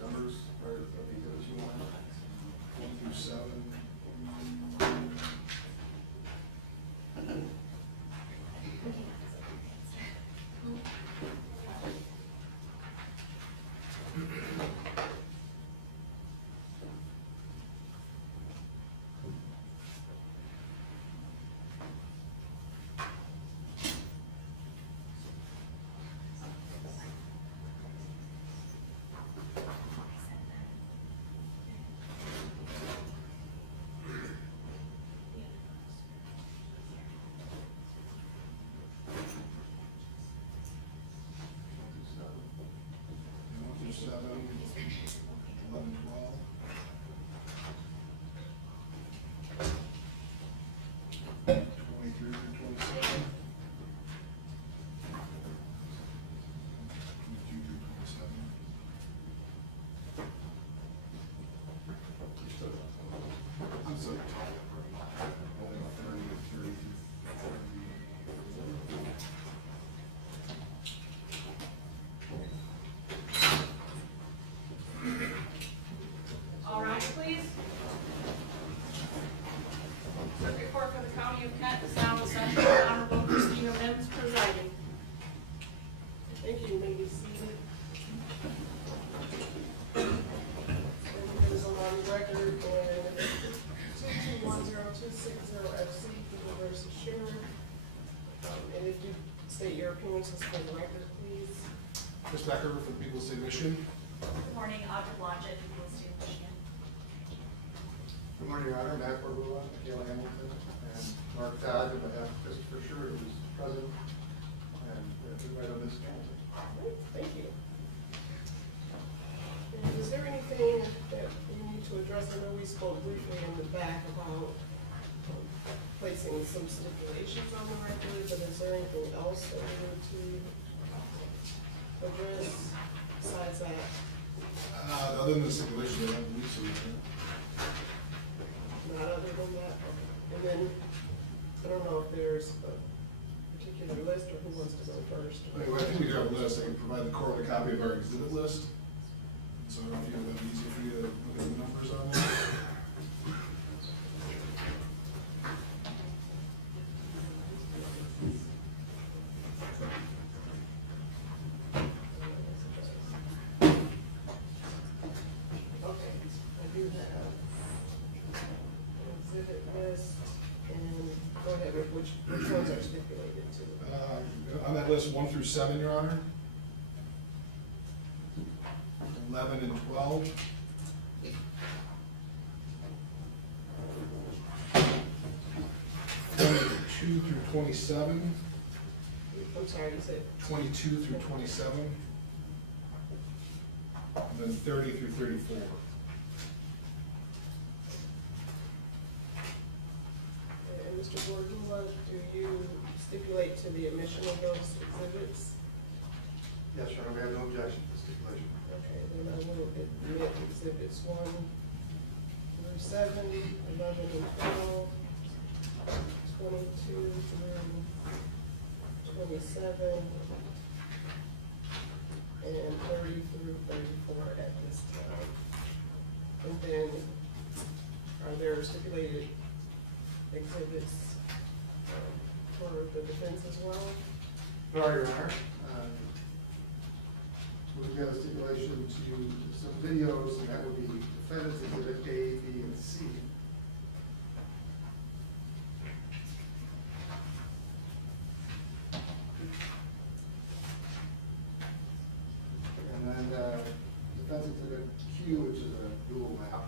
Numbers are of the exhibits you want? 1 through 7. Seven, 11, 12. I'm so tired. Only 30. All right, please. Circuit Court for the County of Kent is now in session. Honorable Christina Mims presiding. Thank you. You may be seated. Everything's on record in 2210260FC, people versus Schurr. And if you state your appearances for the record, please. Chris Becker for the People's State of Michigan. Good morning, Audra Blodgett, People of State of Michigan. Good morning, Your Honor. Matt Corbella, Michaela Hamilton, and Mark Todd on behalf of Christopher Schurr, who's present, and right on this council. Thank you. And is there anything that you need to address? I know we spoke briefly in the back about placing some stipulations on the record, but is there anything else that we need to address besides that? Other than the stipulation, I don't believe so. Not other than that? Okay. And then, I don't know if there's a particular list or who wants to go first. Anyway, I think we do have a list. I can provide the court with a copy of our exhibit list. So I don't know if that'd be easy for you to look at the numbers on that. Okay, I do have an exhibit list, and go ahead, which ones are stipulated to? On that list, 1 through 7, Your Honor. 11 and 12. 22 through 27. I'm sorry, you said, 22 through 27. And then 30 through 34. and Mr. Gordon, do you stipulate to the omission of those exhibits? Yes, Your Honor, we have no objection to stipulation. Okay, then I will admit exhibits 1 through 7, 11 and 12, 22 through 27, and 30 through 34 at this time. And then, are there stipulated exhibits for the defense as well? No, Your Honor. We've got a stipulation to some videos, and that would be defendants exhibit A, B, and C. And then defense exhibit Q Q, which is a dual map.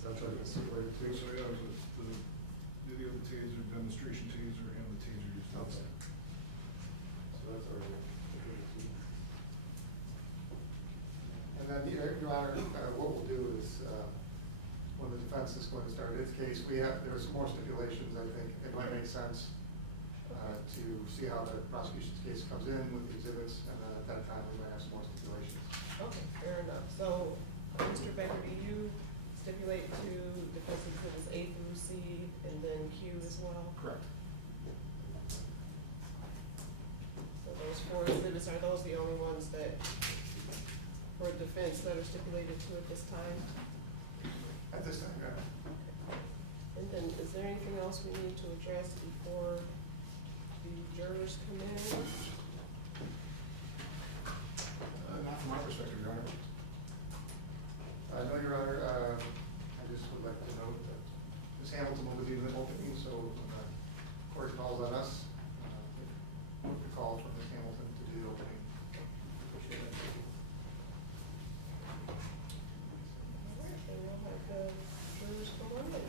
Sounds like a stipulated So, taser. yeah, it was the video of the taser, demonstration taser, and the taser used. Okay. So that's already. And then, Your Honor, what we'll do is, when the defense is going to start its case, there's some more stipulations. I think it might make sense to see how the prosecution's case comes in with the exhibits, and then at that time, we might have some more stipulations. Okay, fair enough. So, Mr. Becker, do you stipulate to defense exhibits A through C and then Q as well? Correct. So those 4 exhibits, are those the only ones that, for defense, that are stipulated to at this time? At this time, yeah. And then, is there anything else we need to address before the jurors come in? Not from my perspective, Your Honor. No, Your Honor, I just would like to note that Ms. Hamilton will be the opening, so when the court calls on us, look the call from Ms. Hamilton to do the opening. Appreciate it. All right, then we'll have the jurors come on in.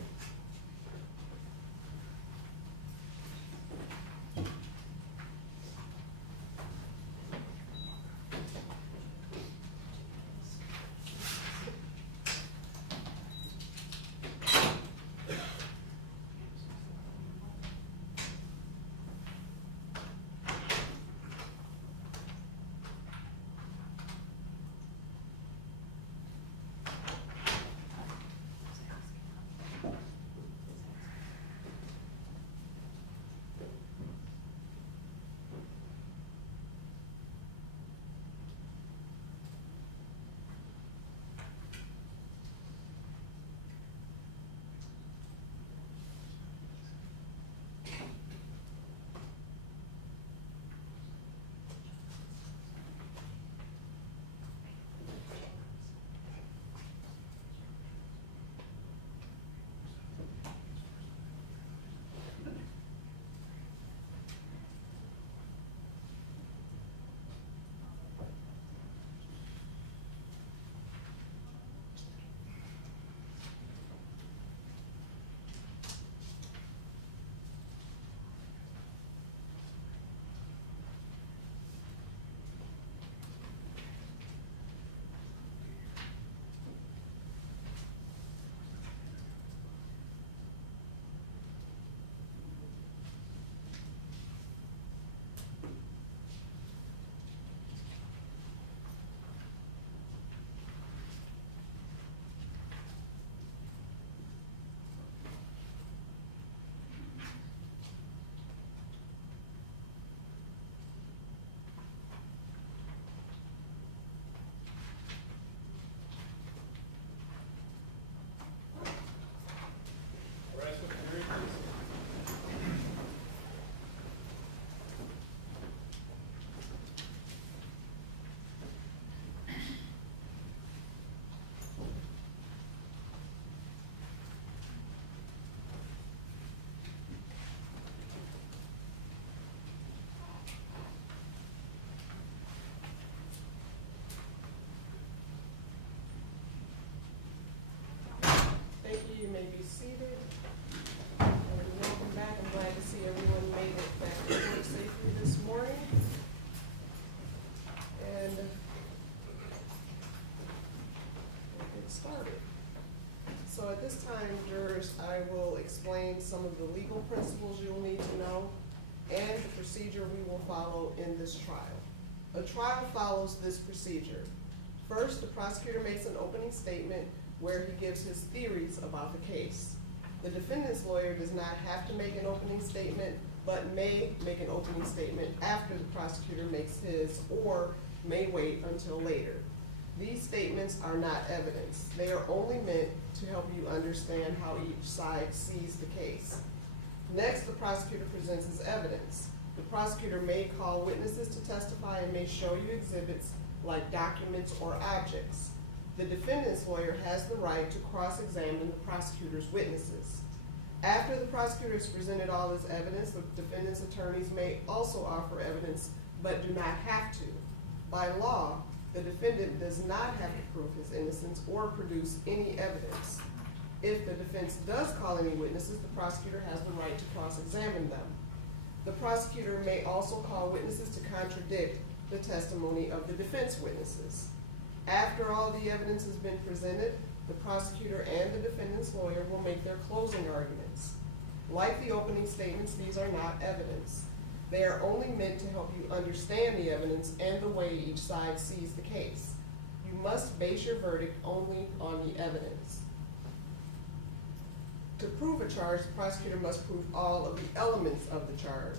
You may be seated. And welcome back. I'm glad to see everyone made it back to work safely this morning. And we'll get started. So at this time, jurors, I will explain some of the legal principles you'll need to know and the procedure we will follow in this trial. A trial follows this procedure. First, the prosecutor makes an opening statement where he gives his theories about the case. The defendant's lawyer does not have to make an opening statement, but may make an opening statement after the prosecutor makes his, or may wait until later. These statements are not evidence. They are only meant to help you understand how each side sees the case. Next, the prosecutor presents his evidence. The prosecutor may call witnesses to testify and may show you exhibits like documents or objects. The defendant's lawyer has the right to cross-examine the prosecutor's witnesses. After the prosecutor has presented all his evidence, the defendant's attorneys may also offer evidence, but do not have to. By law, the defendant does not have to prove his innocence or produce any evidence. If the defense does call any witnesses, the prosecutor has the right to cross-examine them. The prosecutor may also call witnesses to contradict the testimony of the defense witnesses. After all the evidence has been presented, the prosecutor and the defendant's lawyer will make their closing arguments. Like the opening statements, these are not evidence. They are only meant to help you understand the evidence and the way each side sees the case. You must base your verdict only on the evidence. To prove a charge, the prosecutor must prove all of the elements of the charge.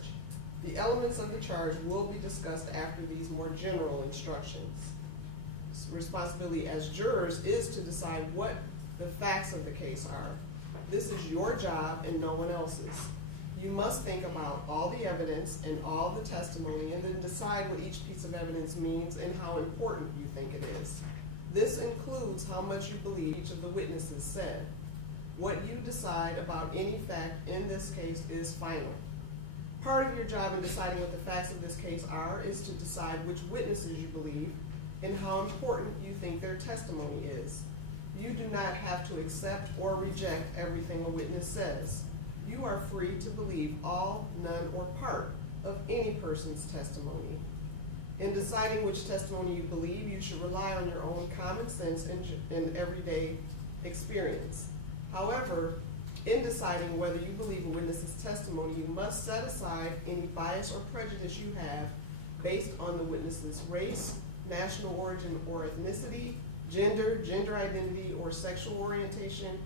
The elements of the charge will be discussed after these more general instructions. Responsibility as jurors is to decide what the facts of the case are. This is your job and no one else's. You must think about all the evidence and all the testimony and then decide what each piece of evidence means and how important you think it is. This includes how much you believe each of the witnesses said. What you decide about any fact in this case is final. Part of your job in deciding what the facts of this case are is to decide which witnesses you believe and how important you think their testimony is. You do not have to accept or reject everything a witness says. You are free to believe all, none, or part of any person's testimony. In deciding which testimony you believe, you should rely on your own common sense and everyday experience. However, in deciding whether you believe a witness's testimony, you must set aside any bias or prejudice you have based on the witness's race, national origin or ethnicity, gender, gender identity or sexual orientation,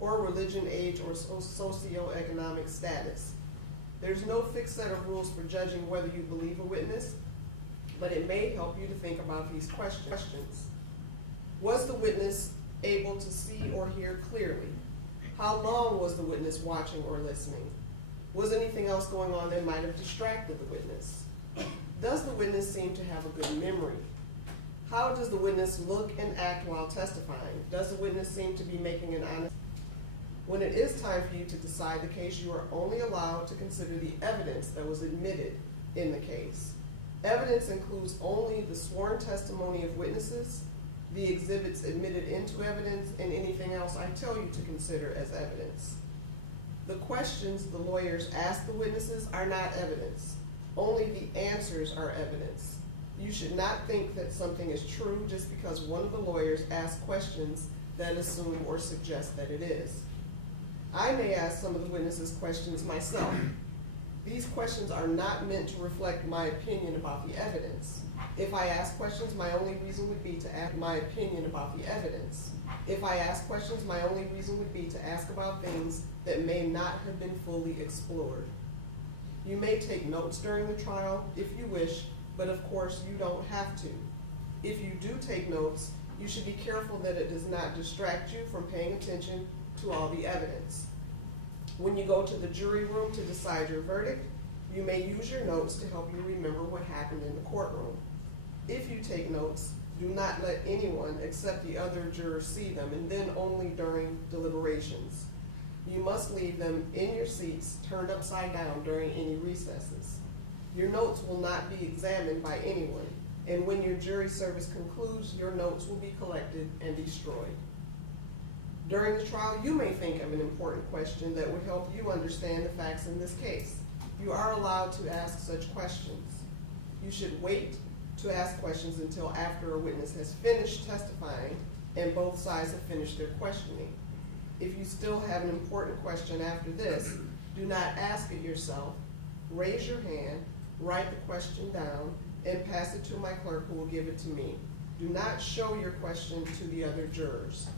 or religion, age, or socioeconomic status. There's no fixed set of rules for judging whether you believe a witness, but it may help you to think about these questions. Was the witness able to see or hear clearly? How long was the witness watching or listening? Was anything else going on that might have distracted the witness? Does the witness seem to have a good memory? How does the witness look and act while testifying? Does the witness seem to be making an honest? When it is time for you to decide the case, you are only allowed to consider the evidence that was admitted in the case. Evidence includes only the sworn testimony of witnesses, the exhibits admitted into evidence, and anything else I tell you to consider as evidence. The questions the lawyers ask the witnesses are not evidence. Only the answers are evidence. You should not think that something is true just because one of the lawyers asks questions that assume or suggest that it is. I may ask some of the witnesses questions myself. These questions are not meant to reflect my opinion about the evidence. If I ask questions, my only reason would be to ask my opinion about the evidence. If I ask questions, my only reason would be to ask about things that may not have been fully explored. You may take notes during the trial if you wish, but of course you don't have to. If you do take notes, you should be careful that it does not distract you from paying attention to all the evidence. When you go to the jury room to decide your verdict, you may use your notes to help you remember what happened in the courtroom. If you take notes, do not let anyone except the other jurors see them, and then only during deliberations. You must leave them in your seats, turned upside down during any recesses. Your notes will not be examined by anyone, and when your jury service concludes, your notes will be collected and destroyed. During the trial, you may think of an important question that would help you understand the facts in this case. You are allowed to ask such questions. You should wait to ask questions until after a witness has finished testifying and both sides have finished their questioning. If you still have an important question after this, do not ask it yourself. Raise your hand, write the question down, and pass it to my clerk who will give it to me. Do not show your question to the other jurors.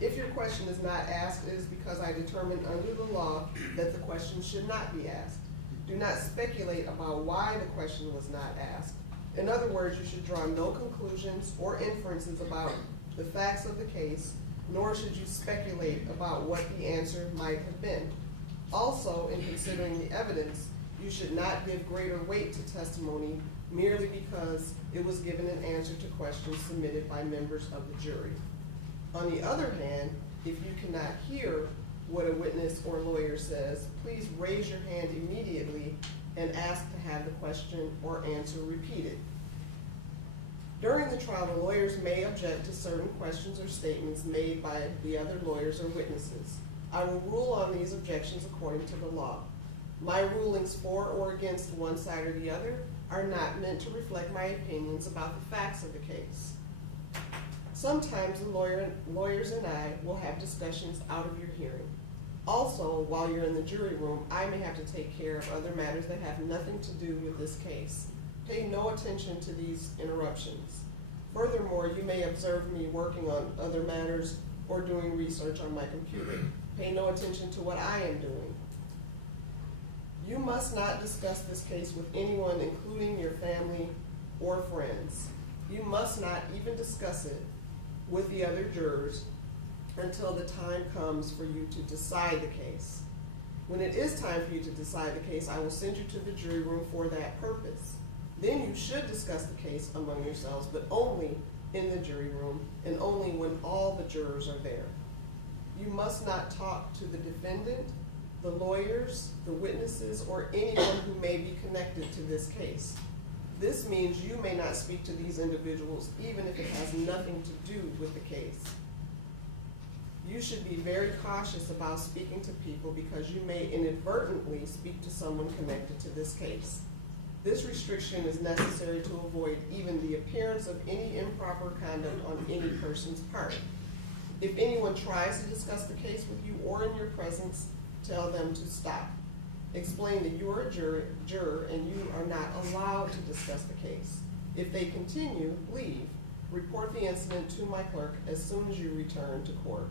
If your question is not asked, it is because I determined under the law that the question should not be asked. Do not speculate about why the question was not asked. In other words, you should draw no conclusions or inferences about the facts of the case, nor should you speculate about what the answer might have been. Also, in considering the evidence, you should not give greater weight to testimony merely because it was given an answer to questions submitted by members of the jury. On the other hand, if you cannot hear what a witness or lawyer says, please raise your hand immediately and ask to have the question or answer repeated. During the trial, the lawyers may object to certain questions or statements made by the other lawyers or witnesses. I will rule on these objections according to the law. My rulings for or against one side or the other are not meant to reflect my opinions about the facts of the case. Sometimes the lawyers and I will have discussions out of your hearing. Also, while you're in the jury room, I may have to take care of other matters that have nothing to do with this case. Pay no attention to these interruptions. Furthermore, you may observe me working on other matters or doing research on my computer. Pay no attention to what I am doing. You must not discuss this case with anyone, including your family or friends. You must not even discuss it with the other jurors until the time comes for you to decide the case. When it is time for you to decide the case, I will send you to the jury room for that purpose. Then you should discuss the case among yourselves, but only in the jury room and only when all the jurors are there. You must not talk to the defendant, the lawyers, the witnesses, or anyone who may be connected to this case. This means you may not speak to these individuals even if it has nothing to do with the case. You should be very cautious about speaking to people because you may inadvertently speak to someone connected to this case. This restriction is necessary to avoid even the appearance of any improper conduct on any person's part. If anyone tries to discuss the case with you or in your presence, tell them to stop. Explain that you are a juror and you are not allowed to discuss the case. If they continue, leave. Report the incident to my clerk as soon as you return to court.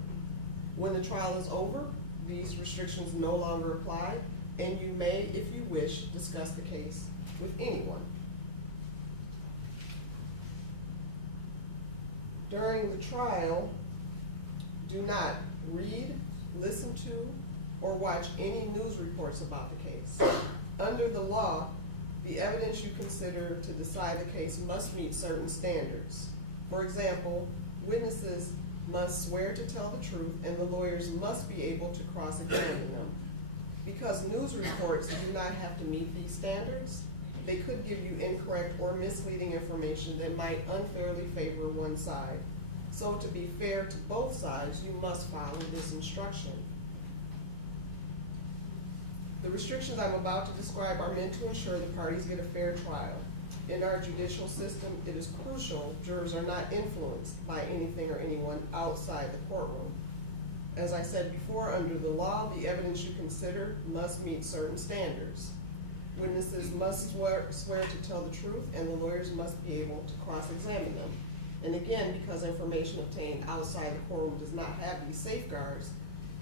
When the trial is over, these restrictions no longer apply, and you may, if you wish, discuss the case with anyone. During the trial, do not read, listen to, or watch any news reports about the case. Under the law, the evidence you consider to decide the case must meet certain standards. For example, witnesses must swear to tell the truth and the lawyers must be able to cross-examine them. Because news reports do not have to meet these standards, they could give you incorrect or misleading information that might unfairly favor one side. So to be fair to both sides, you must follow this instruction. The restrictions I'm about to describe are meant to ensure the parties get a fair trial. In our judicial system, it is crucial jurors are not influenced by anything or anyone outside the courtroom. As I said before, under the law, the evidence you consider must meet certain standards. Witnesses must swear to tell the truth, and the lawyers must be able to cross-examine them. And again, because information obtained outside the courtroom does not have these safeguards,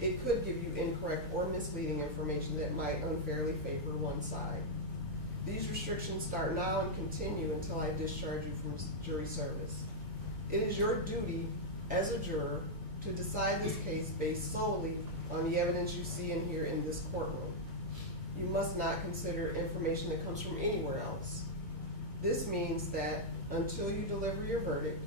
it could give you incorrect or misleading information that might unfairly favor one side. These restrictions start now and continue until I discharge you from jury service. It is your duty as a juror to decide this case based solely on the evidence you see and hear in this courtroom. You must not consider information that comes from anywhere else. This means that until you deliver your verdict,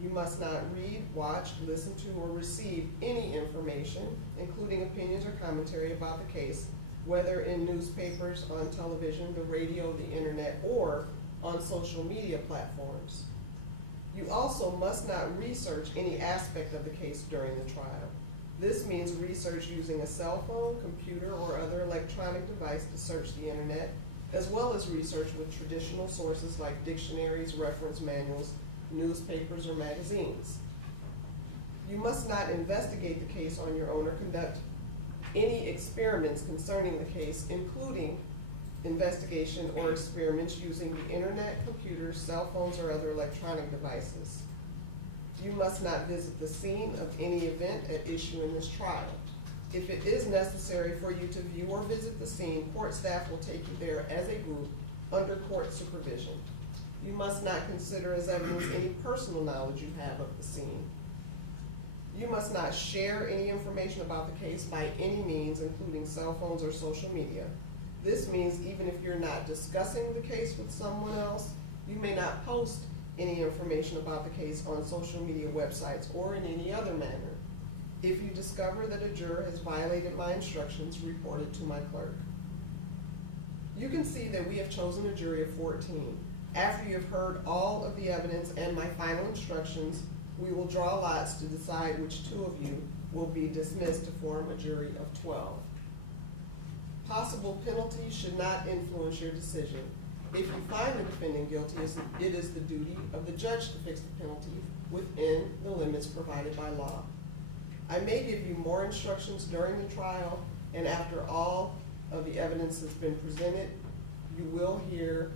you must not read, watch, listen to, or receive any information, including opinions or commentary about the case, whether in newspapers, on television, the radio, the internet, or on social media platforms. You also must not research any aspect of the case during the trial. This means research using a cell phone, computer, or other electronic device to search the internet, as well as research with traditional sources like dictionaries, reference manuals, newspapers, or magazines. You must not investigate the case on your own or conduct any experiments concerning the case, including investigation or experiments using the internet, computers, cell phones, or other electronic devices. You must not visit the scene of any event at issue in this trial. If it is necessary for you to view or visit the scene, court staff will take you there as a group under court supervision. You must not consider as evidence any personal knowledge you have of the scene. You must not share any information about the case by any means, including cell phones or social media. This means even if you're not discussing the case with someone else, you may not post any information about the case on social media websites or in any other manner. If you discover that a juror has violated my instructions, report it to my clerk. You can see that we have chosen a jury of 14. After you have heard all of the evidence and my final instructions, we will draw lots to decide which two of you will be dismissed to form a jury of 12. Possible penalties should not influence your decision. If you find the defendant guilty, it is the duty of the judge to fix the penalty within the limits provided by law. I may give you more instructions during the trial, and after all of the evidence has been presented, you will hear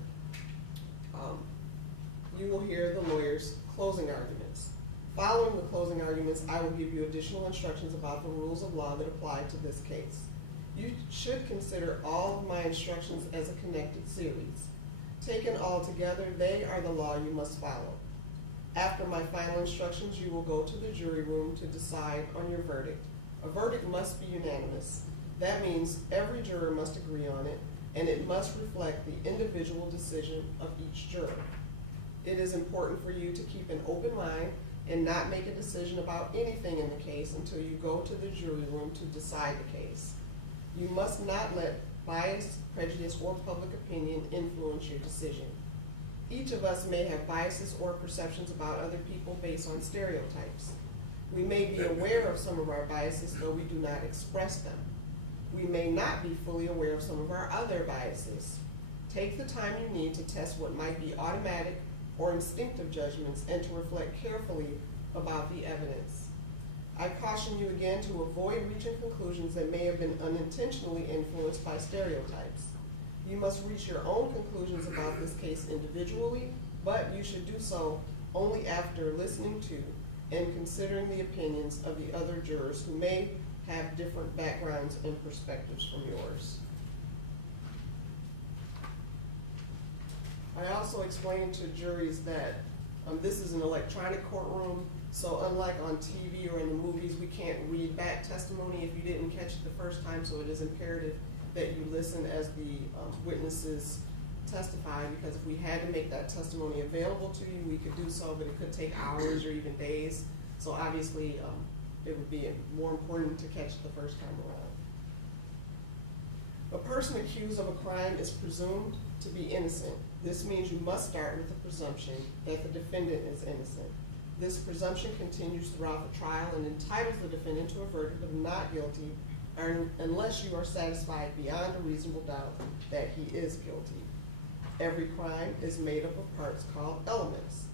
the lawyer's closing arguments. Following the closing arguments, I will give you additional instructions about the rules of law that apply to this case. You should consider all of my instructions as a connected series. Taken all together, they are the law you must follow. After my final instructions, you will go to the jury room to decide on your verdict. A verdict must be unanimous. That means every juror must agree on it, and it must reflect the individual decision of each juror. It is important for you to keep an open mind and not make a decision about anything in the case until you go to the jury room to decide the case. You must not let bias, prejudice, or public opinion influence your decision. Each of us may have biases or perceptions about other people based on stereotypes. We may be aware of some of our biases, though we do not express them. We may not be fully aware of some of our other biases. Take the time you need to test what might be automatic or instinctive judgments and to reflect carefully about the evidence. I caution you again to avoid reaching conclusions that may have been unintentionally influenced by stereotypes. You must reach your own conclusions about this case individually, but you should do so only after listening to and considering the opinions of the other jurors who may have different backgrounds and perspectives from yours. I also explained to juries that this is an electronic courtroom, so unlike on TV or in the movies, we can't read back testimony if you didn't catch it the first time, so it is imperative that you listen as the witnesses testify, because if we had to make that testimony available to you, we could do so, but it could take hours or even days. So obviously, it would be more important to catch it the first time around. A person accused of a crime is presumed to be innocent. This means you must start with the presumption that the defendant is innocent. This presumption continues throughout the trial and entitles the defendant to a verdict of not guilty unless you are satisfied beyond a reasonable doubt that he is guilty. Every crime is made up of parts called elements.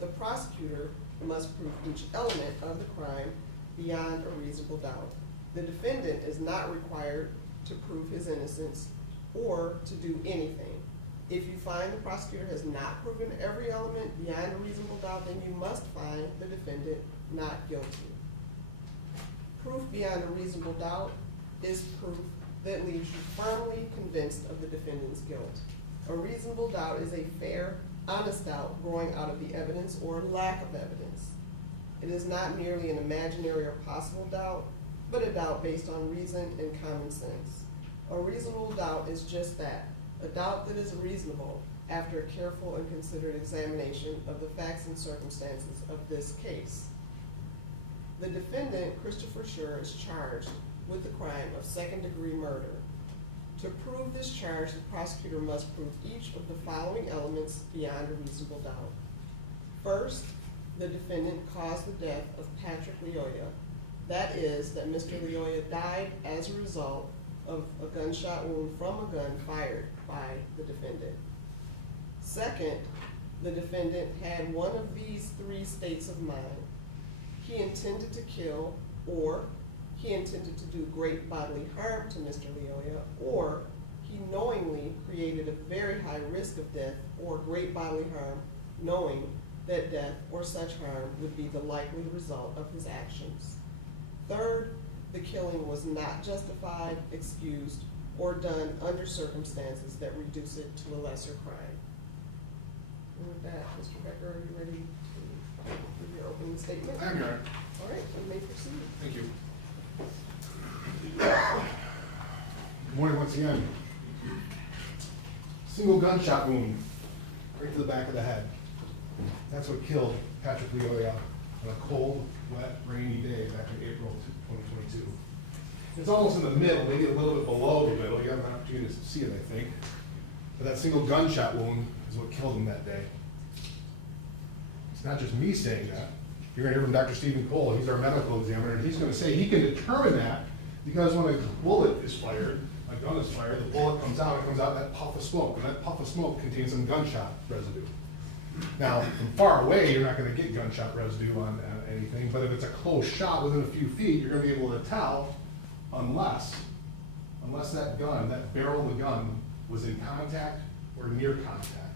The prosecutor must prove each element of the crime beyond a reasonable doubt. The defendant is not required to prove his innocence or to do anything. If you find the prosecutor has not proven every element beyond a reasonable doubt, then you must find the defendant not guilty. Proof beyond a reasonable doubt is proof that leaves you firmly convinced of the defendant's guilt. A reasonable doubt is a fair, honest doubt growing out of the evidence or lack of evidence. It is not merely an imaginary or possible doubt, but a doubt based on reason and common sense. A reasonable doubt is just that, a doubt that is reasonable after a careful and considered examination of the facts and circumstances of this case. The defendant, Christopher Schurr, is charged with the crime of second-degree murder. To prove this charge, the prosecutor must prove each of the following elements beyond a reasonable doubt. First, the defendant caused the death of Patrick Lyoya. That is, that Mr. Lyoya died as a result of a gunshot wound from a gun fired by the defendant. Second, the defendant had one of these three states of mind. He intended to kill, or he intended to do great bodily harm to Mr. Lyoya, or he knowingly created a very high risk of death or great bodily harm, knowing that death or such harm would be the likely result of his actions. Third, the killing was not justified, excused, or done under circumstances that reduce it to a lesser crime. And with that, Mr. Becker, are you ready to give your opening statement? I am, Your Honor. All right, you may proceed. Thank you. Good morning once again. Single gunshot wound right to the back of the head. That's what killed Patrick Lyoya on a cold, wet, rainy day back in April 2022. It's almost in the middle, maybe a little bit below the middle. You have an opportunity to see it, I think. But that single gunshot wound is what killed him that day. It's not just me saying that. You're gonna hear from Dr. Stephen Cole. He's our medical examiner, and he's gonna say he can determine that because when a bullet is fired, a gun is fired, the bullet comes out, it comes out in that puff of smoke, and that puff of smoke contains some gunshot residue. Now, from far away, you're not gonna get gunshot residue on anything, but if it's a close shot within a few feet, you're gonna be able to tell unless that gun, that barrel of the gun was in contact or near contact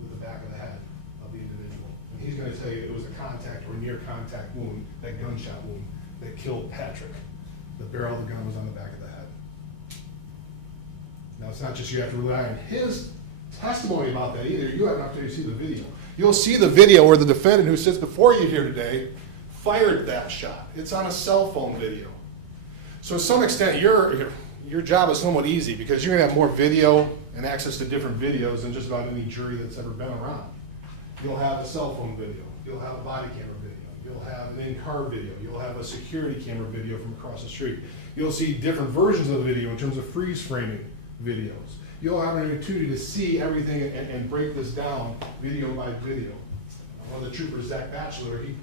with the back of the head of the individual. And he's gonna tell you it was a contact or near contact wound, that gunshot wound that killed Patrick. The barrel of the gun was on the back of the head. Now, it's not just you have to rely on his testimony about that either. You have an opportunity to see the video. You'll see the video where the defendant who sits before you here today fired that shot. It's on a cell phone video. So to some extent, your job is somewhat easy because you're gonna have more video and access to different videos than just about any jury that's ever been around. You'll have a cell phone video. You'll have a body camera video. You'll have an in-car video. You'll have a security camera video from across the street. You'll see different versions of the video in terms of freeze framing videos. You'll have an opportunity to see everything and break this down video by video. One of the troopers, Zach Batchelor, he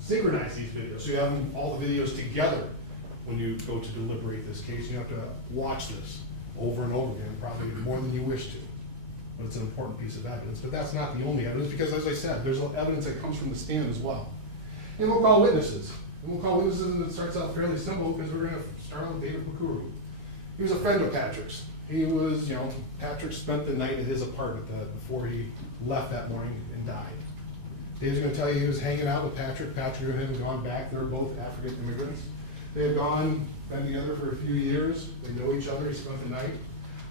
synchronized these videos. So you have all the videos together when you go to deliberate this case. You have to watch this over and over again, probably more than you wish to. But it's an important piece of evidence. But that's not the only evidence because, as I said, there's evidence that comes from the stand as well. And we'll call witnesses. And it starts out fairly simple because we're going to start with David Makuru. He was a friend of Patrick's. He was, Patrick spent the night at his apartment before he left that morning and died. Dave's going to tell you he was hanging out with Patrick. Patrick and him had gone back. They're both African immigrants. They had been together for a few years. They know each other. He spent the night.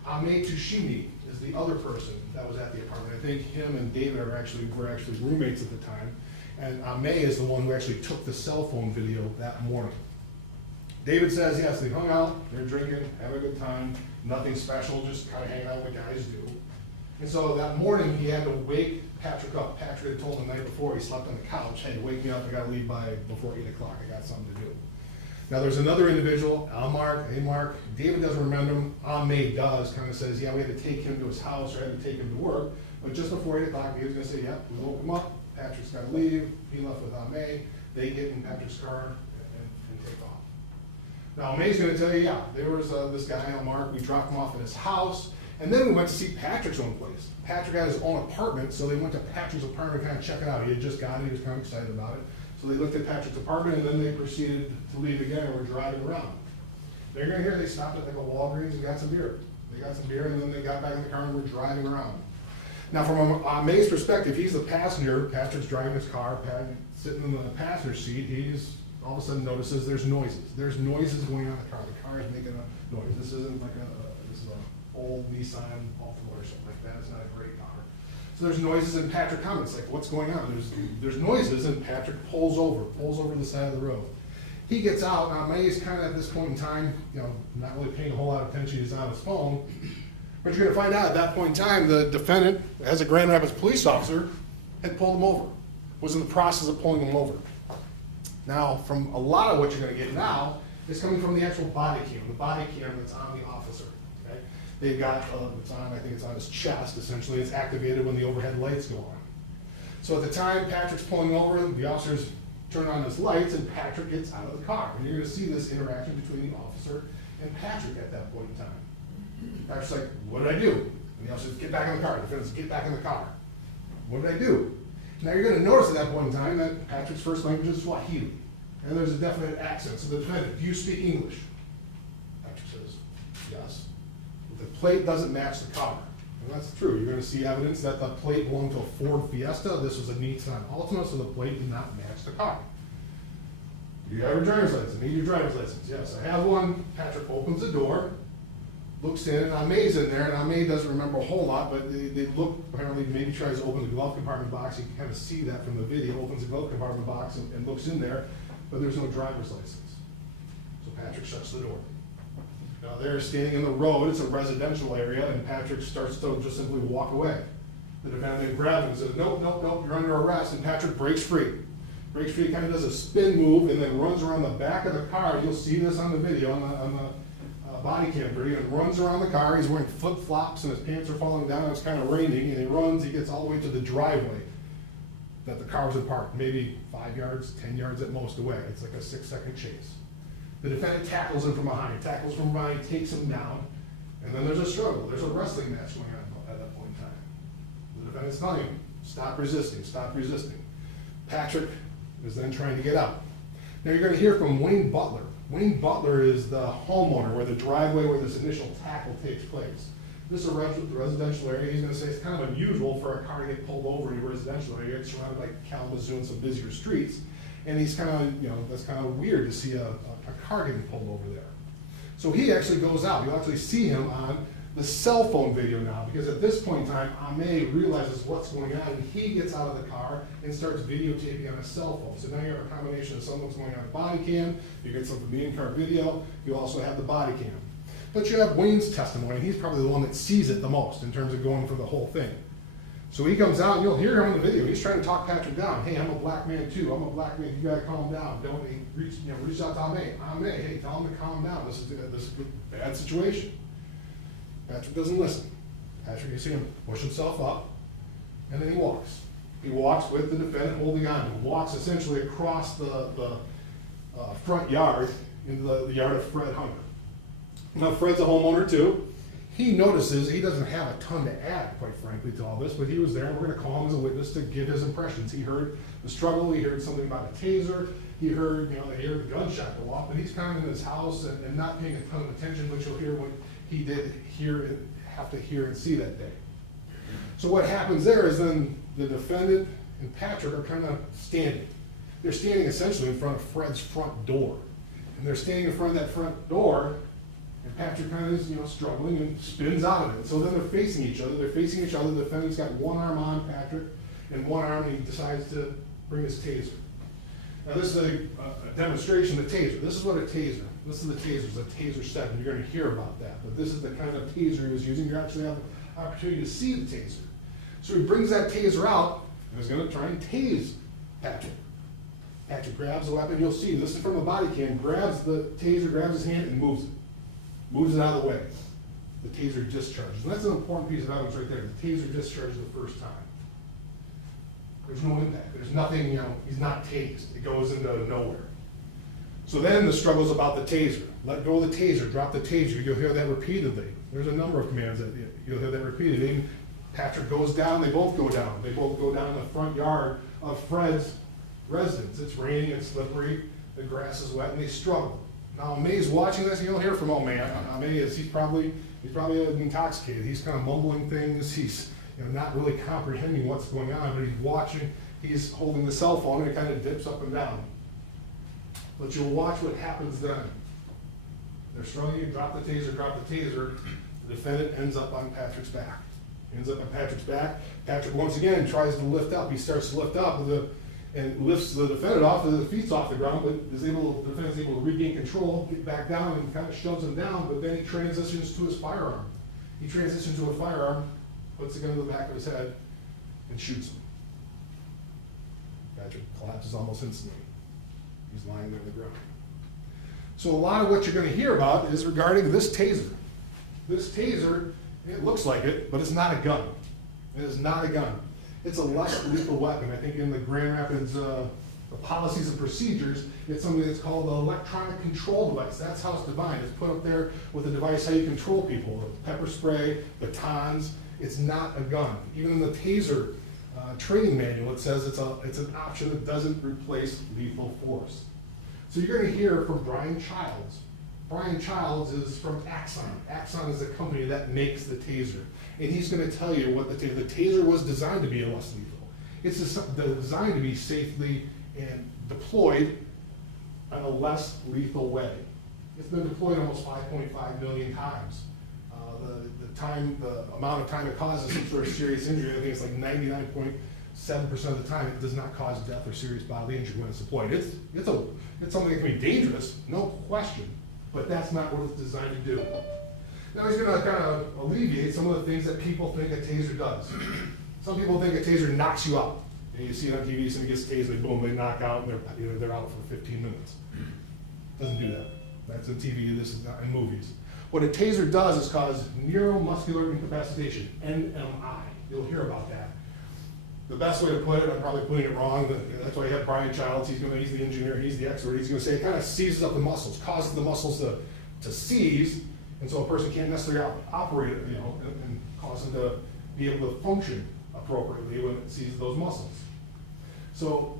Ame Tushimi is the other person that was at the apartment. I think him and David were actually roommates at the time. And Ame is the one who actually took the cell phone video that morning. David says, yes, they hung out, they're drinking, having a good time, nothing special, just kind of hanging out like guys do. And so that morning, he had to wake Patrick up. Patrick had told him the night before, he slept on the couch, hey, wake me up, I gotta leave before 8 o'clock, I got something to do. Now there's another individual, Amark, David doesn't remember him, Ame does, kind of says, yeah, we had to take him to his house, or had to take him to work, but just before 8 o'clock, he was gonna say, yep, we woke him up, Patrick's gotta leave, he left with Ame, they get in Patrick's car and take off. Now, May's going to tell you, yeah, there was this guy, Mark, we dropped him off at his house, and then we went to see Patrick's own place. Patrick had his own apartment, so they went to Patrick's apartment to kind of check it out. He had just got it, he was kind of excited about it. So they looked at Patrick's apartment, and then they proceeded to leave again, and were driving around. They're going to hear they stopped at like a Walgreens and got some beer. They got some beer, and then they got back in the car and were driving around. Now, from May's perspective, he's the passenger. Patrick's driving his car, sitting in the passenger seat. He's all of a sudden notices there's noises. There's noises going on in the car. The car is making a noise. This isn't like this is an old Nissan Altima or something like that. It's not a great car. So there's noises, and Patrick comments like, "What's going on?" There's noises, and Patrick pulls over the side of the road. He gets out. Now May's kind of at this point in time, not really paying a whole lot of attention. He's on his phone. But you're going to find out at that point in time, the defendant, as a Grand Rapids police officer, had pulled him over. Was in the process of pulling him over. Now, from a lot of what you're going to get now is coming from the actual body cam, the body cam that's on the officer. Okay? They've got, I think it's on his chest, essentially. It's activated when the overhead lights go on. So at the time Patrick's pulling over, the officers turn on his lights, and Patrick gets out of the car. And you're going to see this interaction between the officer and Patrick at that point in time. Patrick's like, what did I do? And the officer says, get back in the car. The defendant says, get back in the car. What did I do? Now you're going to notice at that point in time that Patrick's first language is Swahili. And there's a definite accent. So the defendant, do you speak English? Patrick says, yes. But the plate doesn't match the car. And that's true. You're going to see evidence that the plate belonged to a Ford Fiesta. This was a Nissan Altima, so the plate did not match the car. Do you have your driver's license? I need your driver's license. Yes, I have one. Patrick opens the door, looks in, and Ame's in there, and Ame doesn't remember a whole lot, but they look, apparently maybe tries to open the glove compartment box. You can kind of see that from the video. Opens the glove compartment box and looks in there, but there's no driver's license. So Patrick shuts the door. Now they're standing in the road. It's a residential area, and Patrick starts to just simply walk away. The defendant grabs him and says, nope, nope, nope, you're under arrest, and Patrick breaks free. Breaks free, kind of does a spin move, and then runs around the back of the car. You'll see this on the video, on the body cam video, and runs around the car. He's wearing flip-flops, and his pants are falling down, it's kind of raining, and he runs, he gets all the way to the driveway that the car was parked, maybe 5 yards, 10 yards at most away. It's like a 6-second chase. The defendant tackles him from behind, takes him down, and then there's a struggle. There's a wrestling match going on at that point in time. The defendant's telling him, stop resisting, stop resisting. Patrick is then trying to get out. Now you're gonna hear from Wayne Butler. Wayne Butler is the homeowner where the driveway where this initial tackle takes place. This is a residential area. He's gonna say it's kind of unusual for a car to get pulled over in a residential area. It's surrounded by Kalamazoo and some busier streets. And he's kind of, that's kind of weird to see a car getting pulled over there. So he actually goes out. You'll actually see him on the cell phone video now, because at this point in time, Ame realizes what's going on, and he gets out of the car and starts videotaping on a cell phone. So now you have a combination of something that's going on a body cam, you get some from the in-car video, you also have the body cam. But you have Wayne's testimony, and he's probably the one that sees it the most in terms of going for the whole thing. So he comes out, and you'll hear him in the video. He's trying to talk Patrick down. Hey, I'm a black man too. I'm a black man. You gotta calm down. Don't reach out to Ame. Hey, tell him to calm down. This is a bad situation. Patrick doesn't listen. Patrick, you see him push himself up, and then he walks. He walks with the defendant holding on to him. Walks essentially across the front yard into the yard of Fred Hunter. Now, Fred's a homeowner too. He notices he doesn't have a ton to add, quite frankly, to all this, but he was there, and we're going to call him as a witness to give his impressions. He heard the struggle, he heard something about a taser, he heard, they heard the gunshot go off, but he's kind of in his house and not paying a ton of attention, but you'll hear what he did have to hear and see that day. So what happens there is then the defendant and Patrick are kind of standing. They're standing essentially in front of Fred's front door. And they're standing in front of that front door, and Patrick kind of is, struggling and spins out of it. So then they're facing each other. The defendant's got one arm on Patrick and one arm, and he decides to bring his taser. Now this is a demonstration of the taser. This is what a taser, this is the taser, it's a Taser 7. You're going to hear about that. But this is the kind of taser he was using. You actually have the opportunity to see the taser. So he brings that taser out and is going to try and tase Patrick. Patrick grabs the weapon. You'll see, this is from the body cam, grabs the taser, grabs his hand and moves it. Moves it out of the way. The taser discharges. And that's an important piece of evidence right there. The taser discharges the first time. There's no impact. There's nothing, he's not tased. It goes into nowhere. So then the struggle's about the taser. Let go of the taser, drop the taser. You'll hear that repeatedly. There's a number of commands that you'll hear that repeatedly. And Patrick goes down, they both go down. They both go down in the front yard of Fred's residence. It's raining, it's slippery, the grass is wet, and they struggle. Now May's watching this, and you'll hear from May. He's probably intoxicated. He's kind of mumbling things. He's not really comprehending what's going on, but he's watching. He's holding the cell phone, and it kind of dips up and down. But you'll watch what happens then. They're struggling. You drop the taser, The defendant ends up on Patrick's back. Patrick once again tries to lift up. He starts to lift up and lifts the defendant off, the feet's off the ground, but the defendant's able to regain control, get back down, and kind of shoves him down, but then he transitions to his firearm. He transitions to a firearm, puts the gun to the back of his head, and shoots him. Patrick collapses almost instantly. He's lying there on the ground. So a lot of what you're going to hear about is regarding this taser. This taser, it looks like it, but it's not a gun. It is not a gun. It's a less lethal weapon. I think in the Grand Rapids the policies and procedures, it's something that's called an electronic control device. That's how it's defined. It's put up there with a device how you control people. Pepper spray, batons. It's not a gun. Even in the Taser training manual, it says it's an option that doesn't replace lethal force. So you're going to hear from Brian Childs. Brian Childs is from Axon. Axon is a company that makes the Taser. And he's going to tell you what the Taser was designed to be less lethal. It's designed to be safely and deployed in a less lethal way. It's been deployed almost 5.5 million times. The amount of time it causes some sort of serious injury, I think it's like 99.7% of the time, it does not cause death or serious bodily injury when it's deployed. It's something that can be dangerous, no question, but that's not what it's designed to do. Now he's going to kind of alleviate some of the things that people think a taser does. Some people think a taser knocks you out. And you see it on TV, somebody gets tased, they boom, they knock out, and they're out for 15 minutes. Doesn't do that. That's in TV, this is not in movies. What a taser does is cause neuromuscular incapacitation, NMI. You'll hear about that. The best way to put it, I'm probably putting it wrong, but that's why you have Brian Childs, he's the engineer, he's the expert, he's gonna say it kind of seizes up the muscles, causes the muscles to seize, and so a person can't necessarily operate it, and cause them to be able to function appropriately when it seizes those muscles. So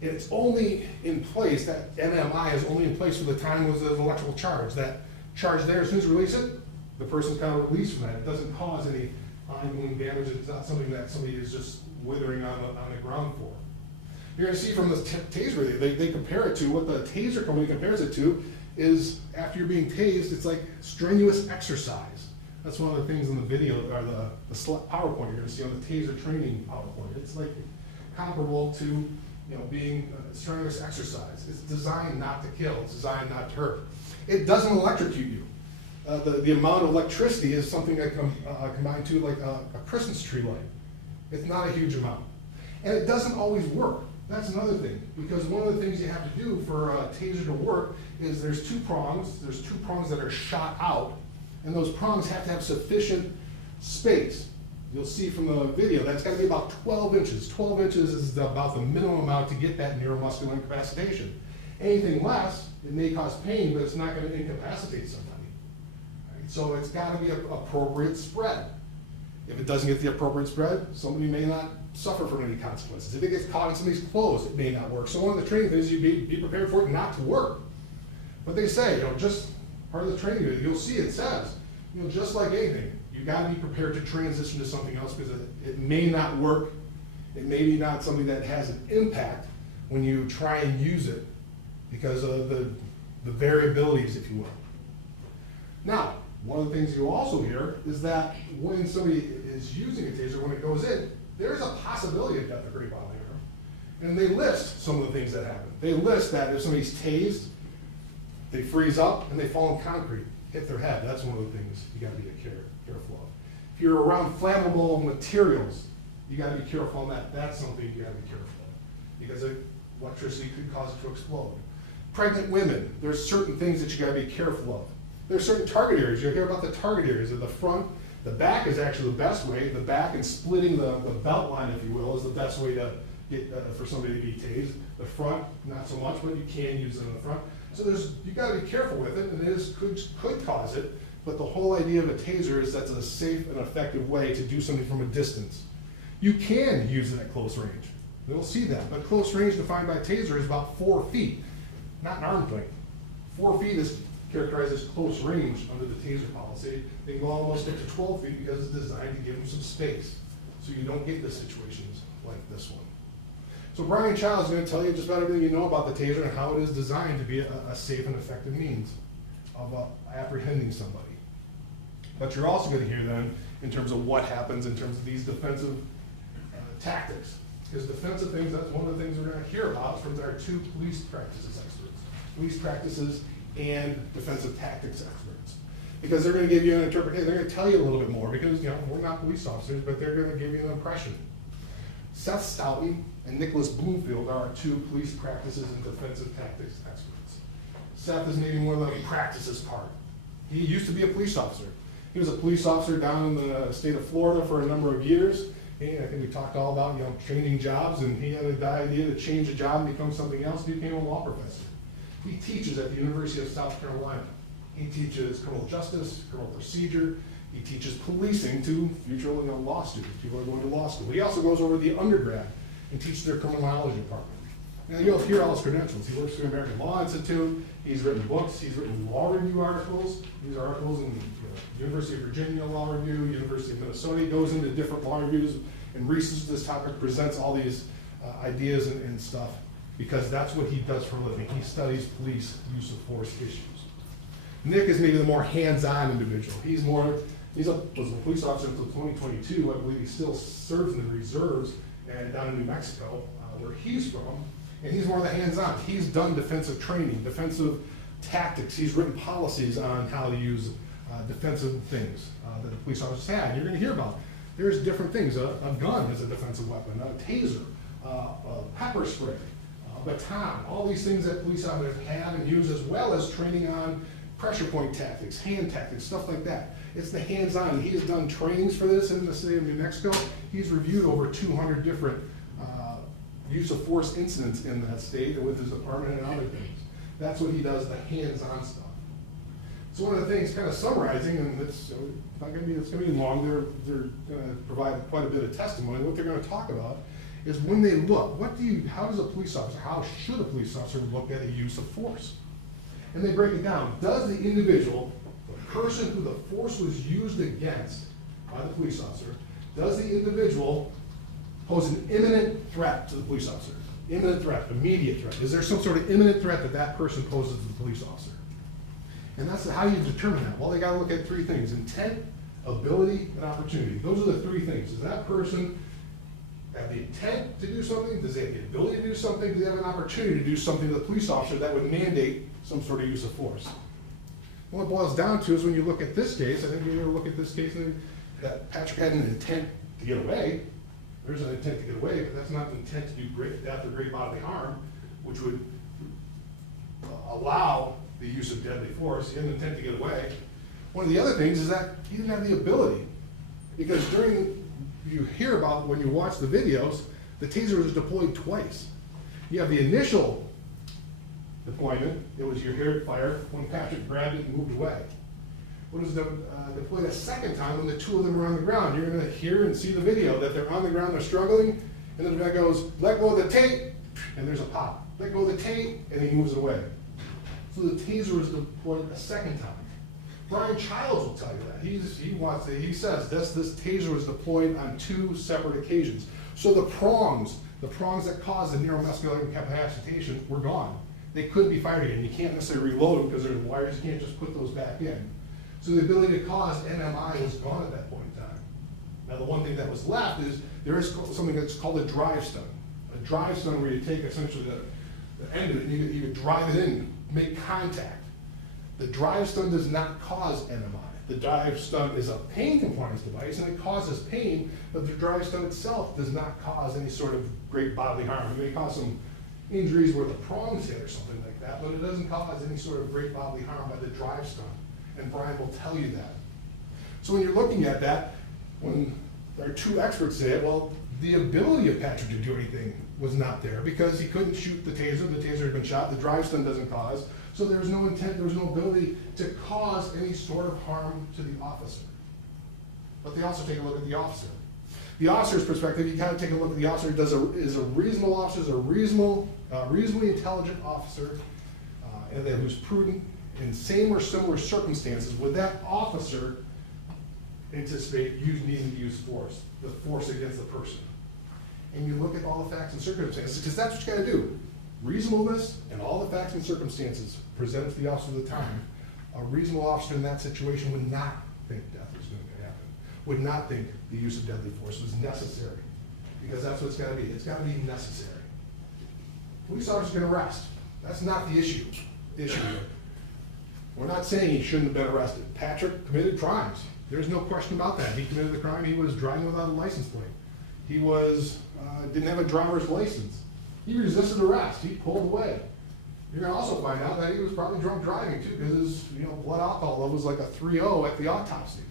it's only in place, that NMI is only in place for the time was an electrical charge. That charge there, as soon as you release it, the person's kind of released from that. It doesn't cause any ongoing damage. It's not something that somebody is just withering on the ground for. You're gonna see from the taser, they compare it to, what the taser company compares it to is after you're being tased, it's like strenuous exercise. That's one of the things in the video, or the PowerPoint you're gonna see on the taser training PowerPoint. It's like comparable to being strenuous exercise. It's designed not to kill, it's designed not to hurt. It doesn't electrocute you. The amount of electricity is something that combined to like a Christmas tree light. It's not a huge amount. And it doesn't always work. That's another thing, because one of the things you have to do for a taser to work is there's two prongs that are shot out, and those prongs have to have sufficient space. You'll see from the video, that's gotta be about 12 inches. 12 inches is about the minimum amount to get that neuromuscular incapacitation. Anything less, it may cause pain, but it's not gonna incapacitate somebody. Right? So it's gotta be an appropriate spread. If it doesn't get the appropriate spread, somebody may not suffer from any consequences. If it gets caught in somebody's clothes, it may not work. So one of the training things, you be prepared for it not to work. But they say, just part of the training video, you'll see it says, just like anything, you gotta be prepared to transition to something else because it may not work. It may be not something that has an impact when you try and use it because of the variabilities, if you will. Now, one of the things you also hear is that when somebody is using a taser, when it goes in, there's a possibility of death or great bodily harm. And they list some of the things that happen. They list that if somebody's tased, they freeze up and they fall in concrete, hit their head. That's one of the things you gotta be careful of. If you're around flammable materials, you gotta be careful on that. That's something you gotta be careful of because electricity could cause it to explode. Pregnant women, there's certain things that you gotta be careful of. There's certain target areas. You'll hear about the target areas of the front. The back is actually the best way. The back and splitting the belt line, if you will, is the best way to get for somebody to be tased. The front, not so much, but you can use it in the front. So you got to be careful with it, and it could cause it. But the whole idea of a taser is that's a safe and effective way to do something from a distance. You can use it at close range. You'll see that. But close range defined by taser is about 4 feet, not an arm's length. 4 feet is characterized as close range under the taser policy. They can go almost up to 12 feet because it's designed to give them some space so you don't get into situations like this one. So Brian Childs is going to tell you just about everything you know about the taser and how it is designed to be a safe and effective means of apprehending somebody. But you're also going to hear then in terms of what happens in terms of these defensive tactics. Because defensive things, that's one of the things we're going to hear about from our 2 police practices experts. Police practices and defensive tactics experts. Because they're going to give you an interpretation, they're going to tell you a little bit more because we're not police officers, but they're going to give you an impression. Seth Stoughton and Nicholas Bloomfield are our 2 police practices and defensive tactics experts. Seth is maybe more of the practices part. He used to be a police officer. He was a police officer down in the state of Florida for a number of years. And I think we talked all about changing jobs, and he had the idea to change a job and become something else. He became a law professor. He teaches at the University of South Carolina. He teaches criminal justice, criminal procedure. He teaches policing to future law students, people who are going to law school. He also goes over to the undergrad and teaches their criminology department. Now you'll hear all his credentials. He works for the American Law Institute. He's written books. He's written law review articles. These are articles in University of Virginia Law Review, University of Minnesota. He goes into different law reviews and researches this topic, presents all these ideas and stuff because that's what he does for a living. He studies police use of force issues. Nick is maybe the more hands-on individual. He was a police officer until 2022. I believe he still serves in the reserves and down in New Mexico, where he's from. And he's more of the hands-on. He's done defensive training, defensive tactics. He's written policies on how to use defensive things that the police officers had. You're going to hear about There's different things, a gun is a defensive weapon, a taser, a pepper spray, a baton, all these things that police officers have and use, as well as training on pressure point tactics, hand tactics, stuff like that. It's the hands-on. He has done trainings for this in the state of New Mexico. He's reviewed over 200 different use of force incidents in that state and with his department and other things. That's what he does, the hands-on stuff. So one of the things, kind of summarizing, and it's not going to be, it's going to be long. They're going to provide quite a bit of testimony. What they're going to talk about is when they look, how does a police officer, how should a police officer look at a use of force? And they break it down. Does the individual, the person who the force was used against by the police officer, does the individual pose an imminent threat to the police officer? Imminent threat, immediate threat. Is there some sort of imminent threat that that person poses to the police officer? And that's how you determine that. Well, they gotta look at three things: intent, ability, and opportunity. Those are the three things. Does that person have the intent to do something? Does they have the ability to do something? Do they have an opportunity to do something to the police officer that would mandate some sort of use of force? What it boils down to is when you look at this case, I think you're gonna look at this case and that Patrick had an intent to get away. There's an intent to get away, but that's not an intent to do great death or great bodily harm, which would allow the use of deadly force. He had an intent to get away. One of the other things is that he didn't have the ability, because you hear about when you watch the videos, the taser was deployed twice. You have the initial deployment, it was you hear it fire when Patrick grabbed it and moved away. What is deployed a second time when the two of them are on the ground? You're gonna hear and see the video that they're on the ground, they're struggling, and then the guy goes, let go of the tape, and there's a pop. Let go of the tape, and he moves away. So the taser was deployed a second time. Brian Childs will tell you that. He says this taser was deployed on 2 separate occasions. So the prongs that cause the neuromuscular incapacitation were gone. They couldn't be fired again. You can't necessarily reload them because there's wires. You can't just put those back in. So the ability to cause NMI was gone at that point in time. Now the one thing that was left is there is something that's called a drive stun. A drive stun where you take essentially the end of it and you drive it in, make contact. The drive stun does not cause NMI. The drive stun is a pain compliance device and it causes pain, but the drive stun itself does not cause any sort of great bodily harm. It may cause some injuries where the prongs hit or something like that, but it doesn't cause any sort of great bodily harm by the drive stun. And Brian will tell you that. So when you're looking at that, when there are 2 experts say it, well, the ability of Patrick to do anything was not there because he couldn't shoot the taser had been shot, the drive stun doesn't cause, so there was no intent, there was no ability to cause any sort of harm to the officer. But they also take a look at the officer. The officer's perspective, you kind of take a look at the officer, is a reasonable officer, is a reasonably intelligent officer, and then who's prudent in same or similar circumstances. Would that officer anticipate needing to use force, the force against the person? And you look at all the facts and circumstances, because that's what you gotta do. Reasonableness and all the facts and circumstances presented to the officer at the time. A reasonable officer in that situation would not think death was going to happen, would not think the use of deadly force was necessary, because that's what it's gotta be. It's gotta be necessary. Police officers can arrest. That's not the issue. We're not saying he shouldn't have been arrested. Patrick committed crimes. There's no question about that. He committed the crime. He was driving without a license plate. He didn't have a driver's license. He resisted arrest. He pulled away. You're gonna also find out that he was probably drunk driving too, because his blood alcohol level was like a 3.0 at the autopsy.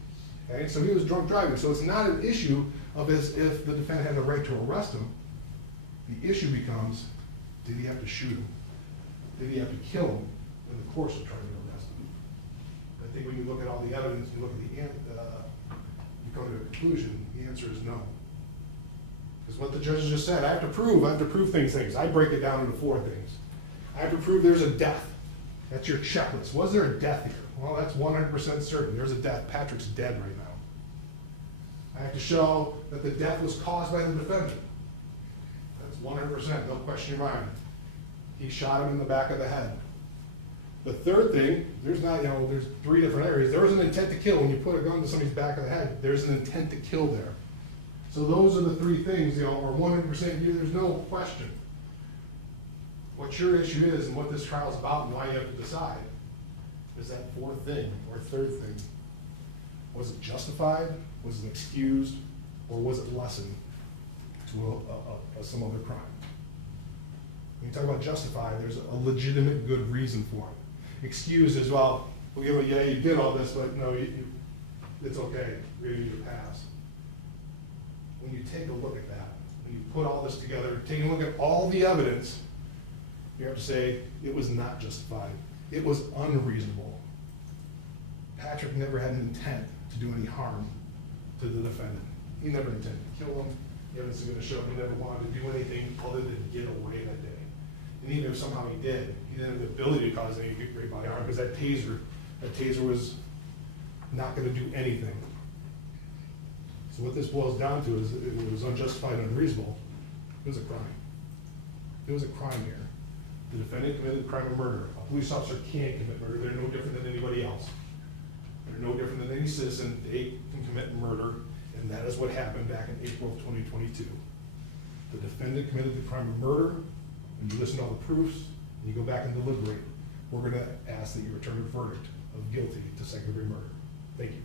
Okay, so he was drunk driving. So it's not an issue of if the defendant had the right to arrest him. The issue becomes, did he have to shoot him? Did he have to kill him in the course of trying to arrest him? I think when you look at all the evidence, you look at you come to a conclusion, the answer is no. Because what the judges just said, I have to prove things. I break it down into 4 things. I have to prove there's a death. That's your checklist. Was there a death here? Well, that's 100% certain. There's a death. Patrick's dead right now. I have to show that the death was caused by the defendant. That's 100%, no question in your mind. He shot him in the back of the head. The third thing, there's 3 different areas. There was an intent to kill. When you put a gun to somebody's back of the head, there's an intent to kill there. So those are the 3 things, are 100%, there's no question. What your issue is and what this trial is about and why you have to decide is that 4th thing or 3rd thing. Was it justified? Was it excused? or was it lessened to some other crime? When you talk about justified, there's a legitimate good reason for it. Excused as well, yeah, you did all this, but no, it's okay, we're gonna give you a pass. When you take a look at that, when you put all this together, taking a look at all the evidence, you have to say, it was not justified. It was unreasonable. Patrick never had an intent to do any harm to the defendant. He never intended to kill him. The evidence is gonna show he never wanted to do anything other than get away that day. And even if somehow he did, he didn't have the ability to cause any great bodily harm, because that taser was not gonna do anything. So what this boils down to is, it was unjustified and unreasonable. It was a crime. There was a crime here. The defendant committed the crime of murder. A police officer can't commit murder. They're no different than anybody else. They're no different than any citizen. They can commit murder, and that is what happened back in April of 2022. The defendant committed the crime of murder. When you listen to all the proofs, and you go back and deliberate, we're gonna ask that you return a verdict of guilty to second-degree murder. Thank you.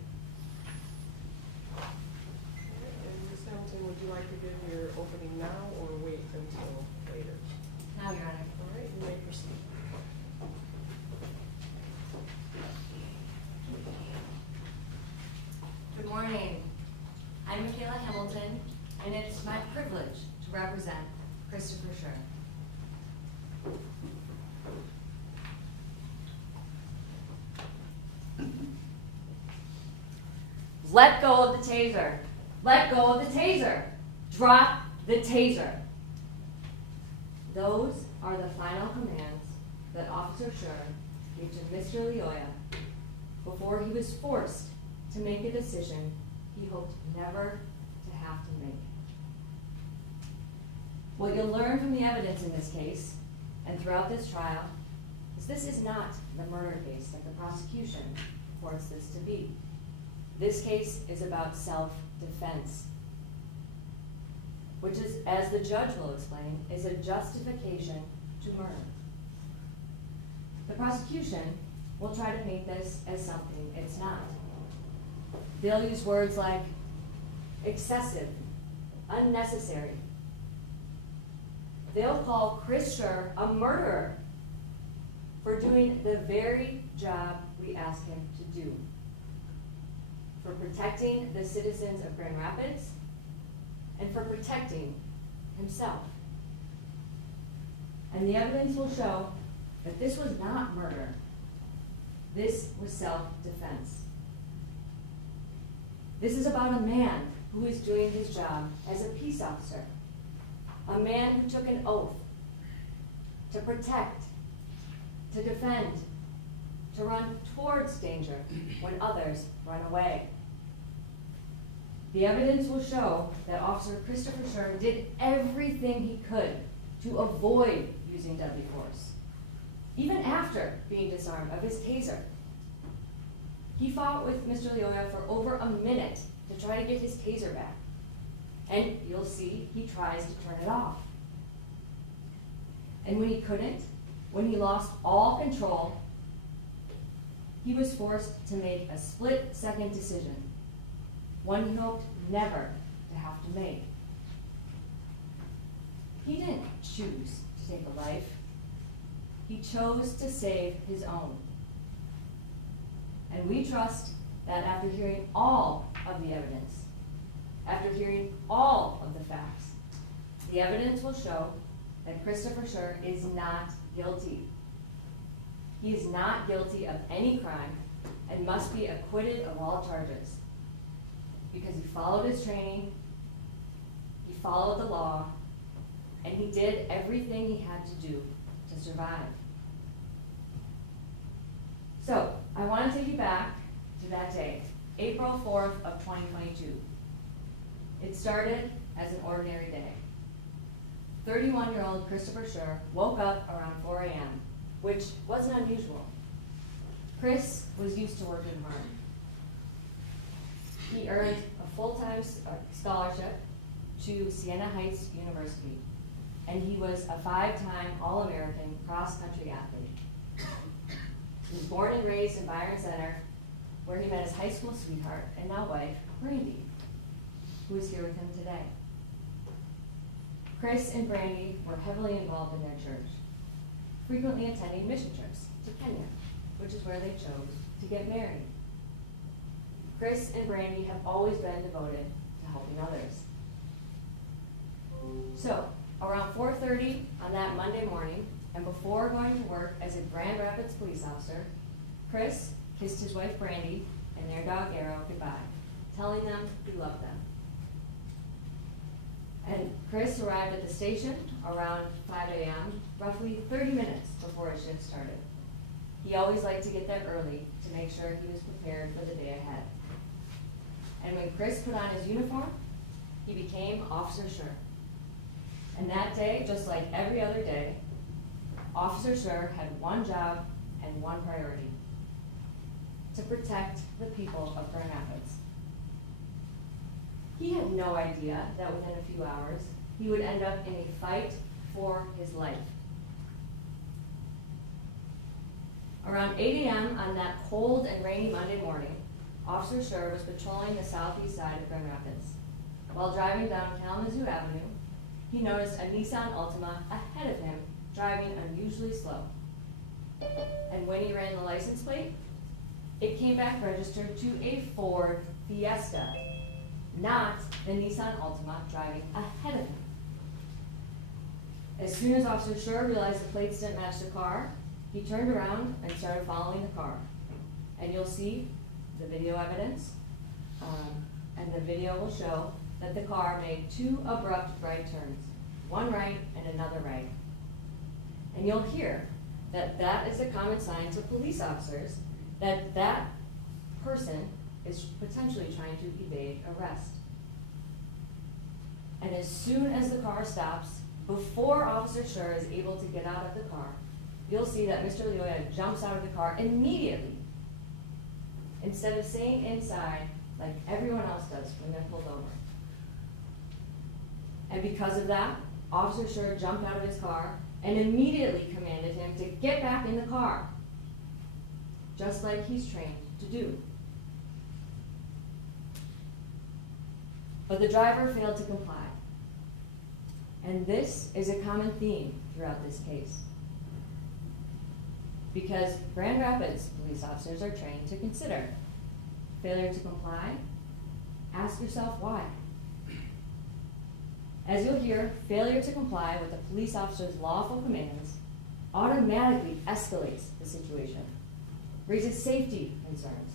And Ms. Hamilton, would you like to give your opening now or wait until later? Now, Your Honor. All right, you may proceed. Good morning. I'm Michaela Hamilton, and it's my privilege to represent Christopher Schurr. Let go of the taser. Let go of the taser. Drop the taser. Those are the final commands that Officer Schurr gave to Mr. Lyoya before he was forced to make a decision he hoped never to have to make. What you'll learn from the evidence in this case and throughout this trial is this is not the murder case that the prosecution wants this to be. This case is about self-defense, which is, as the judge will explain, is a justification to murder. The prosecution will try to paint this as something it's not. They'll use words like excessive, unnecessary. They'll call Chris Schurr a murderer for doing the very job we asked him to do, for protecting the citizens of Grand Rapids and for protecting himself. And the evidence will show that this was not murder. This was self-defense. This is about a man who is doing his job as a peace officer, a man who took an oath to protect, to defend, to run towards danger when others run away. The evidence will show that Officer Christopher Schurr did everything he could to avoid using deadly force, even after being disarmed of his taser. He fought with Mr. Lyoya for over a minute to try to get his taser back. And you'll see he tries to turn it off. And when he couldn't, when he lost all control, he was forced to make a split-second decision, one he hoped never to have to make. He didn't choose to take a life. He chose to save his own. And we trust that after hearing all of the evidence, after hearing all of the facts, the evidence will show that Christopher Schurr is not guilty. He is not guilty of any crime and must be acquitted of all charges because he followed his training, he followed the law, and he did everything he had to do to survive. So, I want to take you back to that day, April 4th of 2022. It started as an ordinary day. 31-year-old Christopher Schurr woke up around 4 a.m., which wasn't unusual. Chris was used to working hard. He earned a full-time scholarship to Siena Heights University, and he was a 5-time All-American cross-country athlete. He was born and raised in Byron Center, where he met his high school sweetheart and now wife, Brandy, who who is here with him today. Chris and Brandy were heavily involved in their church, frequently attending mission trips to Kenya, which is where they chose to get married. Chris and Brandy have always been devoted to helping others. So, around 4:30 on that Monday morning, and before going to work as a Grand Rapids police officer, Chris kissed his wife Brandy and their dog Arrow goodbye, telling them he loved them. And Chris arrived at the station around 5 a.m., roughly 30 minutes before his shift started. He always liked to get there early to make sure he was prepared for the day ahead. And when Chris put on his uniform, he became Officer Schurr. And that day, just like every other day, Officer Schurr had one job and one priority: to protect the people of Grand Rapids. He had no idea that within a few hours, he would end up in a fight for his life. Around 8 a.m. on that cold and rainy Monday morning, Officer Schurr was patrolling the southeast side of Grand Rapids. While driving down Kalamazoo Avenue, he noticed a Nissan Altima ahead of him driving unusually slow. And when he ran the license plate, it came back registered to a Ford Fiesta, not the Nissan Altima driving ahead of him. As soon as Officer Schurr realized the plates didn't match the car, he turned around and started following the car. And you'll see the video evidence, and the video will show that the car made two abrupt right turns, one right and another right. And you'll hear that that is a common sign to police officers that that person is potentially trying to evade arrest. And as soon as the car stops, before Officer Schurr is able to get out of the car, you'll see that Mr. Lyoya jumps out of the car immediately, instead of staying inside like everyone else does when they're pulled over. And because of that, Officer Schurr jumped out of his car and immediately commanded him to get back in the car, just like he's trained to do. But the driver failed to comply. And this is a common theme throughout this case. Because Grand Rapids police officers are trained to consider failure to comply. Ask yourself why. As you'll hear, failure to comply with a police officer's lawful commands automatically escalates the situation, raises safety concerns,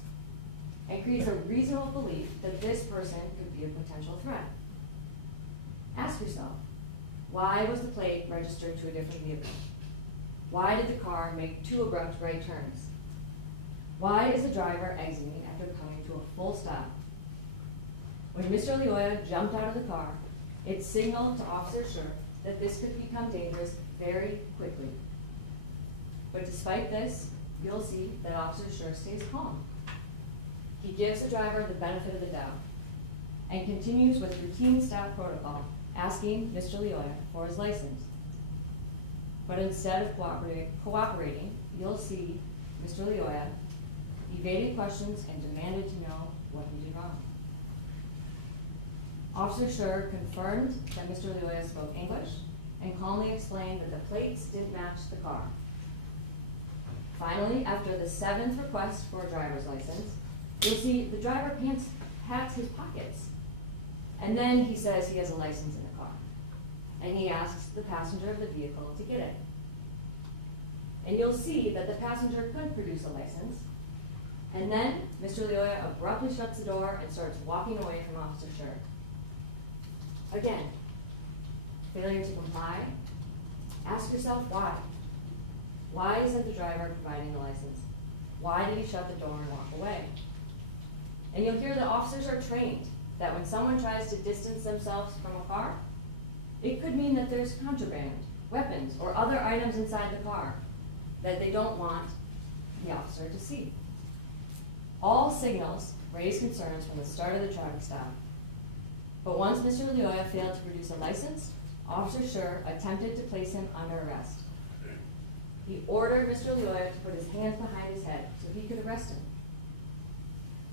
and creates a reasonable belief that this person could be a potential threat. Ask yourself, why was the plate registered to a different vehicle? Why did the car make two abrupt right turns? Why is the driver exiting after coming to a full stop? When Mr. Lyoya jumped out of the car, it signaled to Officer Schurr that this could become dangerous very quickly. But despite this, you'll see that Officer Schurr stays calm. He gives the driver the benefit of the doubt and continues with routine stop protocol, asking Mr. Lyoya for his license. But instead of cooperating, you'll see Mr. Lyoya evaded questions and demanded to know what he did wrong. Officer Schurr confirmed that Mr. Lyoya spoke English and calmly explained that the plates didn't match the car. Finally, after the 7th request for a driver's license, you'll see the driver pats his pockets. And then he says he has a license in the car. And he asks the passenger of the vehicle to get it. And you'll see that the passenger couldn't produce a license. And then Mr. Lyoya abruptly shuts the door and starts walking away from Officer Schurr. Again, failure to comply. Ask yourself why. Why isn't the driver providing the license? Why did he shut the door and walk away? And you'll hear that officers are trained that when someone tries to distance themselves from a car, it could mean that there's contraband, weapons, or other items inside the car that they don't want the officer to see. All signals raise concerns from the start of the traffic stop. But once Mr. Lyoya failed to produce a license, Officer Schurr attempted to place him under arrest. He ordered Mr. Lyoya to put his hands behind his head so he could arrest him.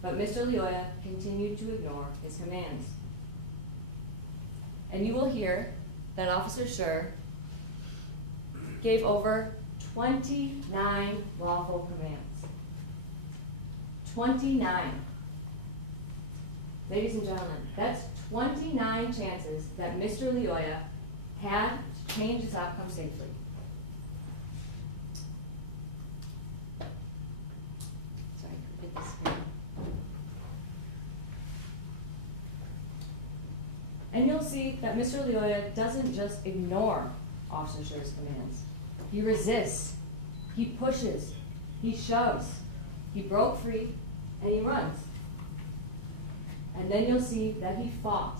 But Mr. Lyoya continued to ignore his commands. and you will hear that Officer Schurr gave over 29 lawful commands. 29. Ladies and gentlemen, that's 29 chances that Mr. Lyoya had to change his outcome safely. Sorry, hit the screen. And you'll see that Mr. Lyoya doesn't just ignore Officer Schurr's commands. He resists, he pushes, he shoves, he broke free, and he runs. And then you'll see that he fought,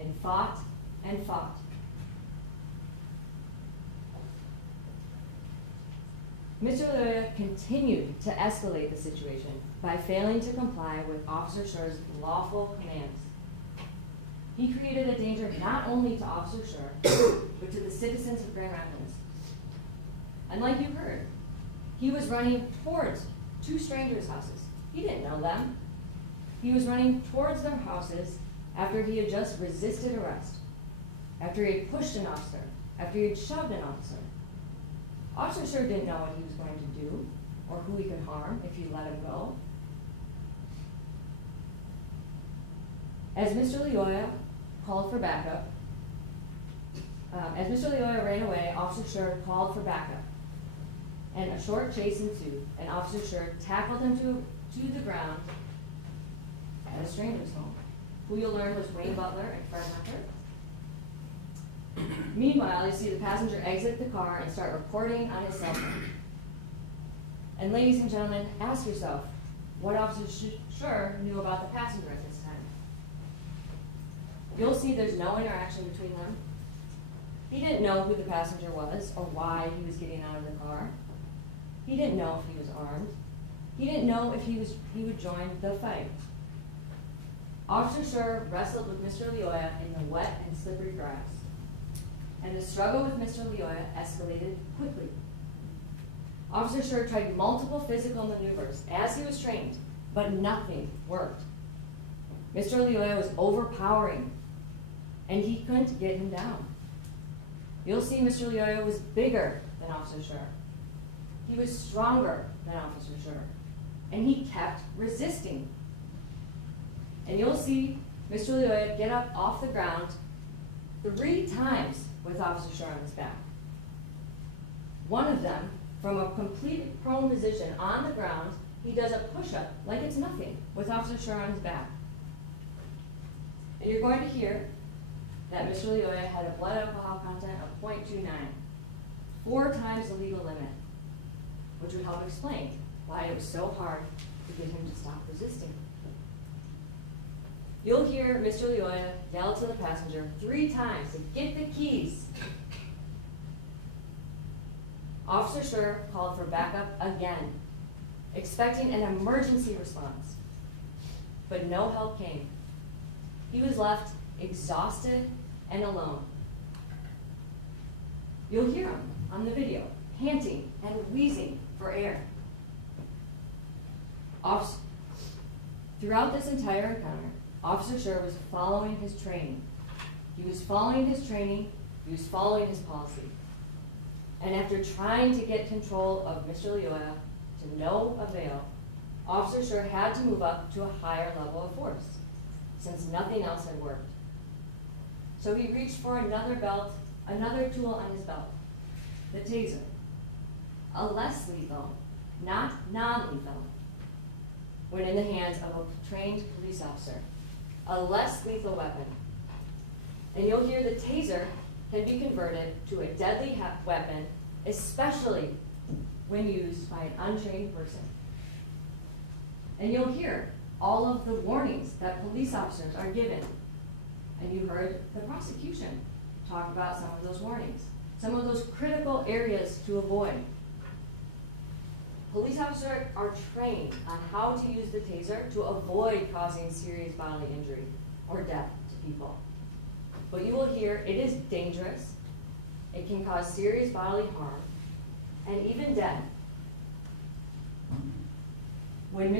and fought, and fought. Mr. Lyoya continued to escalate the situation by failing to comply with Officer Schurr's lawful commands. He created a danger not only to Officer Schurr, but to the citizens of Grand Rapids. And like you heard, he was running towards two strangers' houses. He didn't know them. He was running towards their houses after he had just resisted arrest, after he had pushed an officer, after he had shoved an officer. Officer Schurr didn't know what he was going to do or who he could harm if he let him go. As Mr. Lyoya called for backup, as Mr. Lyoya ran away, Officer Schurr called for backup. And a short chase ensued, and Officer Schurr tackled him to the ground at a stranger's home, who you'll learn was Wayne Butler and Fred Hunter. Meanwhile, you see the passenger exit the car and start recording on his cell phone. And ladies and gentlemen, ask yourself what Officer Schurr knew about the passenger at this time. You'll see there's no interaction between them. He didn't know who the passenger was or why he was getting out of the car. He didn't know if he was armed. He didn't know if he would join the fight. Officer Schurr wrestled with Mr. Lyoya in the wet and slippery grass. And the struggle with Mr. Lyoya escalated quickly. Officer Schurr tried multiple physical maneuvers as he was trained, but nothing worked. Mr. Lyoya was overpowering, and he couldn't get him down. You'll see Mr. Lyoya was bigger than Officer Schurr. He was stronger than Officer Schurr, and he kept resisting. And you'll see Mr. Lyoya get up off the ground 3 times with Officer Schurr on his back. One of them, from a complete prone position on the ground, he does a push-up like it's nothing with Officer Schurr on his back. And you're going to hear that Mr. Lyoya had a blood alcohol content of 0.29, 4 times the legal limit, which would help explain why it was so hard to get him to stop resisting. You'll hear Mr. Lyoya yell to the passenger 3 times to get the keys. Officer Schurr called for backup again, expecting an emergency response. But no help came. He was left exhausted and alone. You'll hear him on the video, panting and wheezing for air. Throughout this entire encounter, Officer Schurr was following his training. He was following his training, he was following his policy. And after trying to get control of Mr. Lyoya to no avail, Officer Schurr had to move up to a higher level of force, since nothing else had worked. So he reached for another tool on his belt, the Taser. A less lethal, not non-lethal, when in the hands of a trained police officer. A less lethal weapon. And you'll hear the Taser can be converted to a deadly weapon, especially when used by an untrained person. And you'll hear all of the warnings that police officers are given. And you heard the prosecution talk about some of those warnings, some of those critical areas to avoid. Police officers are trained on how to use the Taser to avoid causing serious bodily injury or death to people. But you will hear it is dangerous, it can cause serious bodily harm, and even death. When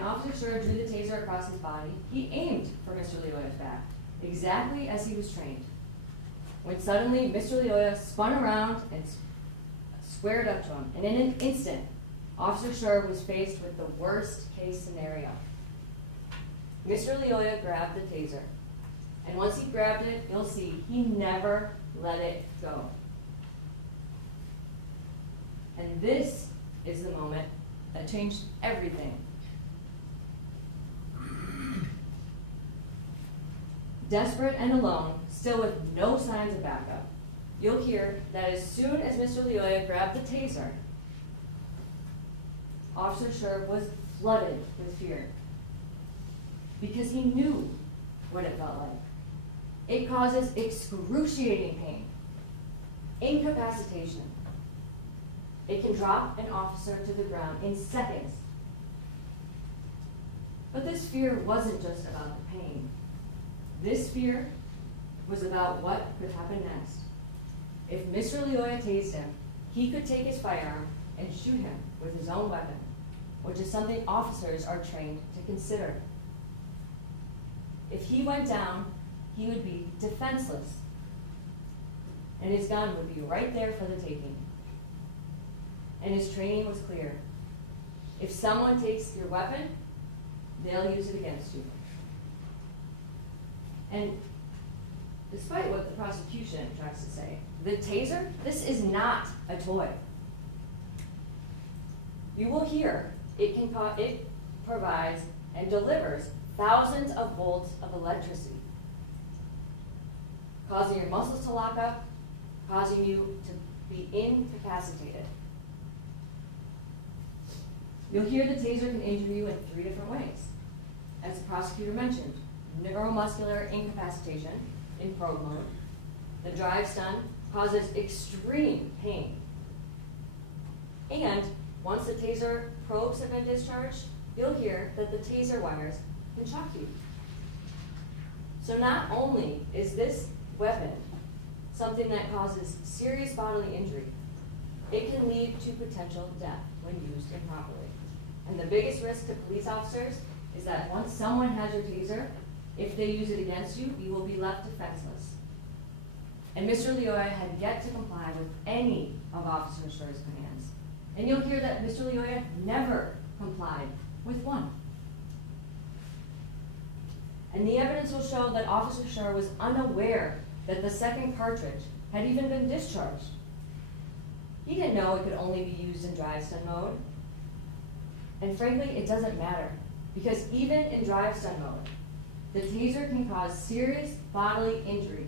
Officer Schurr drew the Taser across his body, he aimed for Mr. Lyoya's back, exactly as he was trained. when suddenly Mr. Lyoya spun around and squared up to him. And in an instant, Officer Schurr was faced with the worst case scenario. Mr. Lyoya grabbed the taser. And once he grabbed it, you'll see he never let it go. And this is the moment that changed everything. Desperate and alone, still with no signs of backup, you'll hear that as soon as Mr. Lyoya grabbed the taser, Officer Schurr was flooded with fear because he knew what it felt like. It causes excruciating pain, incapacitation. It can drop an officer to the ground in seconds. But this fear wasn't just about the pain. This fear was about what could happen next. If Mr. Lyoya tased him, he could take his firearm and shoot him with his own weapon, which is something officers are trained to consider. If he went down, he would be defenseless, and his gun would be right there for the taking. And his training was clear. If someone takes your weapon, they'll use it against you. And despite what the prosecution tries to say, the taser, this is not a toy. You will hear it provides and delivers thousands of volts of electricity, causing your muscles to lock up, causing you to be incapacitated. You'll hear the taser can injure you in 3 different ways. As the prosecutor mentioned, neuromuscular incapacitation in probe mode. The drive stun causes extreme pain. And once the taser probes have been discharged, you'll hear that the taser wires can shock you. So not only is this weapon something that causes serious bodily injury, it can lead to potential death when used improperly. And the biggest risk to police officers is that once someone has your taser, if they use it against you, you will be left defenseless. And Mr. Lyoya had yet to comply with any of Officer Schurr's commands. And you'll hear that Mr. Lyoya never complied with one. And the evidence will show that Officer Schurr was unaware that the second cartridge had even been discharged. He didn't know it could only be used in drive stun mode. And frankly, it doesn't matter, because even in drive stun mode, the taser can cause serious bodily injury.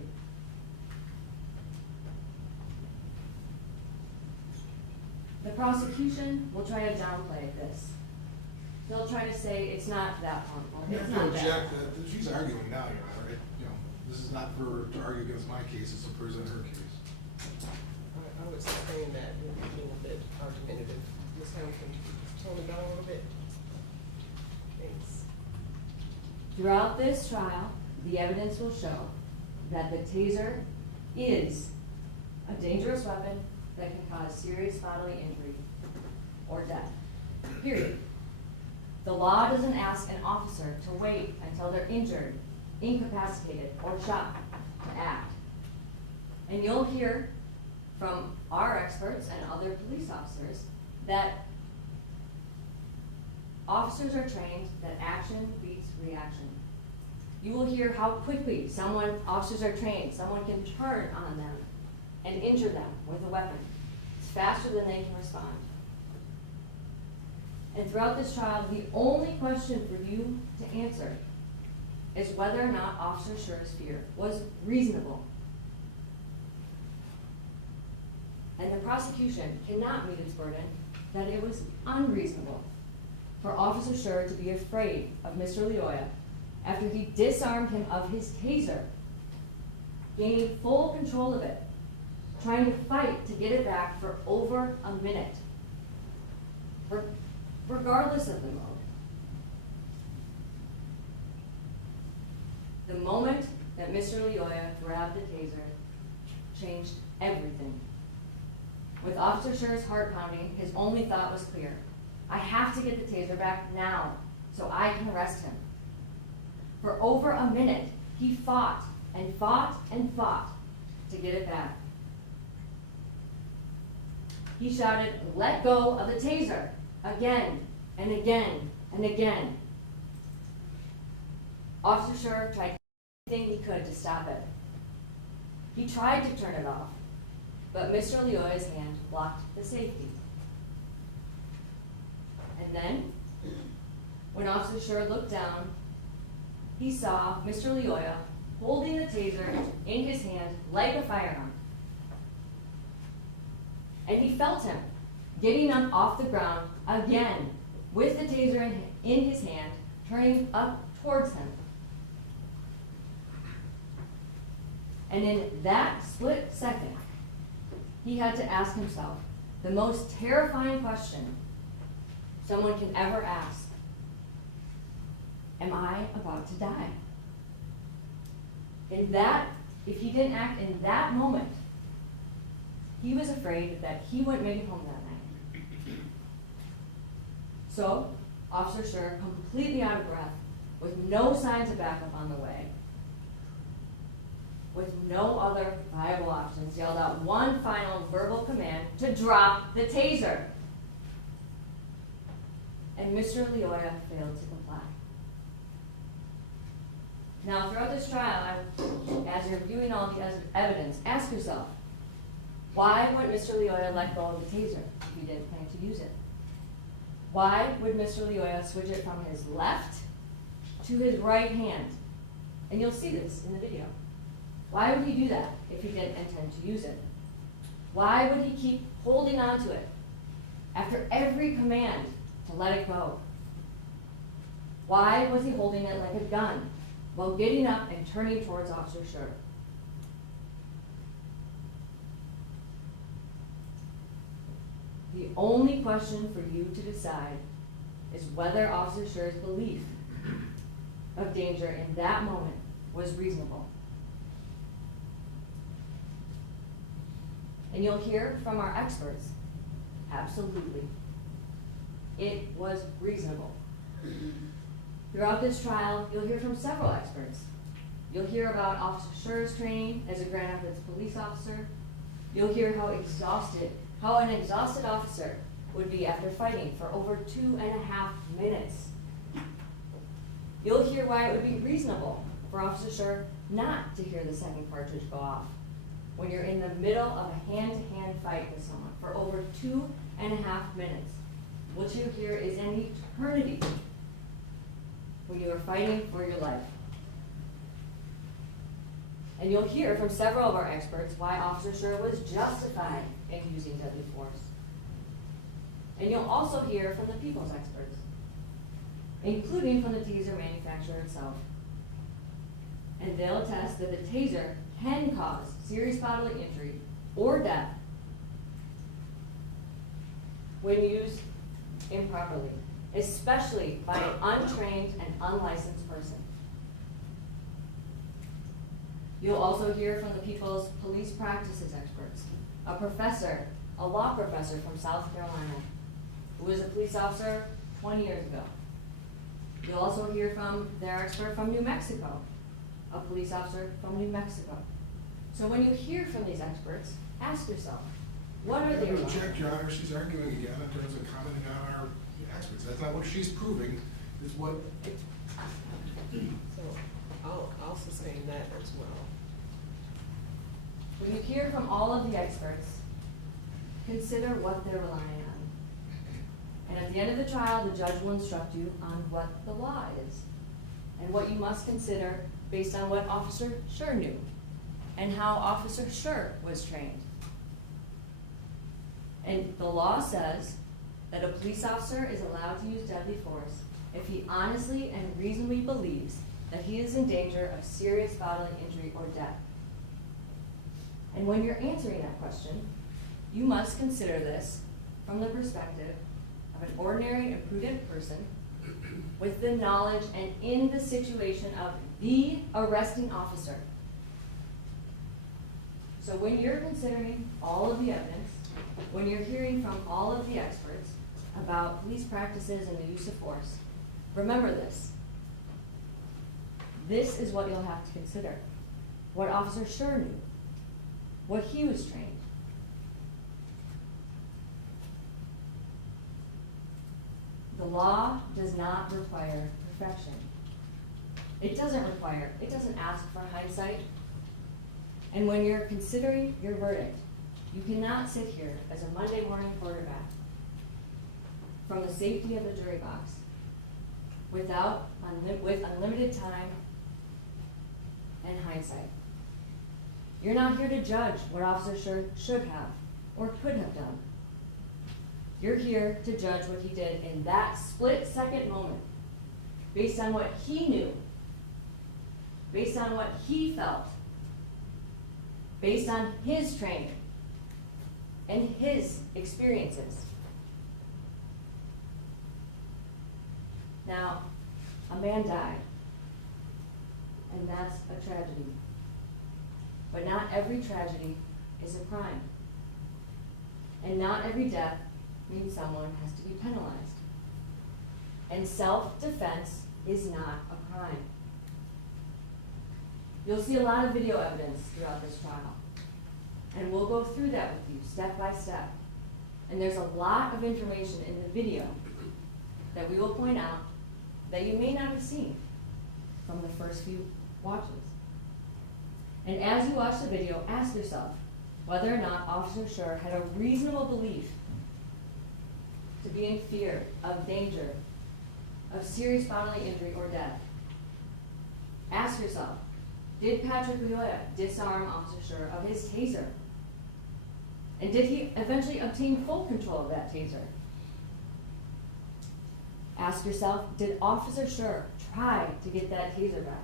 The prosecution will try to downplay this. They'll try to say it's not that harmful. You It's have to not that. object that she's arguing now, Your Honor, right? You know, this is not for her to argue against my case, it's to present her case. I would sustain that, you're being a bit argumentative. Ms. Hamilton, tone it down a little bit. Thanks. Throughout this trial, the evidence will show that the taser is a dangerous weapon that can cause serious bodily injury or death, period. The law doesn't ask an officer to wait until they're injured, incapacitated, or shot to act. And you'll hear from our experts and other police officers that officers are trained that action beats reaction. You will hear how quickly officers are trained, someone can turn on them and injure them with a weapon. It's faster than they can respond. And throughout this trial, the only question for you to answer is whether or not Officer Schurr's fear was reasonable. And the prosecution cannot meet its burden that it was unreasonable for Officer Schurr to be afraid of Mr. Lyoya after he disarmed him of his taser, gaining full control of it, trying to fight to get it back for over a minute, regardless of the mode. The moment that Mr. Lyoya grabbed the taser changed everything. With Officer Schurr's heart pounding, his only thought was clear. I have to get the taser back now so I can arrest him. For over a minute, he fought and fought and fought, to get it back. He shouted, "Let go of the taser," again and again and again. Officer Schurr tried everything he could to stop it. He tried to turn it off, but Mr. Lyoya's hand blocked the safety. And then, when Officer Schurr looked down, he saw Mr. Lyoya holding the taser in his hand like a firearm. And he felt him getting up off the ground again with the taser in his hand, turning up towards him. And in that split second, he had to ask himself the most terrifying question someone can ever ask. Am I about to die? If he didn't act in that moment, he was afraid that he wouldn't make it home that night. So, Officer Schurr, completely out of breath, with no signs of backup on the way, with no other viable options, yelled out one final verbal command to drop the taser. And Mr. Lyoya failed to comply. Now, throughout this trial, as you're viewing all the evidence, ask yourself, why would Mr. Lyoya let go of the taser if he didn't plan to use it? Why would Mr. Lyoya switch it from his left to his right hand? And you'll see this in the video. Why would he do that if he didn't intend to use it? Why would he keep holding on to it after every command to let it go? Why was he holding it like a gun while getting up and turning towards Officer Schurr? The only question for you to decide is whether Officer Schurr's belief of danger in that moment was reasonable. And you'll hear from our experts, absolutely. It was reasonable. Throughout this trial, you'll hear from several experts. You'll hear about Officer Schurr's training as a Grand Rapids police officer. You'll hear how an exhausted officer would be after fighting for over 2.5 minutes. You'll hear why it would be reasonable for Officer Schurr not to hear the second cartridge go off when you're in the middle of a hand-to-hand fight with someone for over 2.5 minutes. What you hear is an eternity when you are fighting for your life. And you'll hear from several of our experts why Officer Schurr was justified in using deadly force. And you'll also hear from the people's experts, including from the taser manufacturer itself. And they'll attest that the taser can cause serious bodily injury or death when used improperly, especially by an untrained and unlicensed person. You'll also hear from the people's police practices experts, a law professor from South Carolina, who was a police officer 20 years ago. You'll also hear from their expert from New Mexico, a police officer from New Mexico. So when you hear from these experts, ask yourself, what are they about? Check, Your Honor, she's arguing again in terms of commenting on our experts. That's not what she's proving, is what. So I'll sustain that as well. When you hear from all of the experts, consider what they're relying on. And at the end of the trial, the judge will instruct you on what the law is and what you must consider based on what Officer Schurr knew and how Officer Schurr was trained. And the law says that a police officer is allowed to use deadly force if he honestly and reasonably believes that he is in danger of serious bodily injury or death. And when you're answering that question, you must consider this from the perspective of an ordinary and prudent person with the knowledge and in the situation of the arresting officer. So when you're considering all of the evidence, when you're hearing from all of the experts about police practices and the use of force, remember this. This is what you'll have to consider. What Officer Schurr knew. what he was trained. The law does not require perfection. It doesn't ask for hindsight. And when you're considering your verdict, you cannot sit here as a Monday morning quarterback from the safety of the jury box with unlimited time and hindsight. You're not here to judge what Officer Schurr should have or could have done. You're here to judge what he did in that split-second moment, based on what he knew, based on what he felt, based on his training and his experiences. Now, a man died, and that's a tragedy. But not every tragedy is a crime. And not every death means someone has to be penalized. And self-defense is not a crime. You'll see a lot of video evidence throughout this trial. And we'll go through that with you step by step. And there's a lot of information in the video that we will point out that you may not have seen from the first few watches. And as you watch the video, ask yourself whether or not Officer Schurr had a reasonable belief to be in fear of danger, of serious bodily injury or death. Ask yourself, did Patrick Lyoya disarm Officer Schurr of his taser? And did he eventually obtain full control of that taser? Ask yourself, did Officer Schurr try to get that taser back?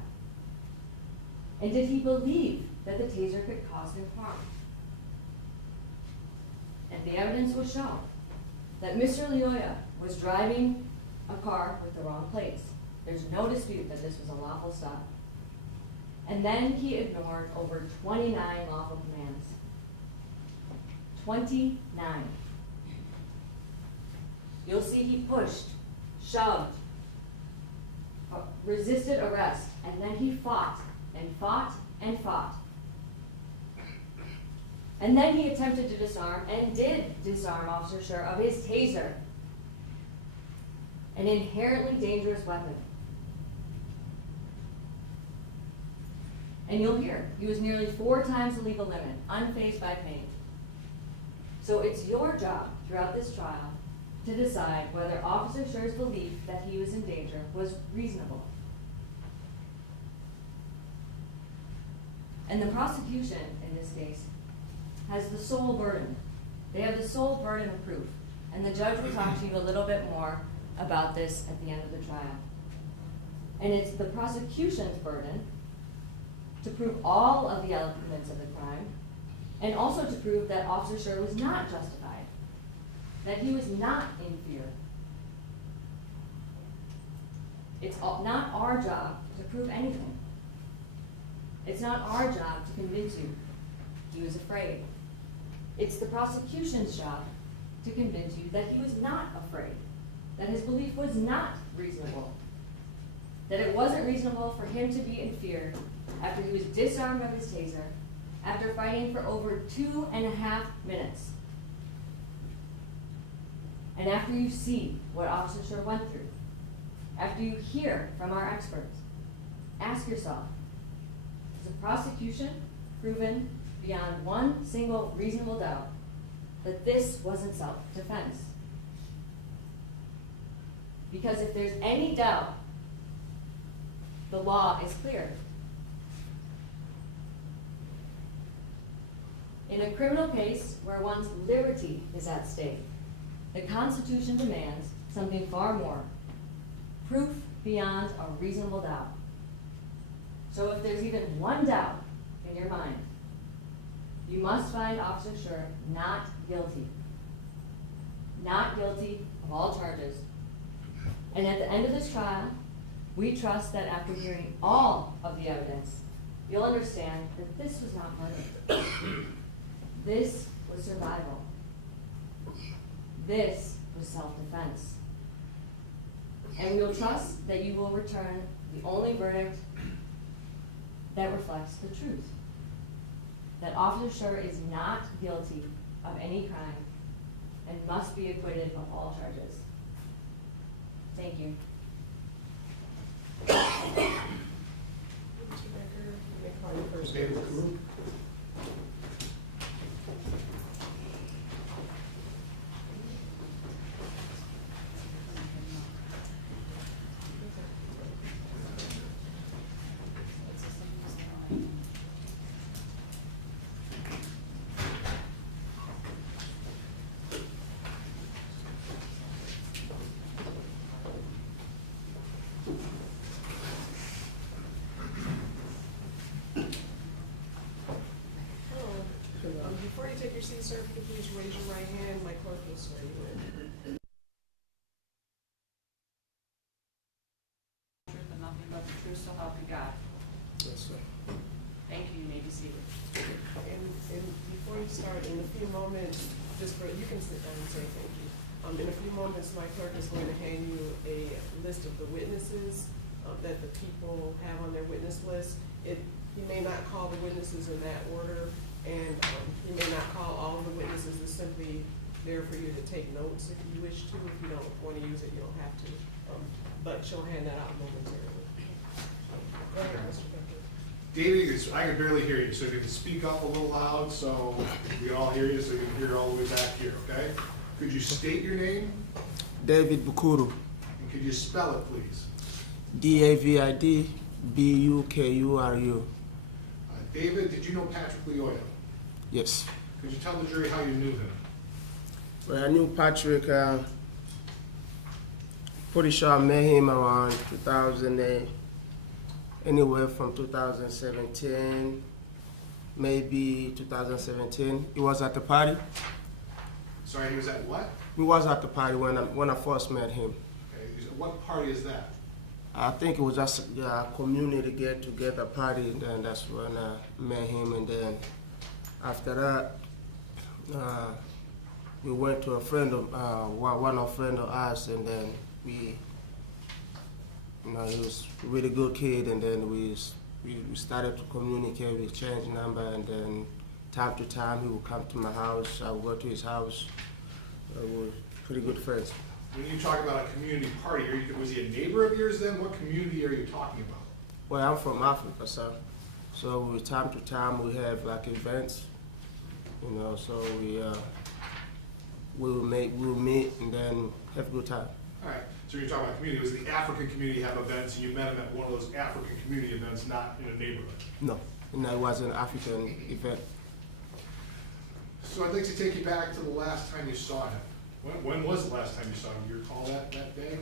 And did he believe that the taser could cause him harm? And the evidence will show that Mr. Lyoya was driving a car with the wrong plates. There's no dispute that this was a lawful stop. And then he ignored over 29 lawful commands. 29. You'll see he pushed, shoved, resisted arrest, and then he fought and fought and fought. And then he attempted to disarm and did disarm Officer Schurr of his taser, an inherently dangerous weapon. And you'll hear, he was nearly 4 times the legal limit, unfazed by pain. So it's your job throughout this trial to decide whether Officer Schurr's belief that he was in danger was reasonable. And the prosecution, in this case, has the sole burden. They have the sole burden of proof. And the judge will talk to you a little bit more about this at the end of the trial. And it's the prosecution's burden to prove all of the elements of the crime, and also to prove that Officer Schurr was not justified, that he was not in fear. It's not our job to prove anything. It's not our job to convince you he was afraid. It's the prosecution's job to convince you that he was not afraid, that his belief was not reasonable, that it wasn't reasonable for him to be in fear after he was disarmed of his taser, after fighting for over 2.5 minutes. And after you see what Officer Schurr went through, after you hear from our experts, ask yourself, has the prosecution proven beyond one single reasonable doubt that this wasn't self-defense? Because if there's any doubt, the law is clear. In a criminal case where one's liberty is at stake, the Constitution demands something far more: proof beyond a reasonable doubt. So if there's even one doubt in your mind, you must find Officer Schurr not guilty. Not guilty of all charges. And at the end of this trial, we trust that after hearing all of the evidence, you'll understand that this was not murder. This was survival. This was self-defense. And we will trust that you will return the only verdict that reflects the truth. that Officer Schurr is not guilty of any crime and must be acquitted of all charges. Thank you. David Kuru. Before you take your seat, sir, could you please raise your right hand? My clerk will swear you in. Truth and nothing but the truth, so help you God. Yes, sir. Thank you, you may be seated. And before you start, in a few moments, just for, you can sit down and say thank you. In a few moments, my clerk is going to hand you a list of the witnesses that the people have on their witness list. He may not call the witnesses in that order, and he may not call all of the witnesses. It's simply there for you to take notes if you wish to. If you don't want to use it, you don't have to. But she'll hand that out momentarily. Go ahead, Mr. Becker. David, I can barely hear you, so if you can speak up a little loud so we can all hear you, so you can hear all the way back here, okay? Could you state your name? David Bukuru. And could you spell it, please? David Bukuru. David, did you know Patrick Lyoya? Yes. Could you tell the jury how you knew him? Well, I knew Patrick, pretty sure I met him around 2008, anywhere from 2017, maybe 2017. He was at the party. Sorry, he was at what? He was at the party when I first met him. Okay, what party is that? I think it was just a community get-together party, and then that's when I met him. And then after that, we went to a friend of one of friend of ours, and then he was a really good kid. And then we started to communicate. We exchanged number, and then time to time he would come to my house. I would go to his house. We were pretty good friends. When you talk about a community party, was he a neighbor of yours then? What community are you talking about? Well, I'm from Africa, so time to time we have like events, so we will meet and then have a good time. All right, so you're talking about community. Was the African community have events and you met him at one of those African community events, not in a neighborhood? No, it was an African event. So I'd like to take you back to the last time you saw him. When was the last time you saw him? Do you recall that day?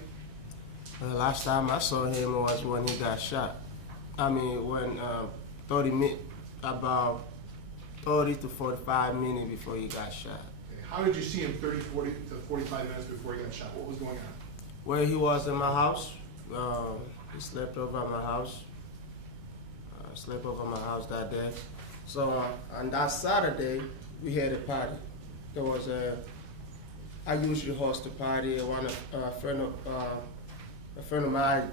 The last time I saw him was when he got shot. I mean, when about 30 to 45 minutes before he got shot. Okay. How did you see him 30, 40 to 45 minutes before he got shot? What was going on? Well, he was in my house. He slept over at my house. Slept over my house that day. So on that Saturday, we had a party. There was I usually host a party. A friend of mine,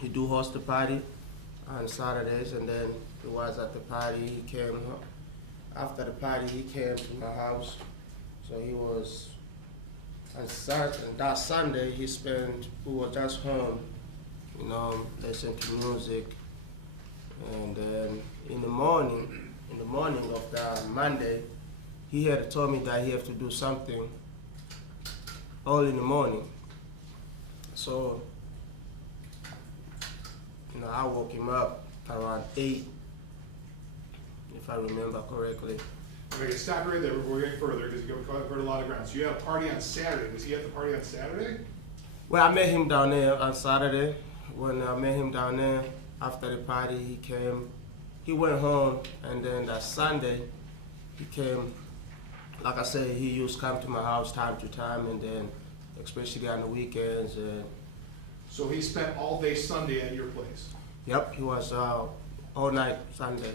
he do host a party on Saturdays, and then he was at the party. He came after the party. He came to my house, so he was. On that Sunday, we was just home, listening to music, and then in the morning of that Monday, he had told me that he had to do something early in the morning. So, I woke him up around 8, if I remember correctly. Okay, stop right there before we get further, because you've covered a lot of ground. So you had a party on Saturday. Was he at the party on Saturday? Well, I met him down there on Saturday. When I met him down there, after the party, he came. He went home, and then that Sunday, he came. Like I said, he used to come to my house time to time, and then especially on the weekends. So he spent all day Sunday at your place? Yep, he was all night Sunday.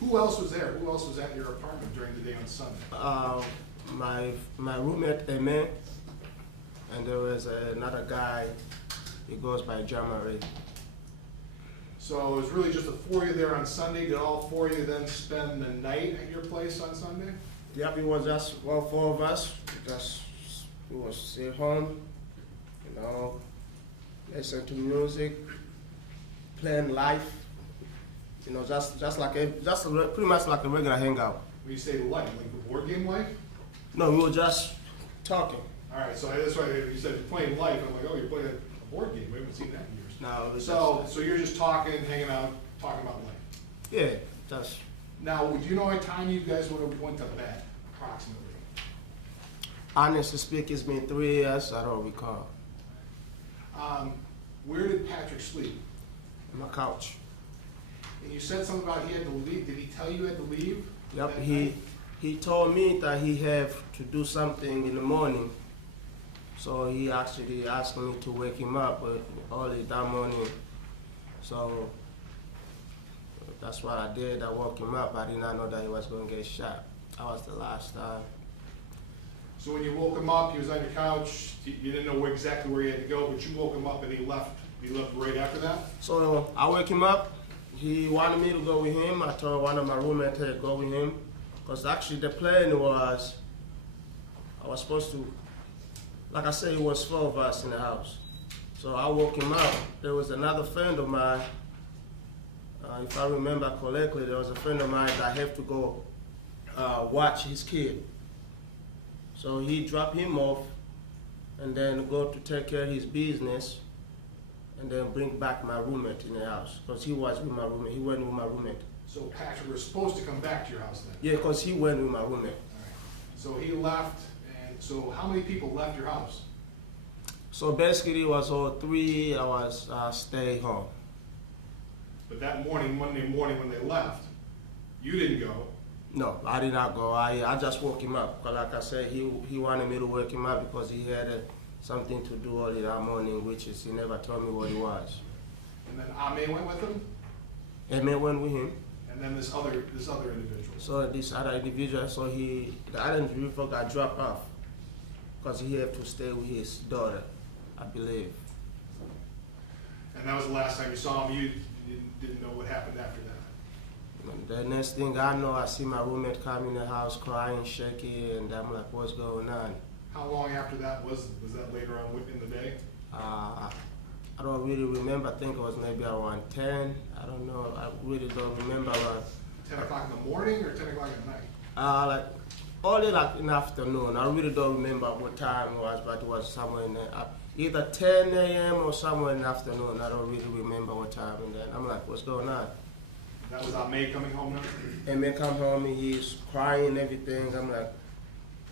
Who else was there? Who else was at your apartment during the day on Sunday? My roommate, Amen, and there was another guy, he goes by Jamari. So it was really just the four of you there on Sunday. Did all four of you then spend the night at your place on Sunday? Yep, it was just all four of us. Just we was sit home, you know, listen to music, playing life. You know, just pretty much like a regular hangout. When you say life, like the board game life? No, we were just talking. All right, so that's why you said you're playing life. I'm like, oh, you're playing a board game. We haven't seen that in years. No, it was So you're just talking, hanging out, talking about life. yeah, just Now, do you know what time you guys would have went to bed, approximately? honestly speaking, it's been 3 years. I don't recall. Where did Patrick sleep? On my couch. And you said something about he had to leave. Did he tell you he had to leave? Yep, that he night? told me that he have to do something in the morning. So he actually asked me to wake him up early that morning. So that's what I did. I woke him up. I did not know that he was going to get shot. That was the last time. So when you woke him up, he was on your couch. You didn't know exactly where he had to go, but you woke him up and he left. He left right after that? So I wake him up. He wanted me to go with him. I told one of my roommates to go with him. Because actually the plan was, I was supposed to, like I said, it was 4 of us in the house. So I woke him up. There was another friend of mine, if I remember correctly, there was a friend of mine that had to go watch his kid. So he dropped him off and then go to take care of his business and then bring back my roommate in the house. Because he was with my roommate. He went with my roommate. So Patrick was supposed to come back to your house then? Yeah, because he went with my roommate. All right. So he left, and so how many people left your house? So basically it was all 3 hours stay home. But that morning, Monday morning when they left, you didn't go. No, I did not go. I just woke him up. 'Cause like I said, he wanted me to wake him up because he had something to do early that morning, which is he never told me what it was. And then Ame went with him, Emmett went with him. and then this other individual. So this other individual, so the other individual got dropped off because he had to stay with his daughter, I believe. And that was the last time you saw him. You didn't know what happened after that. And the next thing I know, I see my roommate come in the house crying, shaky, and I'm like, what's going on? How long after that was that later on in the day? I don't really remember. I think it was maybe around 10. I don't know. I really don't remember. 10 o'clock in the morning or 10 o'clock at night? Like only like in the afternoon. I really don't remember what time it was, but it was somewhere in the, either 10 a.m. or somewhere in the afternoon. I don't really remember what time. And then I'm like, what's going on? That was Ame coming home now? And then come home and he's crying and everything. I'm like,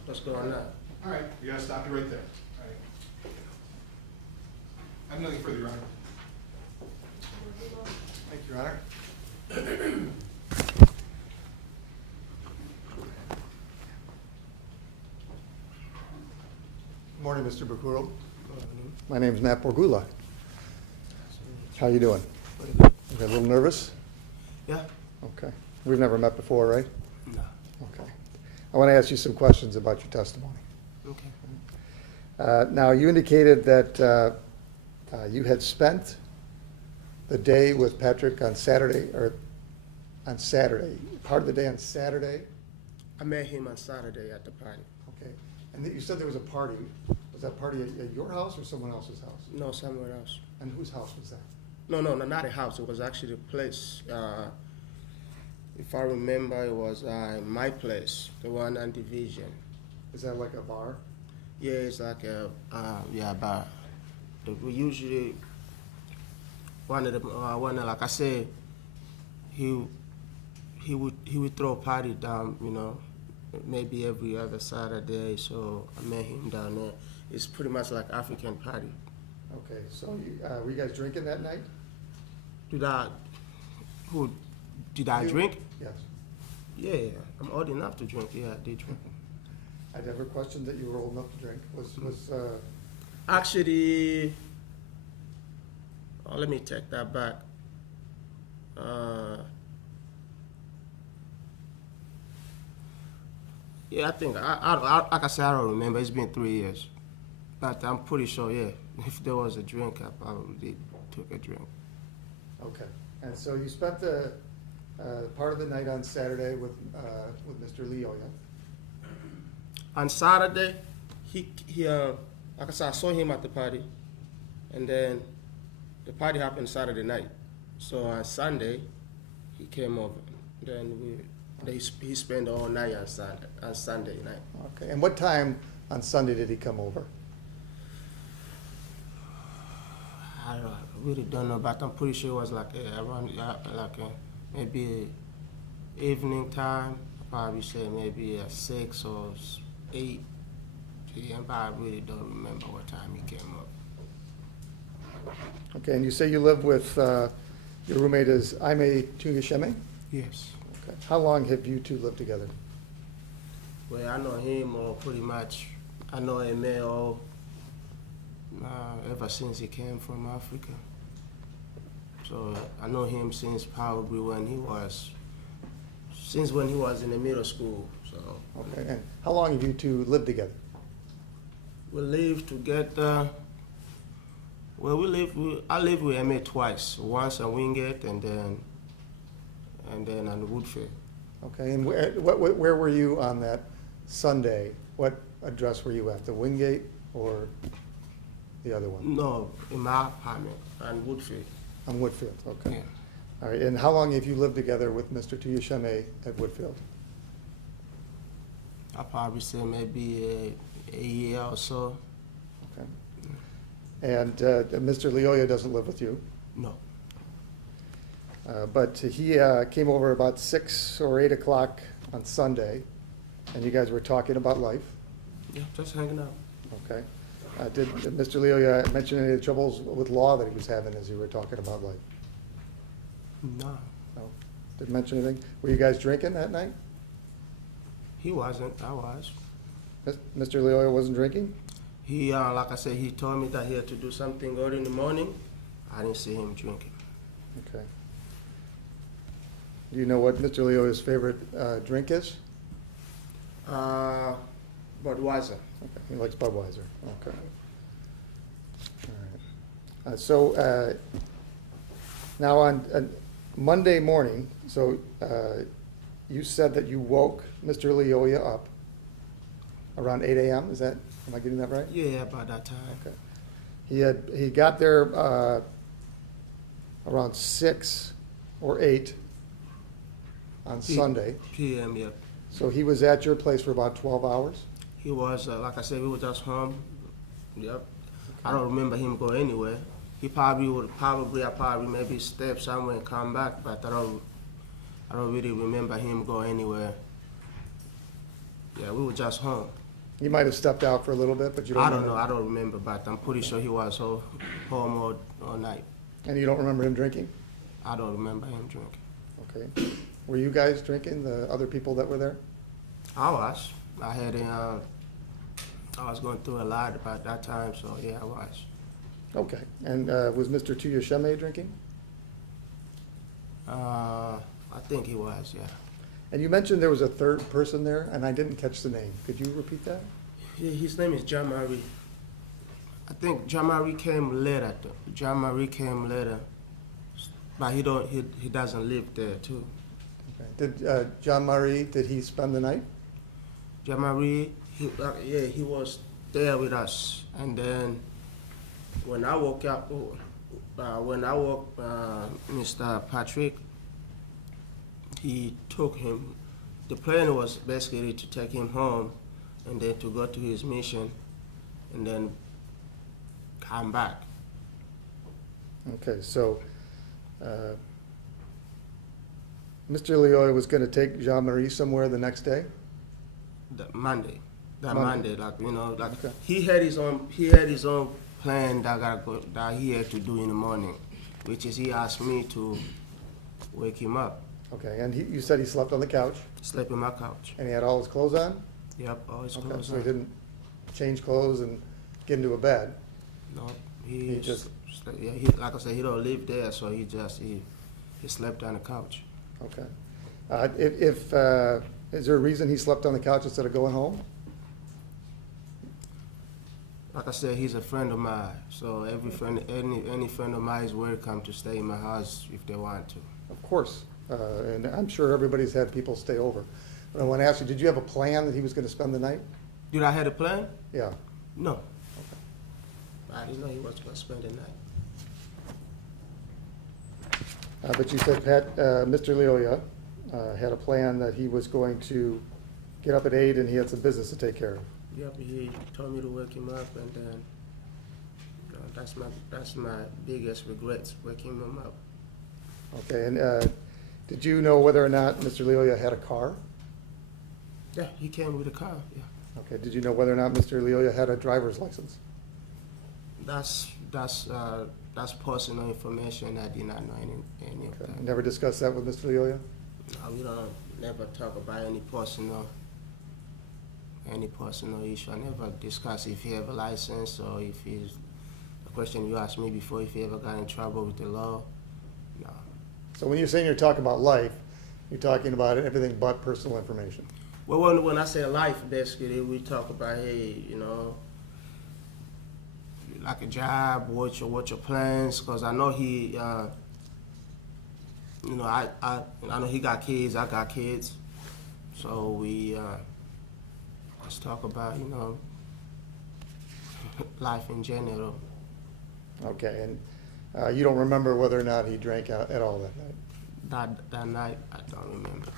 what's going on? All right, you gotta stop you right there. All right. I have nothing further, Your Honor. Thank you, Your Honor. Good morning, Mr. Bakuro. My name's Matt Borgula. How you doing? Okay, a little nervous? Yeah? Okay. We've never met before, right? No. Okay. I want to ask you some questions about your testimony. Okay. Now, you indicated that you had spent the day with Patrick on Saturday, part of the day on Saturday. I met him on Saturday at the party. Okay. And you said there was a party. Was that party at your house or someone else's house? No, somewhere else. And whose house was that? No, not a house. It was actually a place. If I remember, it was my place, the one on Division. Is that like a bar? Yeah, it's like a bar. We usually one of like I said, he would throw a party down, you know, maybe every other Saturday. So I met him down there. It's pretty much like African party. Okay, so were you guys drinking that night? Did I You? drink? Yes. Yeah, I'm old enough to drink. Yeah, I did drink. I never questioned that you were old enough to drink. Actually, let me take that back. Yeah, I think, like I said, I don't remember. It's been 3 years. But I'm pretty sure, yeah, if there was a drink, I probably took a drink. Okay. And so you spent the, part of the night on Saturday with Mr. Lyoya. On Saturday, he like I said, I saw him at the party, and then the party happened Saturday night. So on Sunday, he came over. Then he spent all night on Sunday night. Okay, and what time on Sunday did he come over? I really don't know, but I'm pretty sure it was like around maybe evening time. I probably say maybe 6 or 8 p.m. But I really don't remember what time he came up. Okay, and you say you live with, your roommate is Aime Tuyasheme? Yes. Okay. How long have you two lived together? Well, I know him pretty much. I know him ever since he came from Africa. So I know him since probably when he was in the middle school. So Okay, and how long have you two lived together? we lived together. Well, I lived with Emma twice. Once in Wingate and then on Woodfield. Okay, and where were you on that Sunday? What address were you at, the Wingate or the other one? No, in my apartment on Woodfield. On Woodfield, okay. Yeah. All right, and how long have you lived together with Mr. Tuyasheme at Woodfield? I'll probably say maybe a year or so. Okay. And Mr. Lyoya doesn't live with you, No. but he came over about 6 or 8 o'clock on Sunday, and you guys were talking about life, Yeah, just hanging out. okay? Did Mr. Lyoya mention any of the troubles with law that he was having as you were talking about life? No, No? Didn't mention anything? Were you guys drinking that night? he wasn't. I was. Mr. Lyoya wasn't drinking? He, like I said, he told me that he had to do something early in the morning. I didn't see him drinking. Okay. Do you know what Mr. Lyoya's favorite drink is? Budweiser. Okay, he likes Budweiser, okay. All right. So, now on Monday morning, so you said that you woke Mr. Lyoya up around 8 a.m., is that, am I getting that right? Yeah, about that time. Okay. He got there around 6 or 8 on Sunday, PM, yeah. so he was at your place for about 12 hours? He was, like I said, we were just home. Yep. I don't remember him go anywhere. He I probably maybe step somewhere and come back, but I don't really remember him go anywhere. Yeah, we were just home. He might have stepped out for a little bit, but you don't I remember? don't know, I don't remember, but I'm pretty sure he was home all night. And you don't remember him drinking? I don't remember him drinking. Okay. Were you guys drinking, the other people that were there? I was. I was going through a lot about that time, so yeah, I was. Okay. And was Mr. Tuyasheme drinking? I think he was, yeah. And you mentioned there was a third person there, and I didn't catch the name. Could you repeat that? His name is John Marie. I think John Marie came later. John Marie came later, but he doesn't live there too. Okay. Did John Marie, did he spend the night? John Marie, he was there with us, and then when I woke up, Mr. Patrick, he took him. The plan was basically to take him home and then to go to his mission and then come back. Okay, so Mr. Lyoya was going to take Jean-Marie somewhere the next day? Monday, Monday. like Okay. he had his own plan that he had to do in the morning, which is he asked me to wake him up. Okay, and you said he slept on the couch, Slept in my couch. and he had all his clothes on? Yep, all his Okay, clothes so he on. didn't change clothes and get into a bed? No, He just- like I said, he don't live there, so he slept on the couch. Okay. Is there a reason he slept on the couch instead of going home? Like I said, he's a friend of mine. So every friend, any friend of mine is welcome to stay in my house if they want to. Of course, and I'm sure everybody's had people stay over. But I want to ask you, did you have a plan that he was going to spend the night? Did I have a plan? Yeah. No. I didn't know he was going to spend the night. But you said Mr. Lyoya had a plan that he was going to get up at 8 and he had some business to take care of. Yep, he told me to wake him up, and then that's my biggest regrets, waking him up. Okay, and did you know whether or not Mr. Lyoya had a car? Yeah, he came with a car. Yeah, Okay, did you know whether or not Mr. Lyoya had a driver's license? that's personal information. I did not know any of Okay. that. Never discussed that with Mr. Lyoya? No, we don't never talk about any personal issue. I never discuss if he have a license or if he's the question you asked me before, if he ever got in trouble with the law. No. So when you're saying you're talking about life, you're talking about everything but personal information? Well, when I say life, basically, we talk about, hey, you know, like a job, what your plans, because I know he, you know, I know he got kids, I got kids, so we let's talk about, you know, life in general. Okay, and you don't remember whether or not he drank at all that night? That night, I don't remember.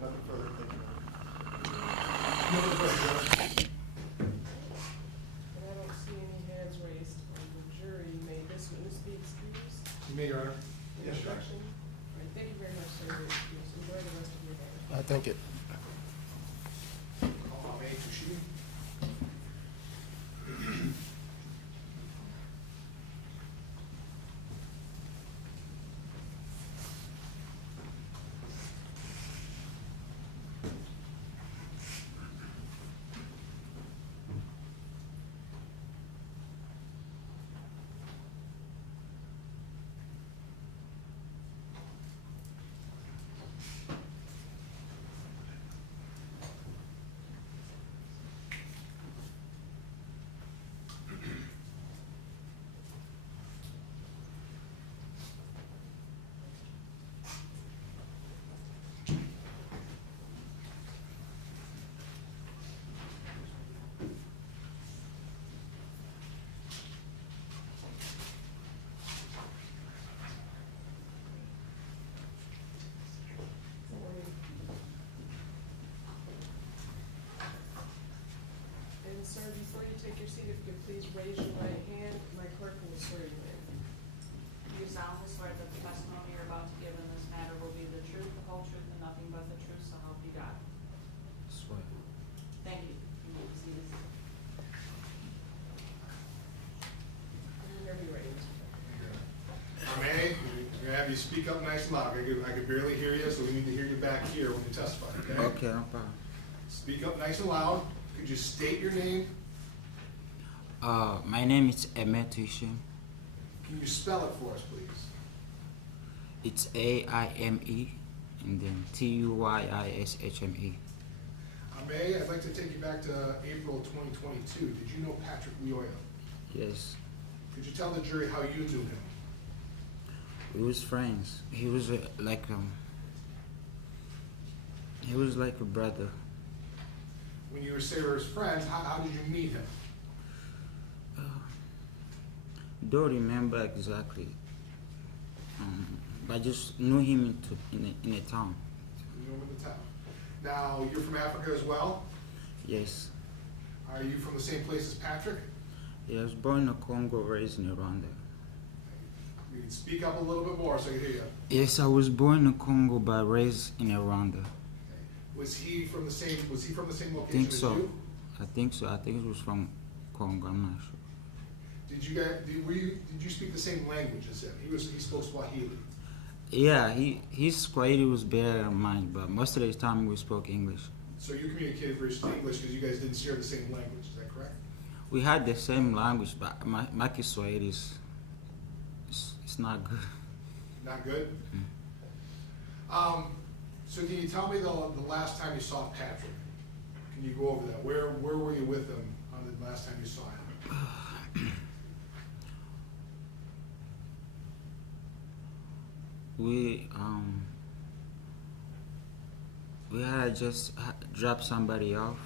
Nothing further, thank you. And I don't see any hands raised on the jury. May this witness be excused? You may, Your Honor. Any objection? All right, thank you very much, sir. You're excused. Enjoy the rest of your day. I think it. And sir, before you take your seat, if you could please raise your right hand, my clerk will swear you in. Do you solemnly swear that the testimony you're about to give in this matter will be the truth, the whole truth, and nothing but the truth, so help you God? Swear. Thank you. You may be seated. Whenever you're ready, Mr. Chairman. May, I'm gonna have you speak up nice and loud. I could barely hear you, so we need to hear you back here when you testify, okay? Okay, no problem. Speak up nice and loud. Could you state your name? My name is Tussle. Can you spell it for us, please? It's AIME and then TUYISHME. May, I'd like to take you back to April 2022. Did you know Patrick Lyoya? Yes, Could you tell the jury how you knew him? we was friends. He was like a brother. When you were his friends, how did you meet him? Don't remember exactly, but I just knew him in a town. You knew him in the town. Now, you're from Africa as well? Yes, Are you from the same place as Patrick? he was born in Congo, raised in Rwanda. You can speak up a little bit more so I can hear you. Yes, I was born in Congo but raised in Rwanda. Was he from the same I location think as so. you? I think so. I think it was from Congo. I'm not sure. Did you speak the same language as him? He spoke Swahili. Yeah, his Swahili was better than mine, but most of the time we spoke English. So you communicated first in English because you guys didn't share the same language. Is that correct? We had the same language, but my Kiswahili is it's not good. Not good. So can you tell me the last time you saw Patrick? Can you go over that? Where were you with him on the last time you saw him? We had just dropped somebody off.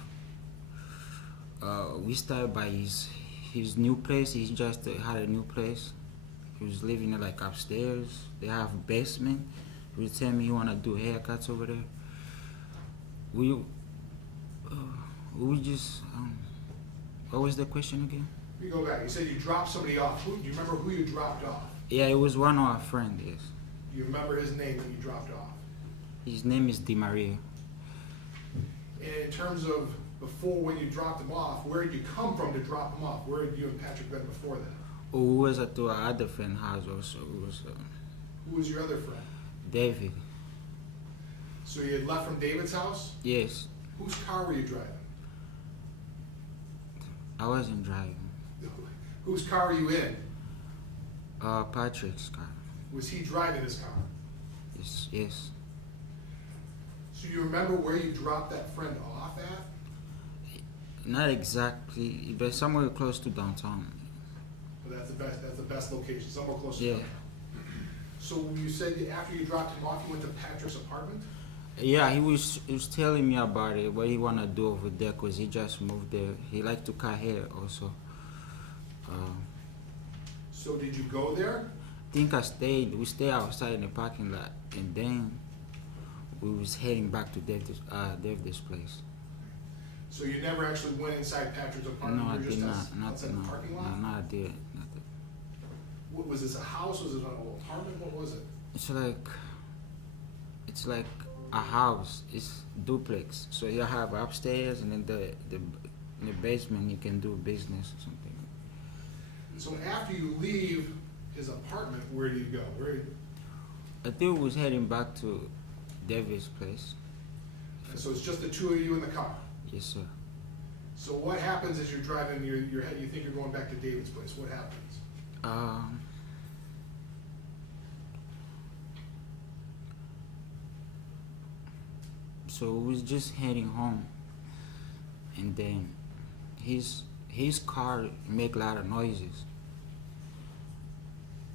We started by his new place. He just had a new place. He was living like upstairs. They have a basement. He was telling me he wanna do haircuts over there. We just what was the question again? You go back. You said you dropped somebody off. Do you remember who you dropped off? Yeah, it was one of our friends. Yes, Do you remember his name that you dropped off? his name is Di Maria. And in terms of before when you dropped him off, where did you come from to drop him off? Where had you and Patrick been before that? We was at our other friend's house also. It was Who was your other friend? David. So you had left from David's house? Yes, Whose car were you driving? I wasn't driving. Whose car were you in? Patrick's car. Was he driving his car? Yes, yes. So you remember where you dropped that friend off at? Not exactly, but somewhere close to downtown. Well, that's the best location, somewhere close to Yeah. town. So you said after you dropped him off, you went to Patrick's apartment? Yeah, he was telling me about it, what he wanna do over there, cause he just moved there. He like to cut hair also. So did you go there? We stayed outside in the parking lot, and then we was heading back to David's place. So you never actually went inside Patrick's No, apartment? I You were did just not, outside the parking lot? no, I did not. What, was this a house? Was it an apartment? What was it? It's like a house. It's duplex. So you have upstairs, and then in the basement you can do business or something. So after you leave his apartment, where do you go? I think we was heading back to David's place. So it's just the two of you in the car. Yes, sir. So what happens as you're driving? You think you're going back to David's place. What happens? So we was just heading home, and then his car make a lot of noises.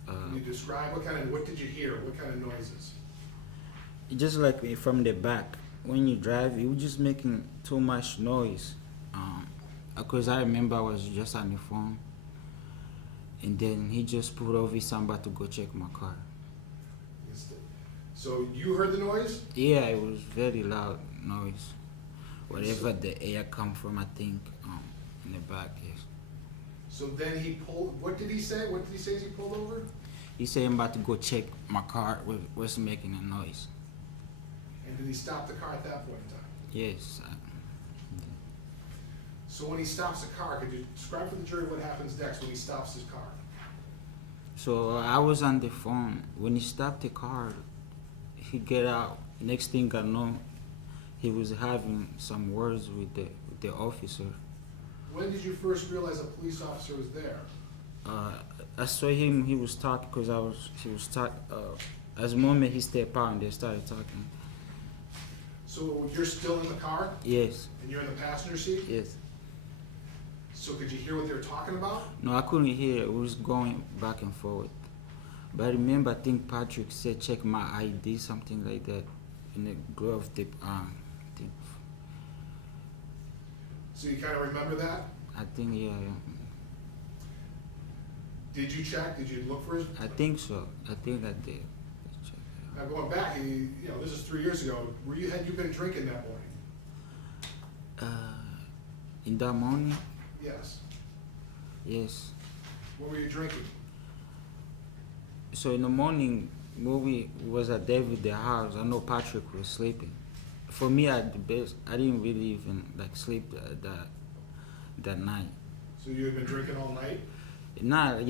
Can you describe what did you hear? What kind of noises? Just like from the back, when you drive, it was just making too much noise. Because I remember I was just on the phone, and then he just pulled over somebody to go check my car. So you heard the noise? Yeah, it was very loud noise. Wherever the air come from, I think, in the back, yes. So then he pulled, what did he say? What did he say as he pulled over? He said I'm about to go check my car was making a noise. And did he stop the car at that point in time? Yes. So when he stops the car, could you describe for the jury what happens next when he stops his car? So I was on the phone. When he stopped the car, he get out. Next thing I know, he was having some words with the officer. When did you first realize a police officer was there? I saw him. He was talking because he was talking. As the moment he stepped out, and they started talking. So you're still in the car? Yes. And you're in the passenger seat? Yes. So could you hear what they were talking about? No, I couldn't hear. It was going back and forth. But I remember, I think Patrick said, "Check my ID," something like that, in the glove tip. Thing. So you kind of remember that? I think, yeah. Did you check? Did you look for his? I think so. I think I did. Now going back, this is 3 years ago. Had you been drinking that morning? In that morning, Yes. yes. What were you drinking? So in the morning, when we was at David's house, I know Patrick was sleeping. For me, at the best, I didn't really even sleep that night. So you had been drinking all night? Not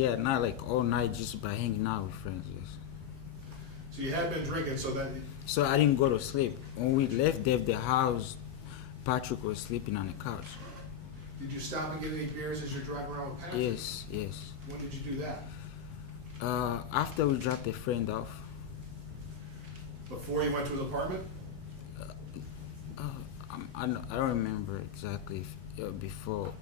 like all night, just by hanging out with friends. Yes. So you had been drinking, So I didn't go to sleep. When we left David's house, Patrick was sleeping on the couch. Did you stop and get any beers as you're driving around with Patrick? Yes, yes. When did you do that? After we dropped a friend off. Before you went to his apartment? I don't remember exactly if, before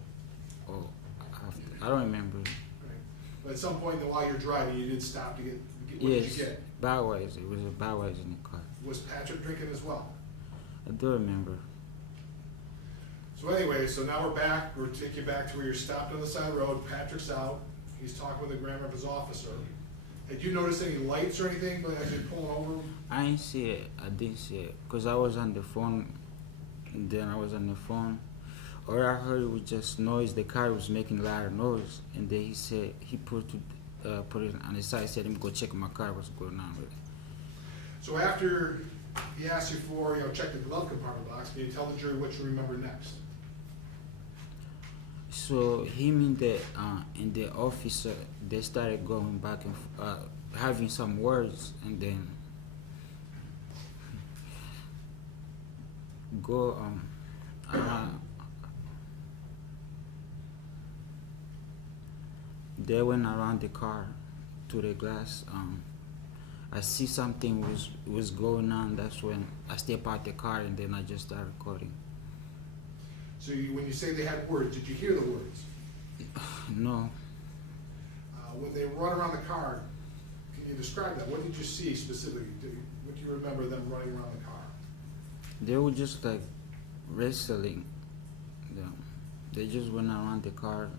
or after. I don't remember. Right. But at some point while you're driving, you did stop to get what did Yes, you get? Budweiser. It was a Budweiser in the car. Was Patrick drinking as well? I do remember. So anyway, so now we're back, we'll take you back to where you're stopped on the side of the road, Patrick's out, he's talking with the Grand Rapids officer. Had you noticed any lights or anything, like as you're pulling over? I didn't see it. I didn't see it because I was on the phone. And then I was on the phone. All I heard was just noise. The car was making a lot of noise. And then he said he put it on the side. Said, "Let me go check my car. What's going on with it?" So after he asked you for, check the glove compartment box, can you tell the jury what you remember next? So him in the office, they started going back and having some words, and then they went around the car to the glass. I see something was going on. That's when I step out the car and then I just start recording. So when you say they had words, did you hear the words? No. When they run around the car, can you describe that? What did you see specifically? What do you remember them running around the car? They were just like wrestling. They just went around the car,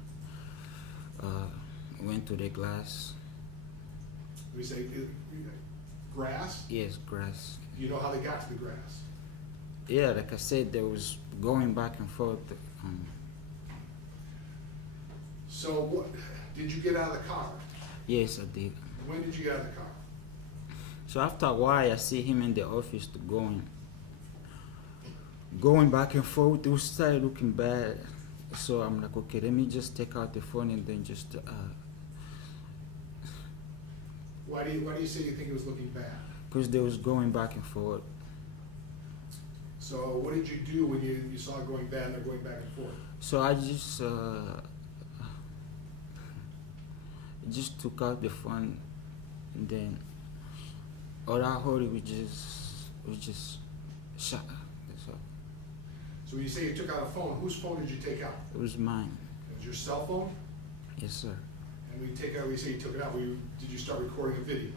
went to the glass. We say grass? Yes, grass. You know how they got to the grass? Yeah, like I said, they was going back and forth. So what, did you get out of the car? Yes, I did. When did you get out of the car? So after a while, I see him in the office going back and forth. It started looking bad. So I'm like, okay, let me just take out the phone and then just. Why do you say you think it was looking bad? Because they was going back and forth. So what did you do when you saw it going bad and they're going back and forth? So I just took out the phone, and then all I heard was just shut. That's all. So when you say you took out a phone, whose phone did you take out? It was mine. It was your cell phone? Yes, sir. And when you say you took it out, did you start recording a video?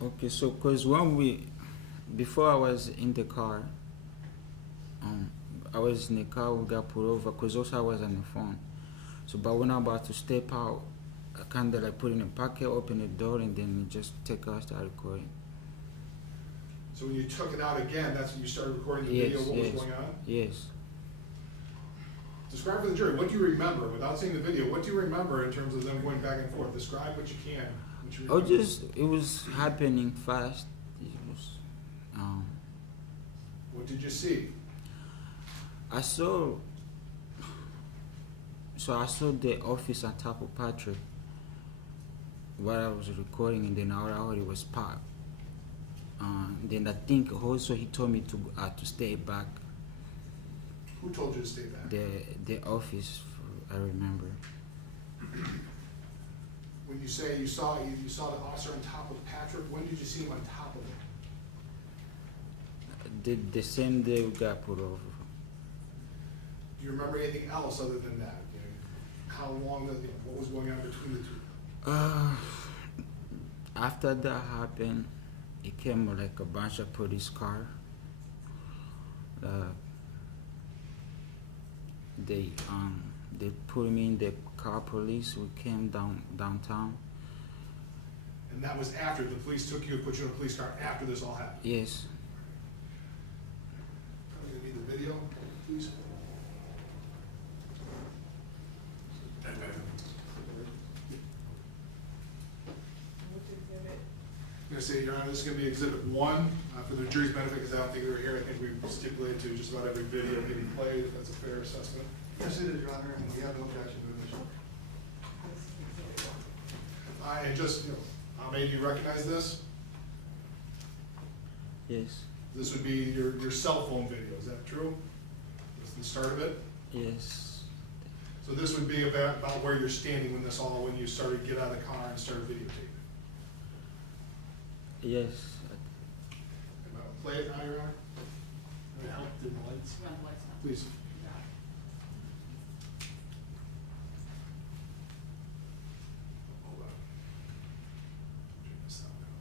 Okay, so because before I was in the car, we got pulled over because also I was on the phone. So, but when I'm about to step out, I kind of like put in a pocket, open the door, and then just take out, start recording. So when you took it out again, that's when you started recording the Yes, video of what yes, was going on? yes. Describe for the jury, what do you remember, without seeing the video, what do you remember in terms of them going back and forth? Describe what you can, what you Oh, remember. it was happening fast. It was, What did you see? I saw the office on top of Patrick while I was recording, and then all I heard was pop. Then I think also he told me to stay back. Who told you to stay back? The office, I remember. When you say you saw the officer on top of Patrick, when did you see him on top of him? The same day we got pulled over. Do you remember anything else other than that? How long, what was going on between the two? After that happened, it came like a bunch of police car. They put me in the car police. We came downtown. And that was after the police took you and put you in a police car after this all happened? Yes. I'm gonna need the video, please. I'm gonna say, Your Honor, this is gonna be exhibit 1, for the jury's benefit, because I don't think they were here. I think we stipulated to just about every video getting played, if that's a fair assessment. Yes, it is, Your Honor, and we have no objection to this. And just, Ahmed, do you recognize this? Yes. This would be your cell phone video, is that true? That's the start of it? Yes. So this would be about where you're standing when you started to get out of the car and started videotaping. Yes. I play it now, Your Honor? Would it help dim the lights? Run the lights on. Please. Yeah. Hold on. Turn this sound down.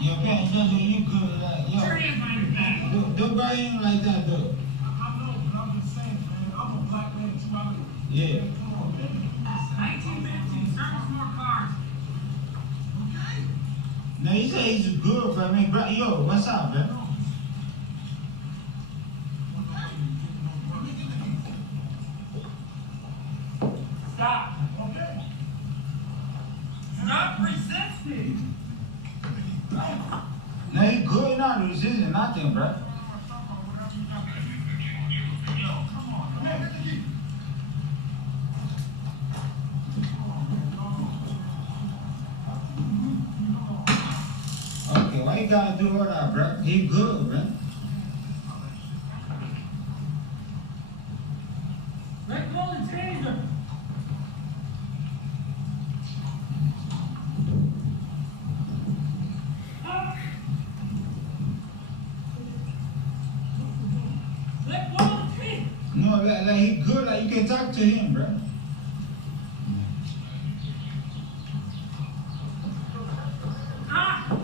Yo, man, you good, like, yo. Don't go in like that, though. I know, but I'm just saying, man, I'm a black man too. I mean, Yeah. 1915, service more cars. Okay. Now, he said he's good for me, bro. Yo, what's up, bro? Stop. Okay. Stop resisting. Now, he good, not resisting nothing, bro. Yo, come on, man, get the key. Okay, why you gotta do all that, bro? He good, man. Let go of the taser. Let go of the taser. No, like he good, like you can talk to him, bro. Ah!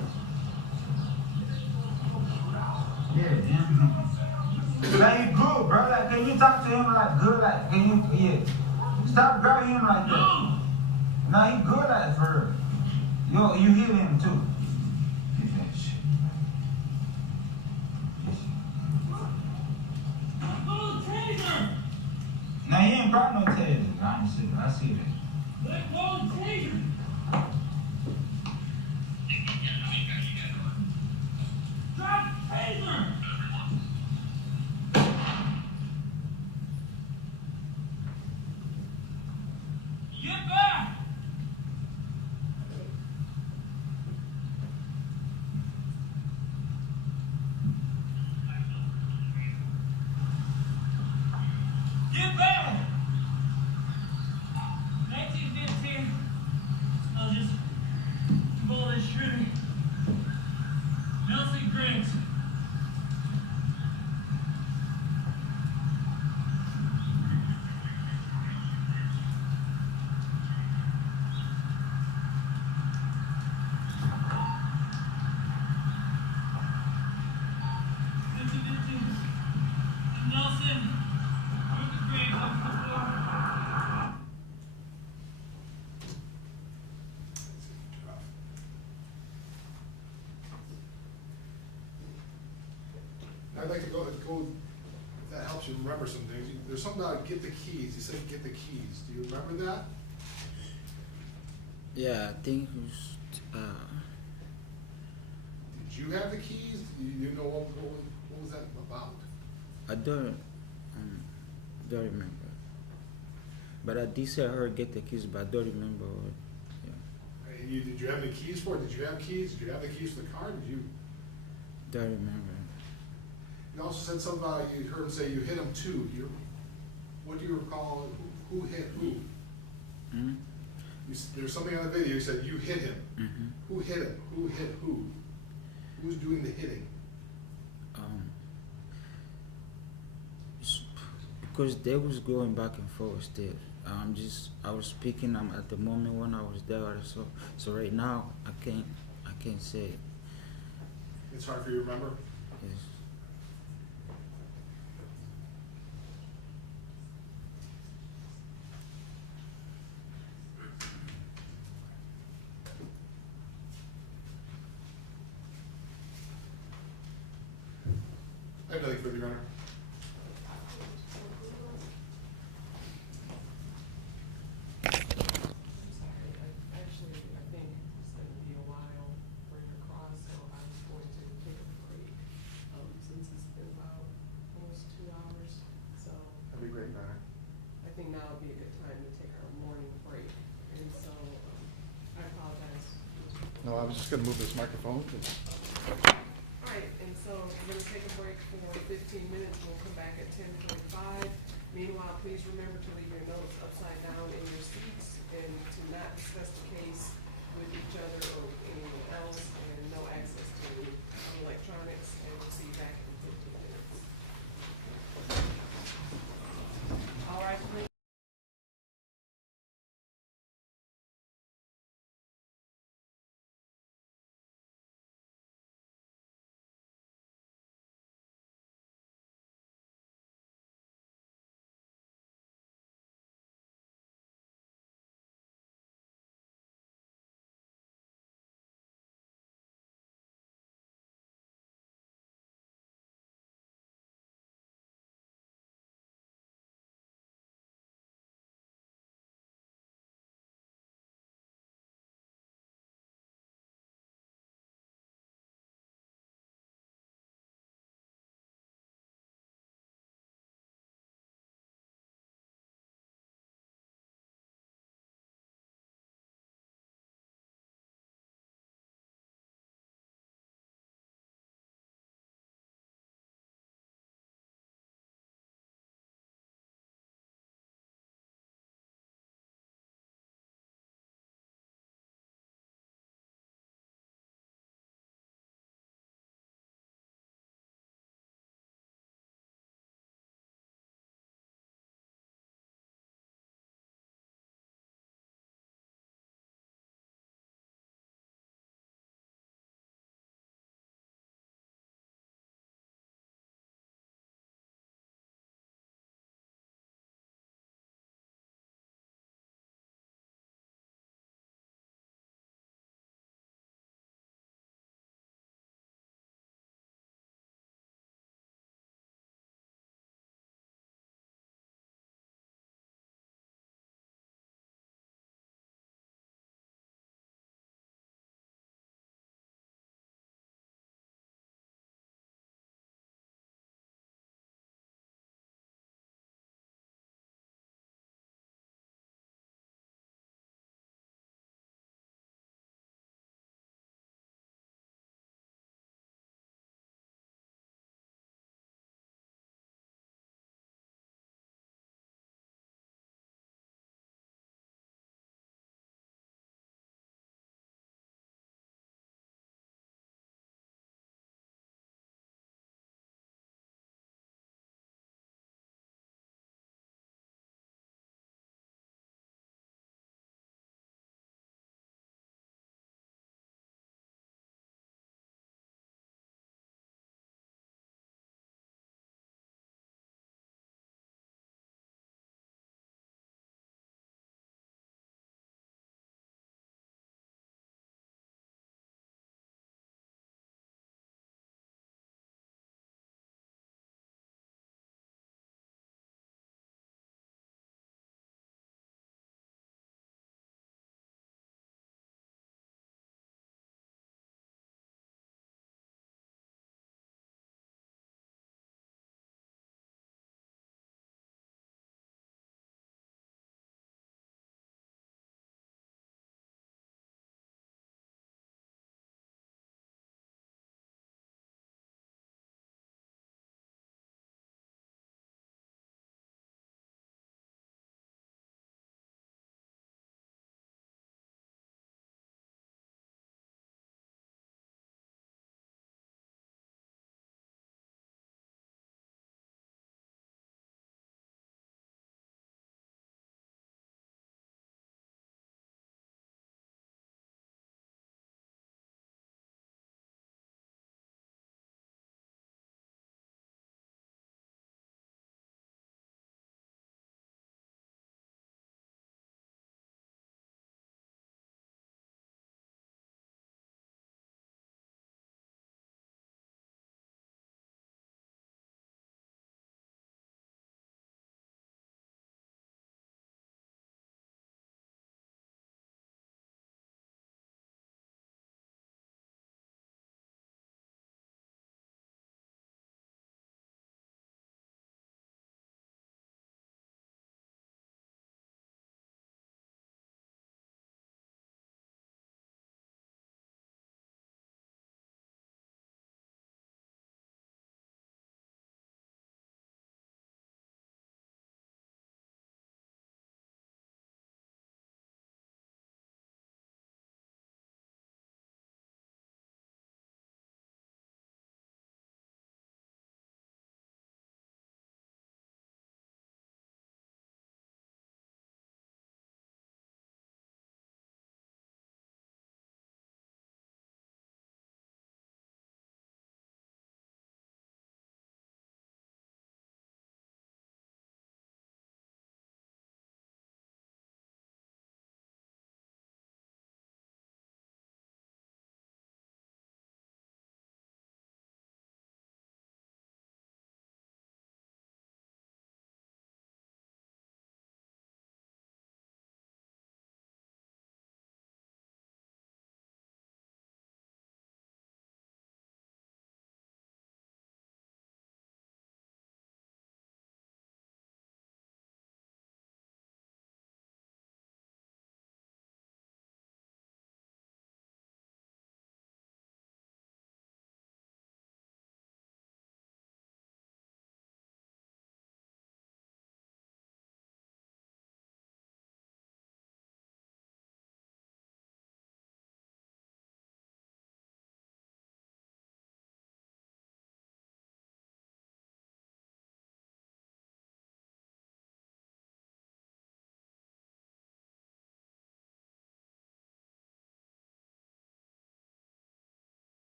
Yeah, damn. Like he good, bro. Like, can you talk to him like good, like, can you, yeah. Stop grabbing him like that. Nah, he good, like, for real. Yo, you hit him too. Hit that shit. Let go of the taser. Now, he ain't brought no taser. I see that. Let go of the taser. Drop the taser. Get back. Get back. 1915. I was just bullet shooting. Nelson Griggs. Nelson, with the Griggs on the floor. I'd like to go, if that helps you remember some things. There's something about get the keys. You said get the keys. Do you remember that? Yeah, I think it was, Did you have the keys? You know what was that about? I don't remember. But I did say I heard get the keys, but I don't remember what, yeah. And did you have any keys for it? Did you have keys? Did you have the keys to the car? Did you? Don't remember. You also said something about, you heard him say you hit him too. What do you recall? Who hit who? Hmm? There's something on the video, you said you hit him. Mm-hmm. Who hit him? Who hit who? Who's doing the hitting? Because they was going back and forth still. I was speaking at the moment when I was there, so right now I can't say it. It's hard for you to remember? Yes. I have nothing further, Your Honor. Actually, I think it's gonna be a while for your cross, so I was going to take a break, since it's been about almost 2 hours. So That'd be great, Your Honor. I think now would be a good time to take our morning break. And so, I apologize. No, I was just gonna move this microphone. All right, and so we're gonna take a break for 15 minutes. We'll come back at 10:45. Meanwhile, please remember to leave your notes upside down in your seats and to not discuss the case with each other or with anyone else, and no access to electronics, and we'll see you back in 15 minutes. All right, please.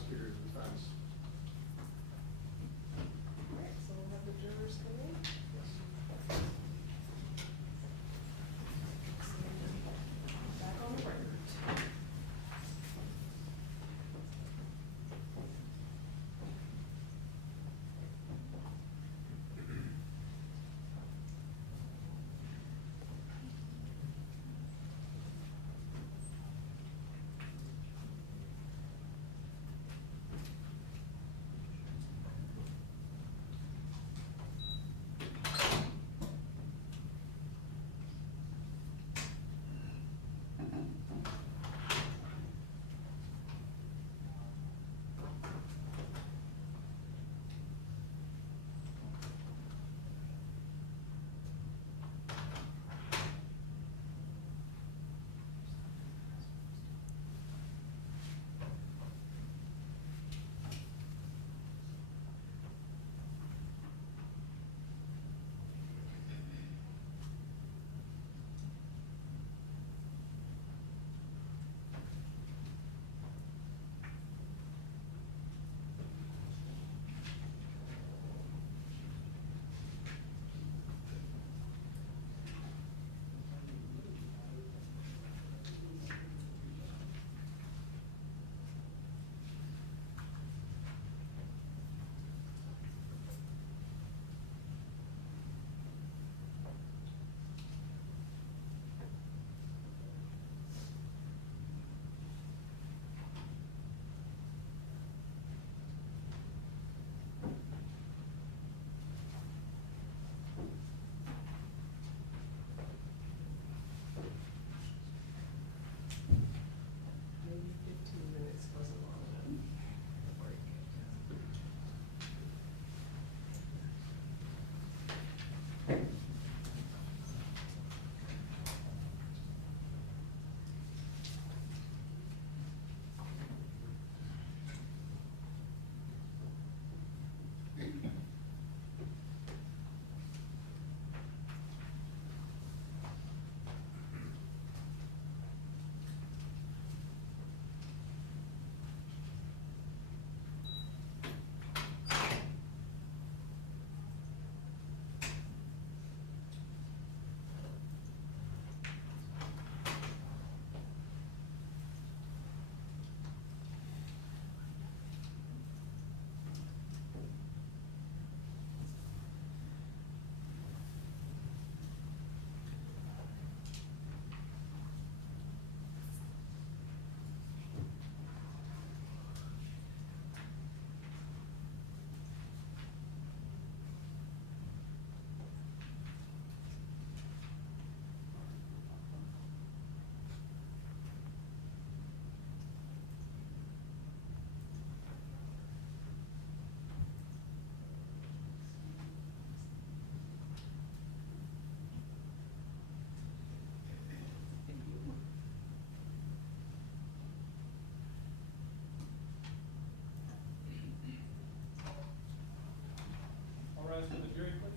prosecutor's defense. All right, so we'll have the jurors come in. Back on the record. Maybe 15 minutes wasn't long enough. Break. All rise for the jury, please.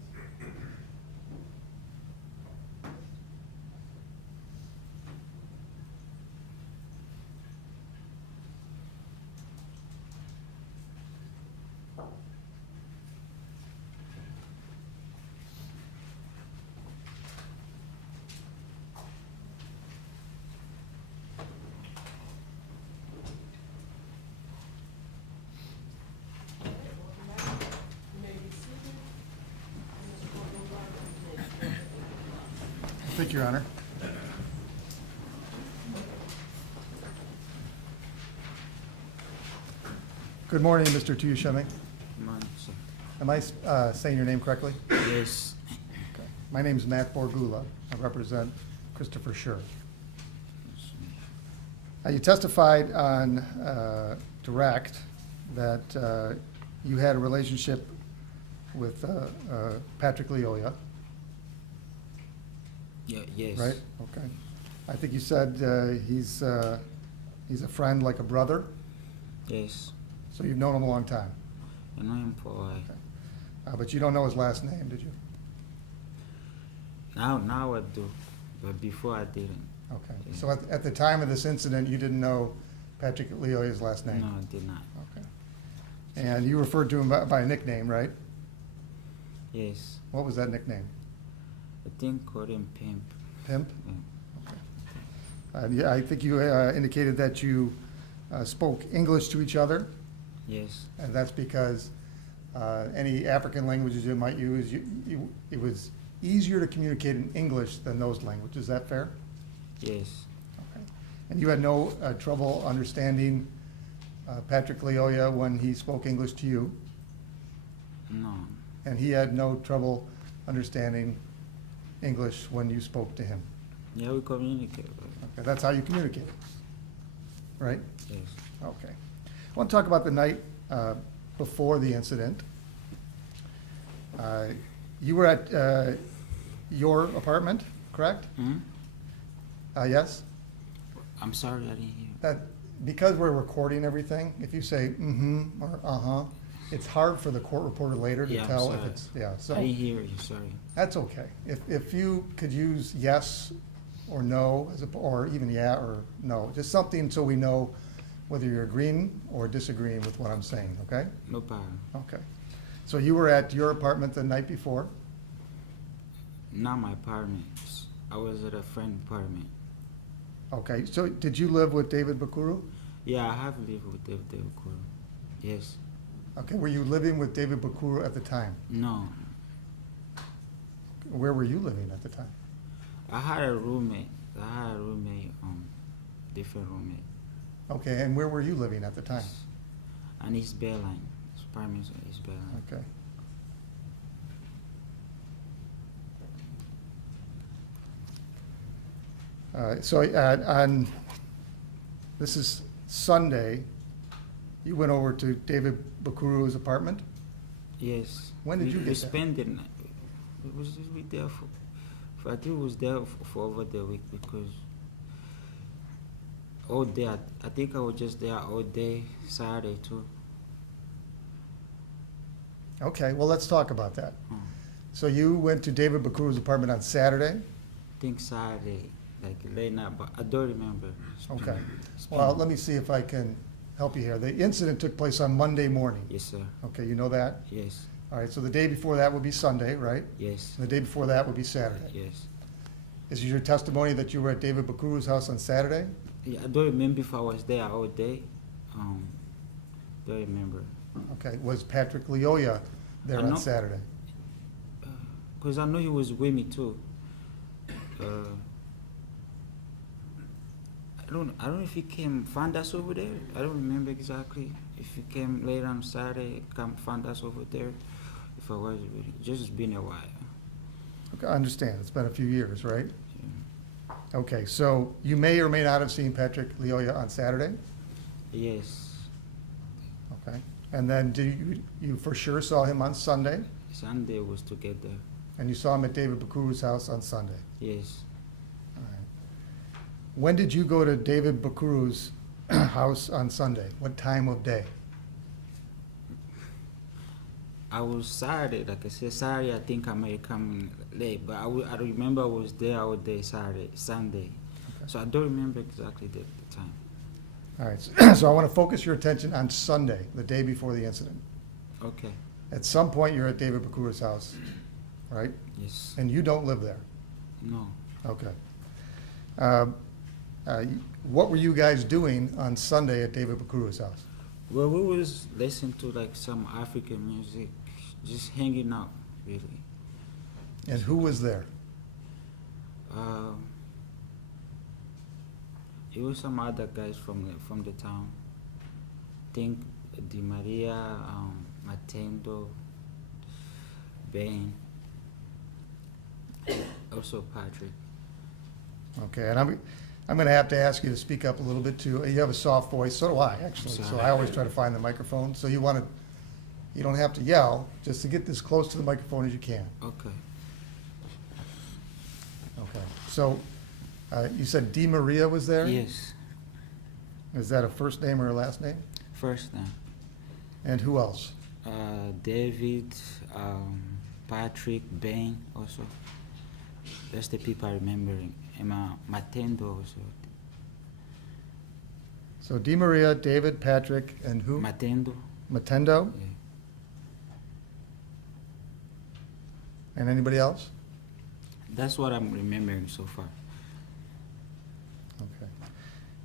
Thank you, Your Honor. Good morning, Mr. Tuyushime. Man, sir. Am I saying your name correctly? Yes. Okay. My name is Matt Borgula. I represent Christopher Schurr. You testified on direct that you had a relationship with Patrick Lyoya, Yeah, yes. right? Okay. I think you said he's a friend, like a brother, Yes. so you've known him a long time. I know him for a while. But you don't know his last name, did you? Now I do, but before I didn't. Okay. Yeah. So at the time of this incident, you didn't know Patrick Lyoya's last name? No, I did not. Okay. And you referred to him by a nickname, right? Yes. What was that nickname? I think called him Pimp. Pimp? Yeah. Okay. Yeah, I think you indicated that you spoke English to each other, Yes. and that's because any African languages you might use, it was easier to communicate in English than those languages. Is that fair? Yes. Okay. And you had no trouble understanding Patrick Lyoya when he spoke English to you, No. and he had no trouble understanding English when you spoke to him. Yeah, we communicate. Okay, that's how you communicate, right? Yes. Okay. I want to talk about the night before the incident. You were at your apartment, correct? Hmm? Yes? I'm sorry, I didn't hear. That, because we're recording everything, if you say mm-hmm or uh-huh, it's hard for the court reporter later to Yeah, I'm tell if sorry. it's, yeah, I so, didn't hear you, sorry. that's okay. If you could use yes or no, or even yeah or no, just something so we know whether you're agreeing or disagreeing with what I'm saying, okay? No problem. Okay. So you were at your apartment the night before? Not my apartment. I was at a friend's apartment. Okay, so did you live with David Bakuru? Yeah, I have lived with David Bakuru. Yes. Okay, were you living with David Bakuru at the time? No. Where were you living at the time? I had a roommate. Different roommate. Okay, and where were you living at the time? And East Bayline. His apartment's on East Bayline. Okay. So on, this is Sunday, you went over to David Bakuru's apartment? Yes. When did you We get there? spent the night. We there for I think we was there for over the week because all day. I think I was just there all day, Saturday too. Okay, well, let's talk about that. Hmm. So you went to David Bakuru's apartment on Saturday? I think Saturday, like late night, but I don't remember. Okay. Well, let me see if I can help you here. The incident took place on Monday morning. Yes, sir. Okay, you know that? Yes. All right, so the day before that would be Sunday, right? Yes. And the day before that would be Saturday. Yes. Is it your testimony that you were at David Bakuru's house on Saturday? Yeah, I don't remember if I was there all day. Don't remember. Okay, was Patrick Lyoya there I on know- Saturday? Cause I know he was with me too. I don't know if he came find us over there. I don't remember exactly if he came later on Saturday, come find us over there. If I was with him. Just been a while. Okay, I understand, it's been a few years, right? Yeah. Okay, so you may or may not have seen Patrick Lyoya on Saturday? Yes. Okay, and then you for sure saw him on Sunday? Sunday was together. And you saw him at David Bakuru's house on Sunday? Yes. All right. When did you go to David Bakuru's house on Sunday? What time of day? I was Saturday, like I said, Saturday I think I may come late, but I remember I was there all day Saturday, Sunday. Okay. So I don't remember exactly the time. All right, so I want to focus your attention on Sunday, the day before the incident. Okay. At some point, you're at David Bakuru's house, right? Yes. And you don't live there? No. Okay. What were you guys doing on Sunday at David Bakuru's house? Well, we was listening to like some African music, just hanging out, really. And who was there? It was some other guys from the town. I think Di Maria, Matendo, Ben, also Patrick. Okay, and I'm going to have to ask you to speak up a little bit too. You have a soft voice, so do I, actually. So Sorry. I always try to find the microphone. So you don't have to yell, just to get as close to the microphone as you can. Okay. Okay. So you said Di Maria was there? Yes. Is that a first name or a last name? First name. And who else? David, Patrick, Ben also. That's the people I remember. And Matendo also. So Di Maria, David, Patrick, and who? Matendo. Matendo? Yeah. And anybody else? That's what I'm remembering so far. Okay.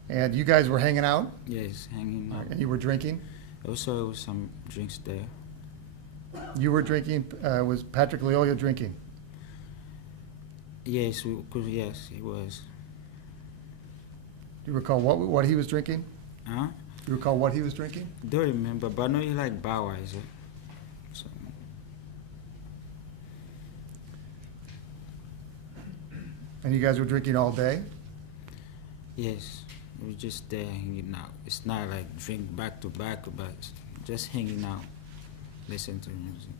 And you guys were hanging out? Yes, hanging out. And you were drinking? Also, there was some drinks there. You were drinking, was Patrick Lyoya drinking? Yes, yes, it was. Do you recall what he was drinking? Huh? Do you recall what he was drinking? Don't remember, but I know he like Budweiser. So, And you guys were drinking all day? yes, we were just there hanging out. It's not like drink back to back, but just hanging out, listen to music.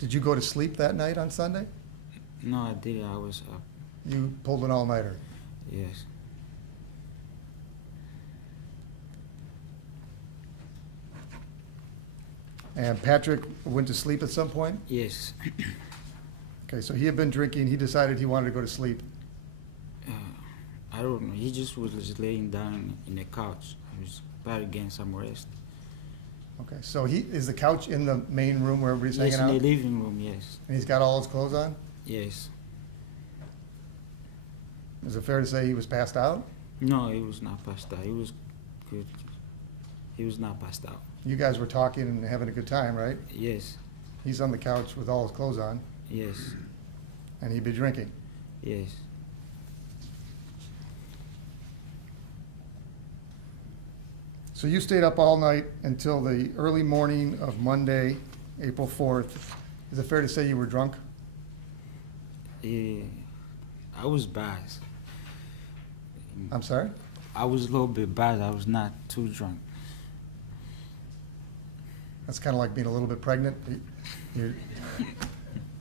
Did you go to sleep that night on Sunday? No, I did. I was up. You pulled an all-nighter. Yes. And Patrick went to sleep at some point? Yes. Okay, so he had been drinking, he decided he wanted to go to sleep. I don't know. He just was just laying down in the couch. He was probably getting some rest. Okay, so is the couch in the main room where everybody's Yes, hanging in out? the living room. Yes. And he's got all his clothes on? Yes. Is it fair to say he was passed out? No, he was not passed out. He was good. He was not passed out. You guys were talking and having a good time, right? Yes. He's on the couch with all his clothes on, Yes. and he'd be drinking. Yes. So you stayed up all night until the early morning of Monday, April 4th. Is it fair to say you were drunk? Yeah. I was bad. I'm sorry? I was a little bit bad. I was not too drunk. That's kind of like being a little bit pregnant. You're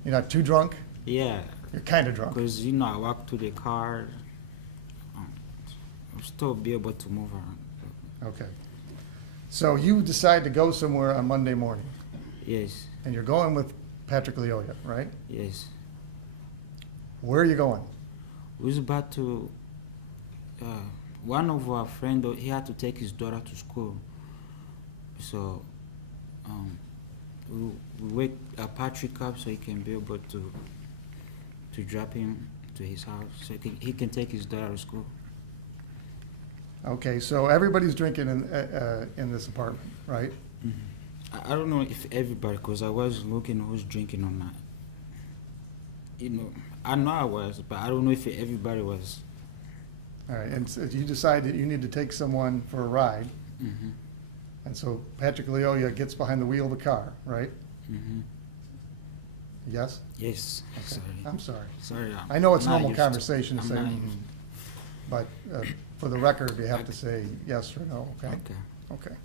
not too drunk? Yeah. You're kind of drunk. Because, I walked to the car. I'll still be able to move around. Okay. So you decide to go somewhere on Monday morning, Yes. and you're going with Patrick Lyoya, right? Yes. Where are you going? We was about to, one of our friends, he had to take his daughter to school. So, we wake Patrick up so he can be able to drop him to his house so he can take his daughter to school. Okay, so everybody's drinking in this apartment, right? I don't know if everybody, because I was looking who's drinking or not. I know I was, but I don't know if everybody was. All right, and so you decide that you need to take someone for a ride, Mm-hmm. and so Patrick Lyoya gets behind the wheel of the car, right? Mm-hmm. Yes? Yes. Okay. Sorry. I'm sorry. Sorry. I know it's I'm not normal used to- conversation to I'm say, not even- but for the record, we have to say yes or no, okay? Okay. Okay.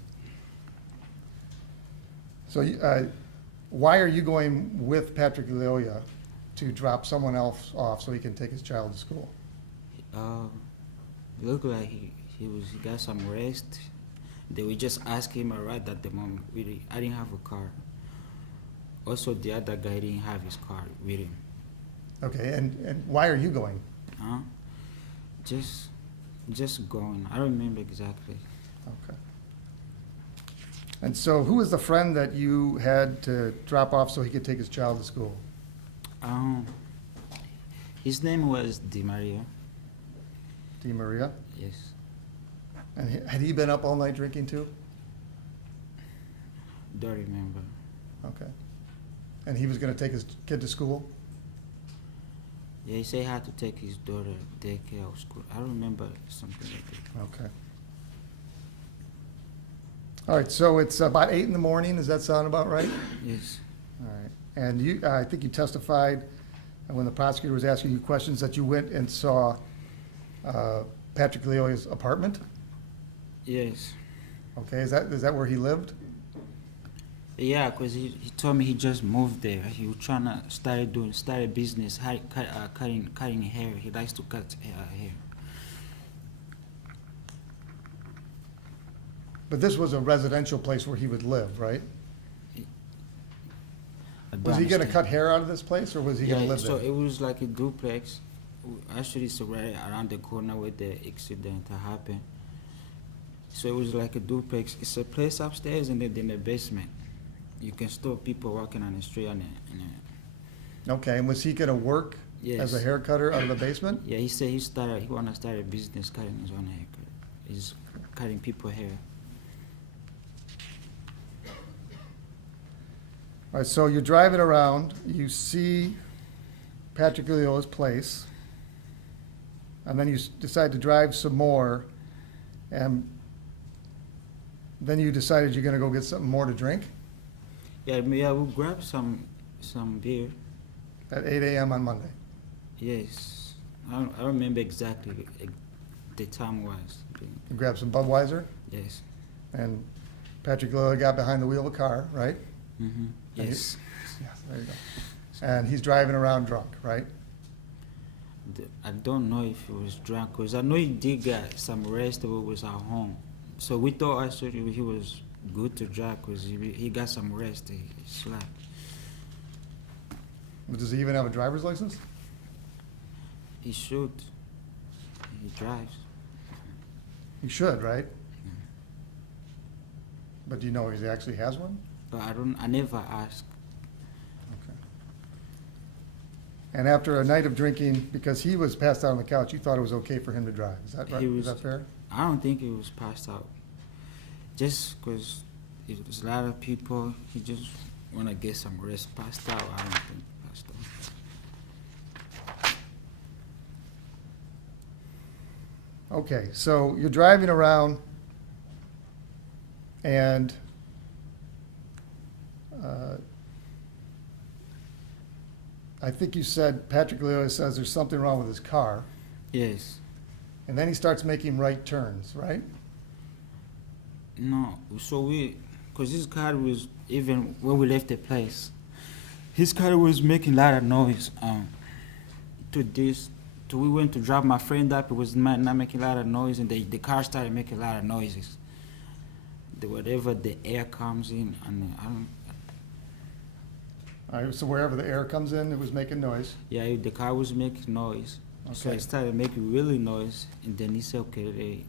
So why are you going with Patrick Lyoya to drop someone else off so he can take his child to school? Looked like he got some rest. They would just ask him a ride at the moment. I didn't have a car. Also, the other guy didn't have his car with him. Okay, and why are you going? Huh? Just going. I don't remember exactly. Okay. And so who was the friend that you had to drop off so he could take his child to school? His name was Di Maria. Di Maria? Yes. And had he been up all night drinking too? Don't remember. Okay. And he was gonna take his kid to school? Yeah, he said he had to take his daughter to daycare or school. I don't remember something like that. Okay. All right, so it's about 8 in the morning, does that sound about right? Yes. All right, and you, I think you testified, and when the prosecutor was asking you questions, that you went and saw Patrick Lyoya's apartment? Yes. Okay, is that where he lived? Yeah, because he told me he just moved there. He was trying to start a business, cutting hair. He likes to cut hair. But this was a residential place where he would live, right? I don't Was he gonna understand. cut hair out of this place, or was he gonna Yeah, live so there? it was like a duplex. Actually, it's right around the corner where the accident happened. So it was like a duplex. It's a place upstairs and then in the basement. You can stop people walking on the street Okay, and was he gonna work as a Yes. hair cutter out of the basement? Yeah, he said he wanna start a business cutting his own haircut. He's cutting people hair. All right, so you're driving around, you see Patrick Lyoya's place, and then you decide to drive some more, and then you decided you're gonna go get something more to drink Yeah, we'll grab some beer. at 8 a.m. on Monday. Yes, I don't remember exactly the time was. You grab some Budweiser, Yes. and Patrick Lyoya got behind the wheel of a car, right? Mm-hmm. And Yes. Yes, there you go. And he's driving around drunk, right? I don't know if he was drunk, cause I know he did get some rest when we was at home. So we thought actually he was good to drive, cause he got some rest. He slept. Does he even have a driver's license? He should. He drives. He should, right? But do you know if he actually has one? But I never asked. Okay. And after a night of drinking, because he was passed out on the couch, you thought it was okay for him to drive. Is that right? He Is was- that fair? I don't think he was passed out. Just cause it was a lot of people, he just wanna get some rest. Passed out, I don't think passed out. Okay, so you're driving around and I think you said Patrick Lyoya says there's something wrong with his car, Yes. and then he starts making right turns, right? No, so cause his car was, even when we left the place, his car was making a lot of noise. We went to drop my friend up, it was not making a lot of noise, and the car started making a lot of noises. Whatever the air comes in, and I don't, All right, so wherever the air comes in, it was making noise. yeah, the car was making noise. So Okay. it started making really noise, and then he said, okay,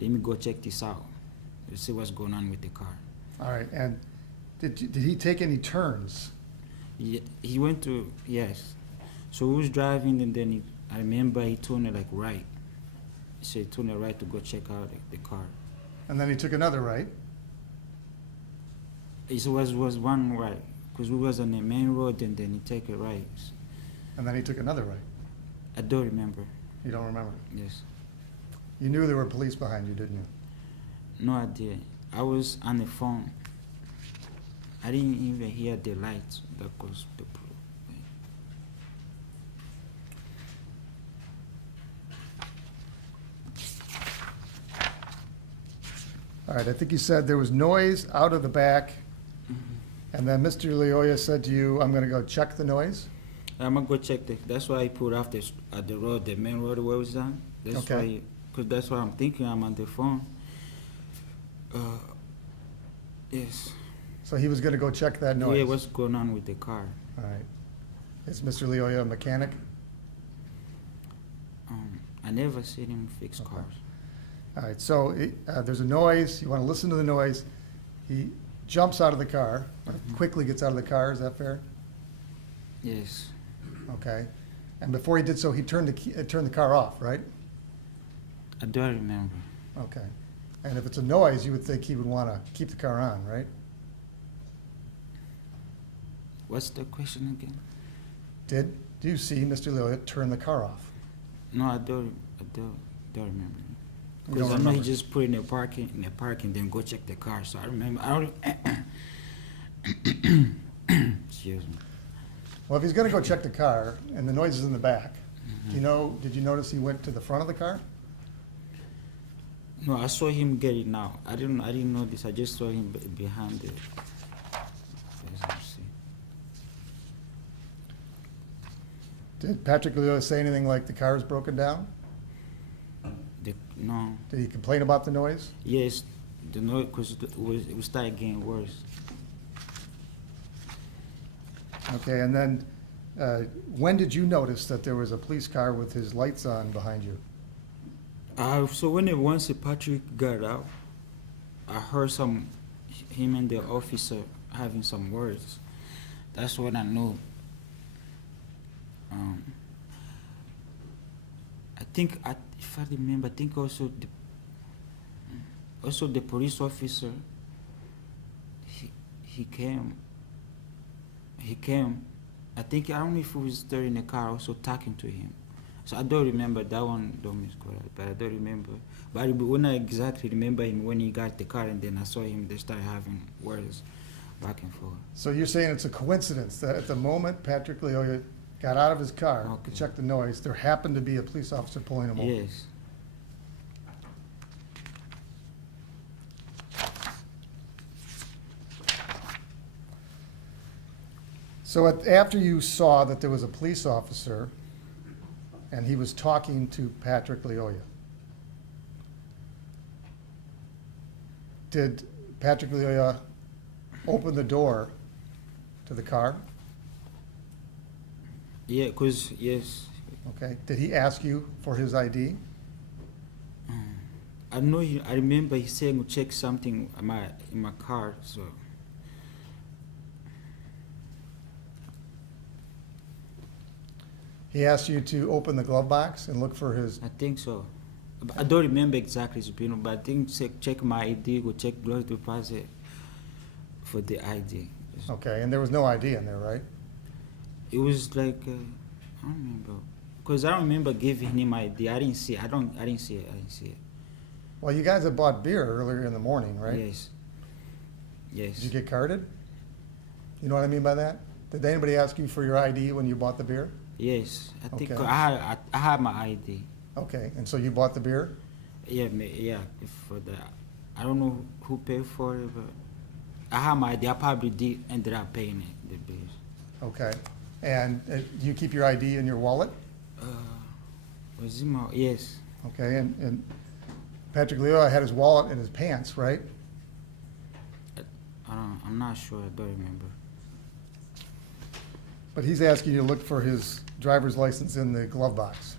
let me go check this out. Let's see what's going on with the car. All right, and did he take any turns? Yeah, he went to, yes. So he was driving, and then I remember he turned it like right. He said turn it right to go check out the car. And then he took another right? It was one right, because we was on the main road, and then he take a right. And then he took another right? I don't remember. You don't remember? Yes. You knew there were police behind you, didn't you? No idea. I was on the phone. I didn't even hear the lights. That was the problem. All right, I think you said there was noise out of the back, and then Mr. Lyoya said to you, I'm gonna go check the noise? I'm gonna go check that's why I put off at the road, the main road where it was on. That's Okay. why, cause that's what I'm thinking, I'm on the phone. Yes. So he was gonna go check that noise? Yeah, what's going on with the car? All right. Is Mr. Lyoya a mechanic? I never seen him fix Okay. cars. All right, so there's a noise, you wanna listen to the noise. He jumps out of the car, quickly gets out of the car, is that fair? Yes. Okay. And before he did so, he turned the car off, right? I don't remember. Okay. And if it's a noise, you would think he would wanna keep the car on, right? What's the question again? Do you see Mr. Lyoya turn the car off? No, I don't remember. You Because don't I know he remember? just put it in the parking, then go check the car. So I remember. I don't. Excuse me. Well, if he's gonna go check the car and the noise is in the back, did you notice he went to the front of the car? No, I saw him get it now. I didn't know this. I just saw him behind it. Did Patrick Lyoya say anything like the car is broken down? No. Did he complain about the noise? Yes, the noise, because it started getting worse. Okay, and then when did you notice that there was a police car with his lights on behind you? So once Patrick got out, I heard him and the officer having some words. That's what I knew. I think, if I remember, I think also the police officer, he came. I think, I don't know if he was there in the car also talking to him. So I don't remember that one, don't misquote, but I don't remember. But when I exactly remember him when he got the car and then I saw him, they started having words back and forth. So you're saying it's a coincidence that at the moment Patrick Lyoya got out of his car to Okay. check the noise, there happened to be a police officer pulling him over? Yes. So after you saw that there was a police officer and he was talking to Patrick Lyoya, did Patrick Lyoya open the door to the car? Yeah, cause yes, Okay. Did he ask you for his ID? I know. I remember he saying to check something in my car. So He asked you to open the glove box and look for his, I think so. But I don't remember exactly, but I think check my ID, go check blood deposit for the ID. okay, and there was no ID in there, right? It was like I don't remember, cause I don't remember giving him ID. I didn't see. I didn't see it. Well, you guys had bought beer earlier in the morning, right? Yes. Yes. Did you get carded? You know what I mean by that? Did anybody ask you for your ID when you bought the beer? Yes. I think Okay. I had my ID. Okay, and so you bought the beer? Yeah, for that. I don't know who paid for it, but I have my ID. I probably ended up paying it, the bills. Okay. And do you keep your ID in your wallet? Was it my, yes. Okay, and Patrick Lyoya had his wallet in his pants, right? I'm not sure. I don't remember. But he's asking you to look for his driver's license in the glove box.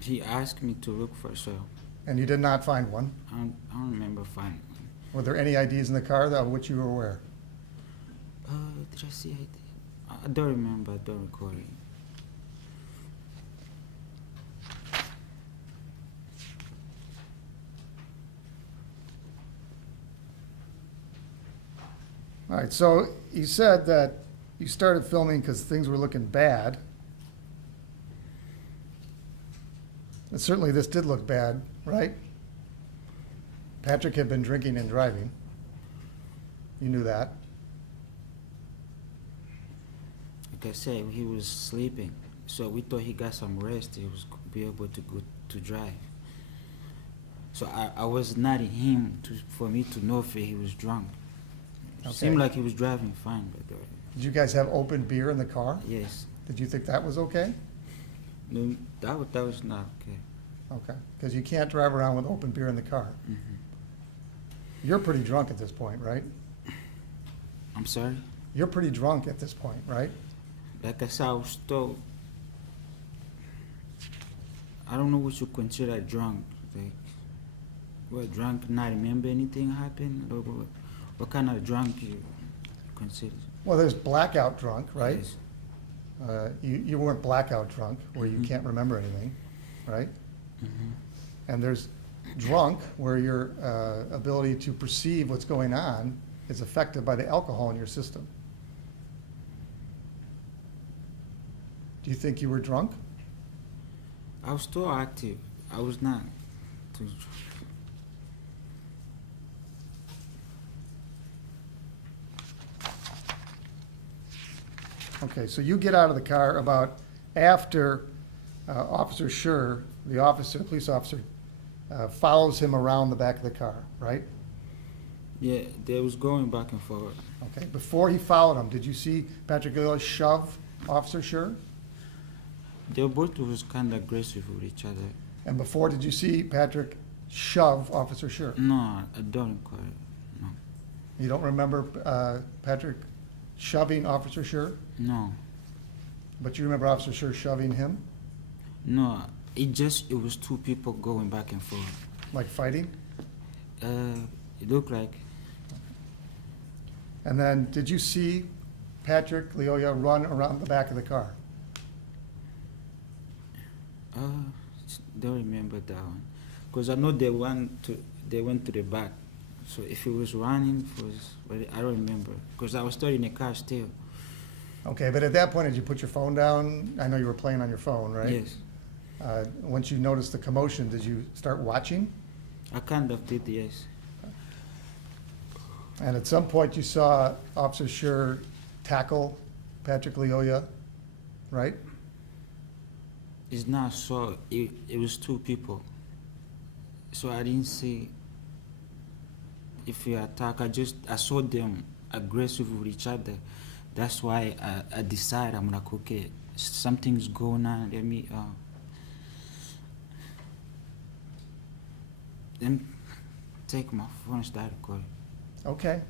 He asked me to look for, so And you did not find one. I don't remember finding one. Were there any IDs in the car of which you were aware? Did I see ID? I don't remember. I don't recall it. All right, so you said that you started filming because things were looking bad. And certainly this did look bad, right? Patrick had been drinking and driving. You knew that. Like I said, he was sleeping, so we thought he got some rest. He was be able to go to drive. So I was not in him for me to know if he was drunk. It Okay. seemed like he was driving fine, but Did you guys have open beer in the car? yes, Did you think that was okay? no, that was not okay. Okay, because you can't drive around with open beer in the car. You're pretty drunk at this point, right? I'm sorry. You're pretty drunk at this point, right? Like I said, I was told. I don't know what you consider drunk. Like, what drunk? Not remember anything happened? Or what kind of drunk you consider? Well, there's blackout drunk, right? Yes. You weren't blackout drunk, where you can't remember anything, right? And there's drunk, where your ability to perceive what's going on is affected by the alcohol in your system. Do you think you were drunk? I was still active. I was not. Okay, so you get out of the car about after Officer Schurr, the police officer, follows him around the back of the car, right? Yeah, they was going back and forth. Okay, before he followed him, did you see Patrick Lyoya shove Officer Schurr? They both was kind of aggressive with each other. And before, did you see Patrick shove Officer Schurr? No, I don't recall it. No. You don't remember Patrick shoving Officer Schurr, No. but you remember Officer Schurr shoving him, No. It was two people going back and forth. like fighting? It looked like. And then, did you see Patrick Lyoya run around the back of the car? Don't remember that one, because I know they went to the back. So if he was running, but I don't remember, because I was still in the car still. Okay, but at that point, did you put your phone down? I know you were playing on your phone, right? Yes, Once you noticed the commotion, did you start watching? I kind of did. Yes, And at some point, you saw Officer Schurr tackle Patrick Lyoya, right? it's not so. It was two people, so I didn't see if he attacked. I saw them aggressive with each other. That's why I decided I'm like, okay, something's going on. Let me take my phone and start recording. Okay,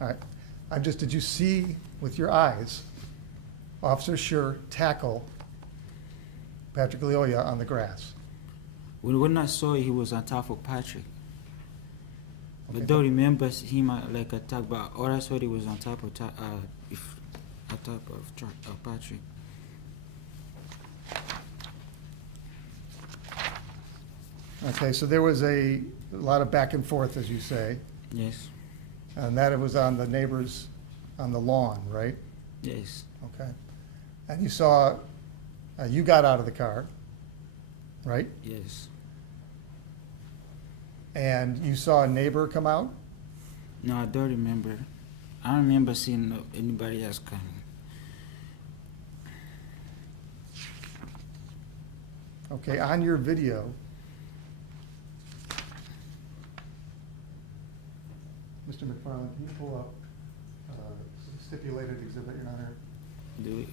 all right. Did you see with your eyes Officer Schurr tackle Patrick Lyoya on the grass? When I saw it, he was on top of Patrick. Okay. But don't remember him like attack, but all I saw he was on top of Patrick. Okay, so there was a lot of back and forth, as you say, Yes, and that it was on the neighbors on the lawn, right? yes, Okay. And you saw, you got out of the car, right? yes. And you saw a neighbor come out? No, I don't remember. I don't remember seeing anybody else coming. Okay, on your video, Mr. McFarland, can you pull up stipulated exhibit, Your Honor? Do it.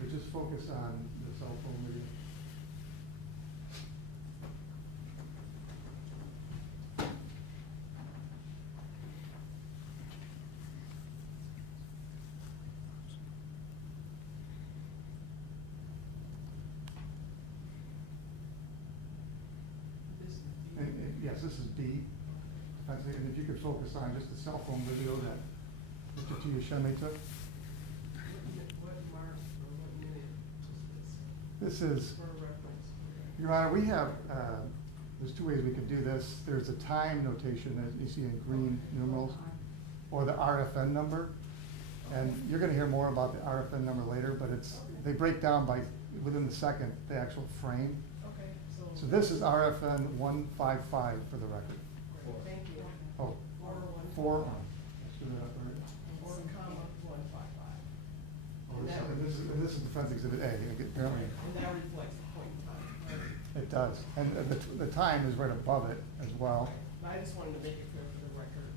But just focus on the cell phone video. Yes, this is B. And if you could focus on just the cell phone video that Mr. Tuyashime took. This is, Your Honor, we have, there's two ways we can do this. There's a time notation, as you see in green numerals, or the RFN number. And you're gonna hear more about the RFN number later, but they break down by, within the second, the actual frame. Okay, So this is RFN 155 for the record. thank you. Oh, 4. Screw that up, right? 4,155. And this is defense exhibit A, apparently. And that reflects the point in time, right? It does. And the time is right above it as well. But I just wanted to make it clear for the record.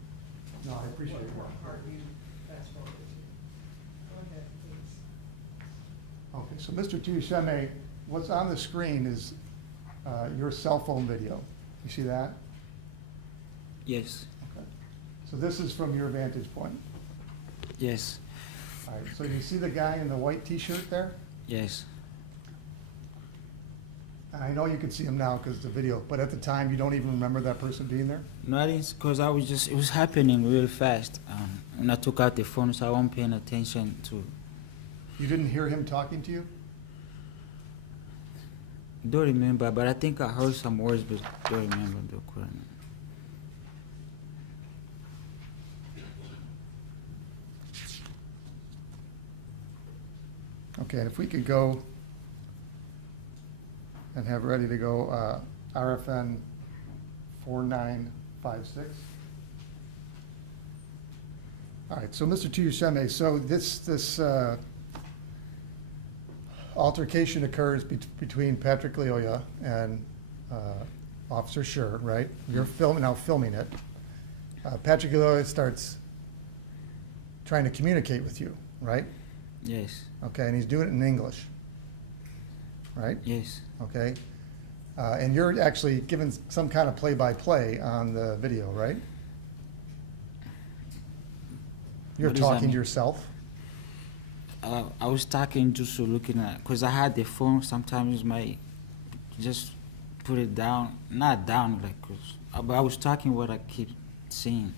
No, I appreciate it. What part you fast forwarded to. Go ahead, please. Okay, so Mr. Tuyashime, what's on the screen is your cell phone video. You see that? Yes, Okay. So this is from your vantage point. yes, All right, so you see the guy in the white t-shirt there? yes. And I know you can see him now because the video, but at the time, you don't even remember that person being there? No, I didn't, because it was happening really fast. When I took out the phone, so I wasn't paying attention to. You didn't hear him talking to you? Don't remember, but I think I heard some words, but don't remember the current. Okay, and if we could go and have ready to go RFN 4956. All right, so Mr. Tuyashime, so this altercation occurs between Patrick Lyoya and Officer Schurr, right? You're now filming it. Patrick Lyoya starts trying to communicate with you, right? Yes, Okay, and he's doing it in English, right? yes, Okay? And you're actually giving some kind of play-by-play on the video, right? You're What does that talking to mean? yourself? I was talking just to looking at, because I had the phone, sometimes just put it down, not down, like, but I was talking what I keep scene.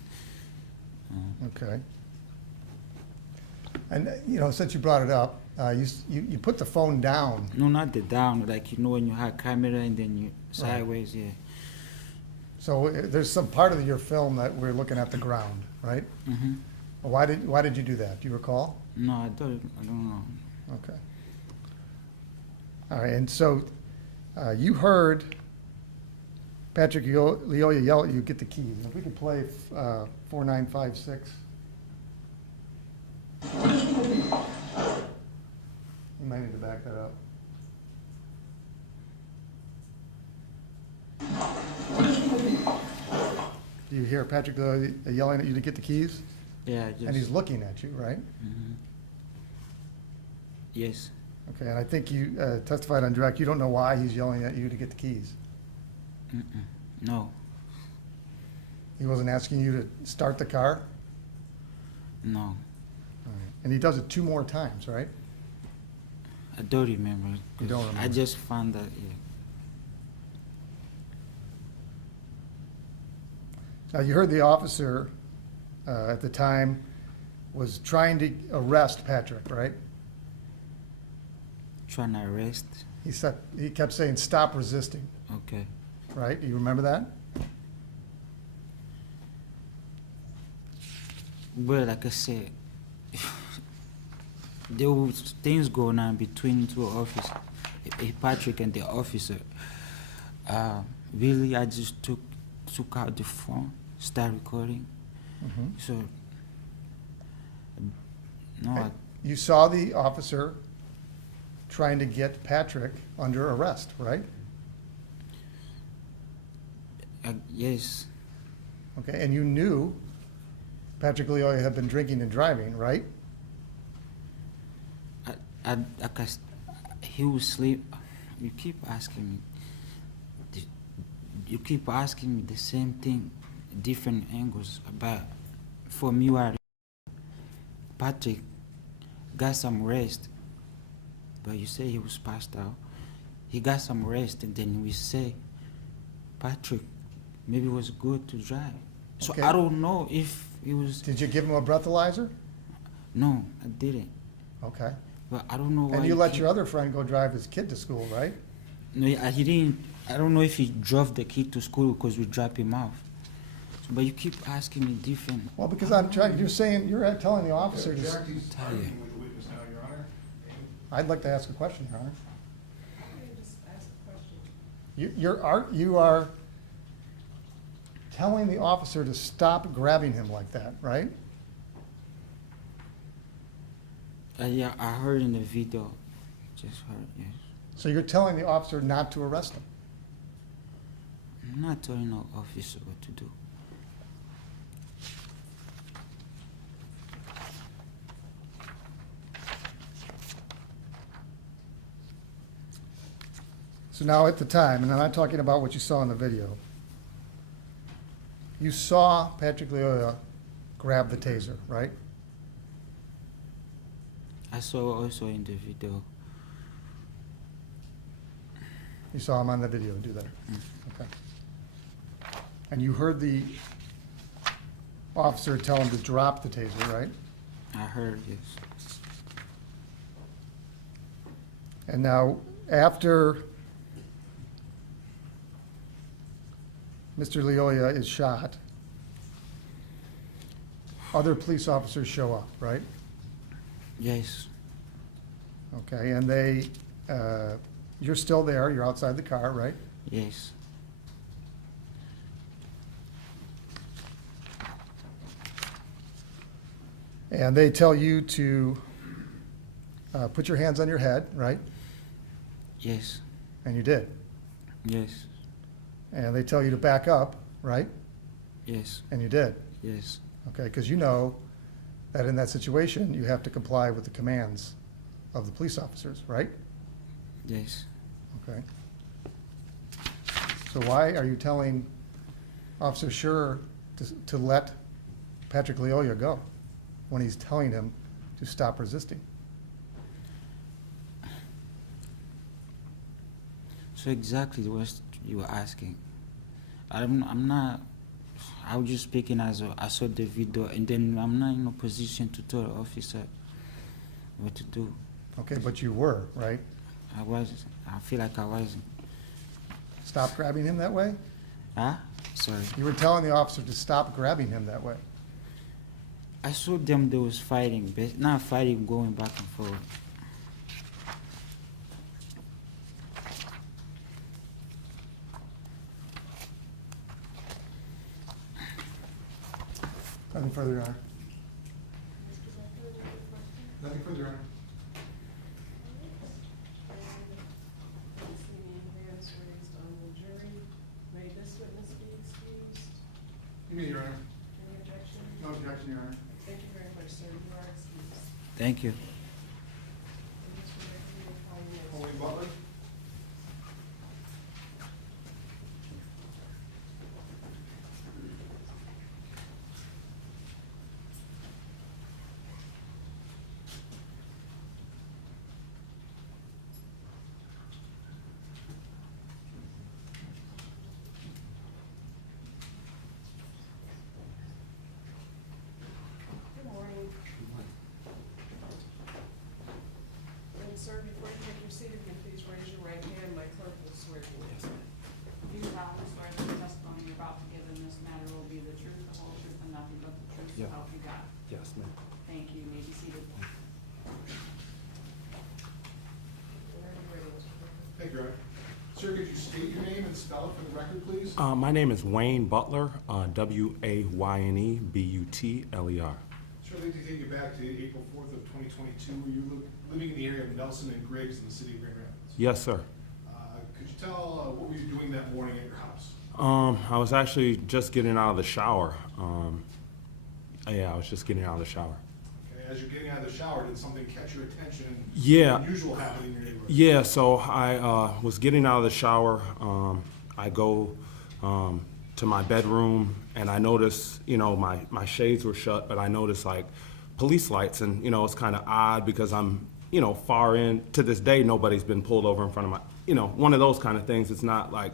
Okay. And, you know, since you brought it up, you put the phone down. No, not the down, like, you know, when you have camera and then you sideways, yeah. So there's some part of your film that we're looking at the ground, right? Mm-hmm. Why did you do that? Do you recall? No, I don't know. Okay. All right, and so you heard Patrick Lyoya yell at you, "Get the keys." If we could play 4956. You might need to back that up. Do you hear Patrick yelling at you to get the keys? Yeah, just. And he's looking at you, right? Mm-hmm. Yes. Okay, and I think you testified on direct, you don't know why he's yelling at you to get the keys. Mm-mm. No. He wasn't asking you to start the car? No. All right. And he does it 2 more times, right? I don't remember. You don't 'cause remember? I just found that, yeah. Now, you heard the officer at the time was trying to arrest Patrick, right? Trying to arrest. He kept saying, "Stop resisting," Okay. right? Do you remember that? Well, like I said, there was things going on between 2 officers, Patrick and the officer. Really, I just took out the phone, start recording. Mhm. So, no, You saw the officer trying to get Patrick under arrest, right? yes, Okay, and you knew Patrick Lyoya had been drinking and driving, right? he was sleep. You keep asking me. You keep asking me the same thing, different angles. But for me, Patrick got some rest. But you say he was passed out. He got some rest, and then we say, Patrick, maybe it was good to drive. So Okay. I don't know if it was. Did you give him a breathalyzer? No, I didn't. Okay. But I don't know why. And you let your other friend go drive his kid to school, right? No, he didn't. I don't know if he drove the kid to school because we dropped him off. So, but you keep asking me different. Well, because you're telling the officer to. Jackie's arguing with the witness now, Your Honor. I'd like to ask a question, Your Honor. Just ask a question. You are telling the officer to stop grabbing him like that, right? Yeah, I heard in the video. Just heard, yes. So you're telling the officer not to arrest him? I'm not telling no officer what to do. So now at the time, and I'm not talking about what you saw in the video, you saw Patrick Lyoya grab the taser, right? I saw also in the video. You saw him on the video do that? Okay. And you heard the officer tell him to drop the taser, right? I heard, yes. And now, after Mr. Lyoya is shot, other police officers show up, right? Yes. Okay, and they, you're still there, you're outside the car, right? Yes. And they tell you to put your hands on your head, right? Yes. And you did. Yes. And they tell you to back up, right? Yes. And you did. Yes. Okay, because you know that in that situation, you have to comply with the commands of the police officers, right? Yes. Okay. So why are you telling Officer Schurr to let Patrick Lyoya go when he's telling him to stop resisting? So exactly what you were asking. I'm not I was just speaking as I saw the video, and then I'm not in a position to tell the officer what to do. Okay, but you were, right? I feel like I wasn't. Stop grabbing him that way? Huh? Sorry. You were telling the officer to stop grabbing him that way. I saw them, they was fighting, but not fighting, going back and forth. Nothing further, Your Honor. Nothing further, Your Honor. Hands raised on the jury. May this witness be excused? You mean, Your Honor? Any objection? No objection, Your Honor. Thank you very much, sir. You are excused. Thank you. And Mr. Baker, you may call your next Holy Butler? Good morning. And sir, before you take your seat, if you please raise your right hand, my clerk will swear you in. Do you solemnly swear that the testimony you're about to give in this matter will be the truth, the whole truth, and nothing but the truth, so Yeah. help you God? Yes, ma'am. Thank you. You may be seated. Whenever you're ready, Mr. Baker. Thank you, Your Honor. Sir, could you state your name and spell it for the record, please? My name is Wayne Butler, Wayne Butler. Sir, I'd like to take you back to April 4th of 2022, where you were living in the area of Nelson and Griggs in the city of Grand Rapids. Yes, sir. Could you tell what were you doing that morning at your house? I was actually just getting out of the shower. Yeah, I was just getting out of the shower. Okay, as you're getting out of the shower, did something catch your attention? Yeah. Unusual happening in your neighborhood? Yeah, so I was getting out of the shower. I go to my bedroom, and I notice, my shades were shut, but I noticed like police lights, and it's kind of odd because I'm, far in. To this day, nobody's been pulled over in front of my, one of those kind of things. It's not like,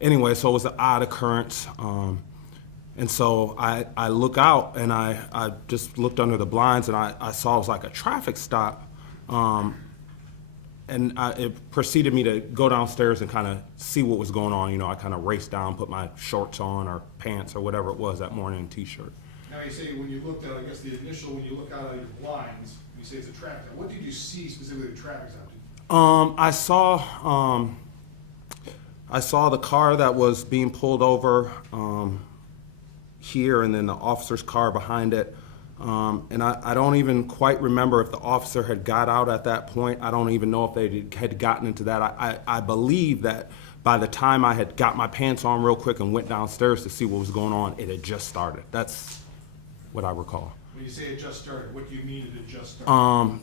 anyway, so it was an odd occurrence. And so I look out, and I just looked under the blinds, and I saw it was like a traffic stop. And it preceded me to go downstairs and kind of see what was going on. I kind of raced down, put my shorts on or pants or whatever it was that morning, t-shirt. Now you say when you looked at, I guess the initial, when you look out of your blinds, you say it's a traffic stop. What did you see specifically the traffic stop? I saw the car that was being pulled over here, and then the officer's car behind it. And I don't even quite remember if the officer had got out at that point. I don't even know if they had gotten into that. I believe that by the time I had got my pants on real quick and went downstairs to see what was going on, it had just started. That's what I recall. When you say it just started, what do you mean it just started?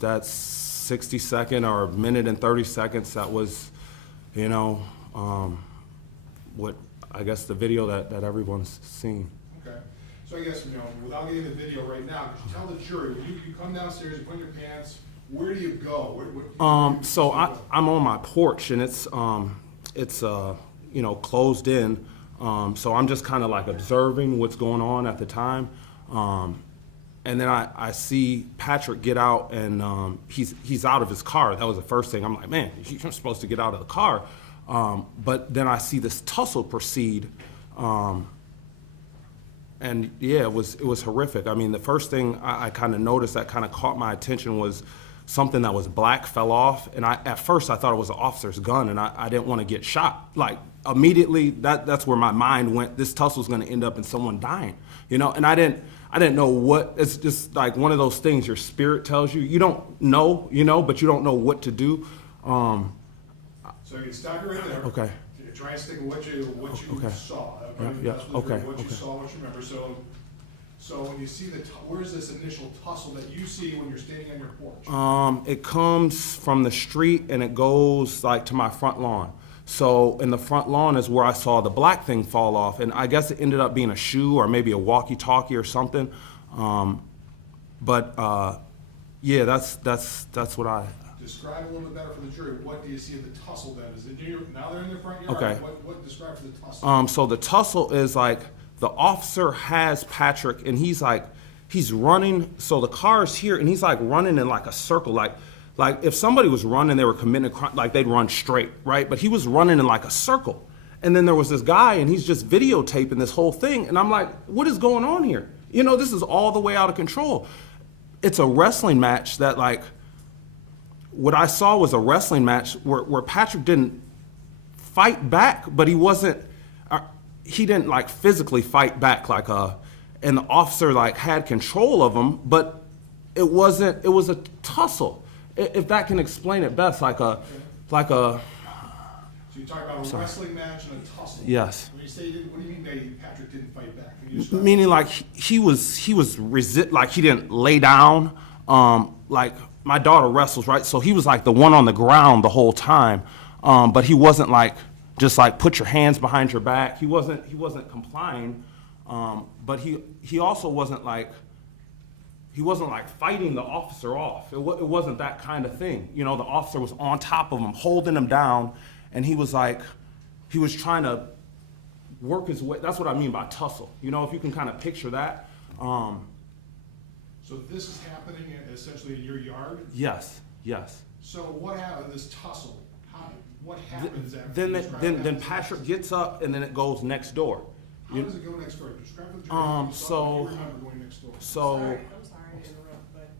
That 60 second or minute and 30 seconds, that was, what I guess the video that everyone's seen. Okay. So I guess, without getting the video right now, could you tell the jury, when you come downstairs, you put on your pants, where do you go? So I'm on my porch, and it's closed in. So I'm just kind of like observing what's going on at the time. And then I see Patrick get out, and he's out of his car. That was the first thing. I'm like, man, you're supposed to get out of the car. But then I see this tussle proceed. And yeah, it was horrific. I mean, the first thing I kind of noticed that kind of caught my attention was something that was black fell off. And at first I thought it was an officer's gun, and I didn't want to get shot. Like immediately, that's where my mind went. This tussle's going to end up in someone dying, and I didn't know what. It's just like one of those things your spirit tells you. You don't know, but you don't know what to do. So you can stop you right there. Okay. Try and stick with what you Okay. saw. Yeah, That's okay, What you okay. saw, what you remember. So when you see where's this initial tussle that you see when you're standing on your porch? It comes from the street, and it goes like to my front lawn. So in the front lawn is where I saw the black thing fall off, and I guess it ended up being a shoe or maybe a walkie-talkie or something. Yeah, that's what Describe a little bit better for the jury, what do you see at the tussle then? Is it now they're in their front yard? Okay. What describe for the tussle? So the tussle is like the officer has Patrick and he's running. So the car is here and he's like running in like a circle. Like if somebody was running, they were committing a crime, like they'd run straight, right? But he was running in like a circle. And then there was this guy and he's just videotaping this whole thing. And I'm like, what is going on here? You know, this is all the way out of control. It's a wrestling match that like, what I saw was a wrestling match where Patrick didn't fight back, but he didn't like physically fight back and the officer like had control of him, but it was a tussle. If that can explain it best, like a. So you talk about a wrestling match and a tussle. Yes. When you say, what do you mean by Patrick didn't fight back? Can you describe Meaning like he didn't lay down, like my daughter wrestles, right? So he was like the one on the ground the whole time, but he wasn't like just like put your hands behind your back. He wasn't complying, but he also wasn't like fighting the officer off. It wasn't that kind of thing. You know, the officer was on top of him, holding him down, and he was trying to work his way. That's what I mean by tussle. You know, if you can kind of picture that. So this is happening essentially in your yard? Yes. So what happened, this tussle? What happens after? Then Patrick gets up and then it goes next door. How does it go next door? Describe the jury. You remember going next door. I'm sorry to interrupt, but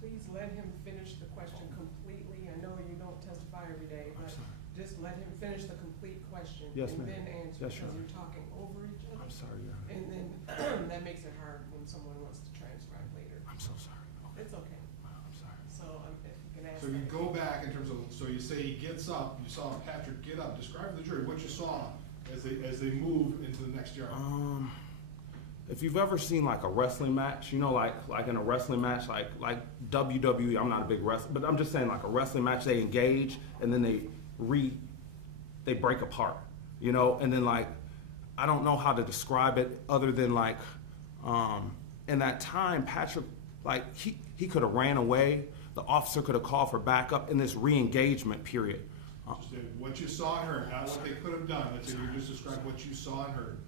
please let him finish the question completely. I know you don't testify every day, but just let him finish the complete question. Yes, and ma'am. then answer, Yes, because sure. you're talking over each other. I'm sorry, yeah. And then that makes it hard when someone wants to transcribe later. I'm so sorry. It's okay. I'm sorry. So if you can ask. So you go back in terms of, so you say he gets up, you saw Patrick get up. Describe to the jury what you saw as they move into the next yard. If you've ever seen like a wrestling match, you know, like in a wrestling match, like WWE, I'm not a big wrestler, but I'm just saying like a wrestling match, they engage and then they break apart, you know, and then like, I don't know how to describe it other than like, in that time, Patrick, like he could have ran away. The officer could have called for backup in this re-engagement period. Just what you saw and heard, not what they could have done. That's it. You just described what you saw and heard.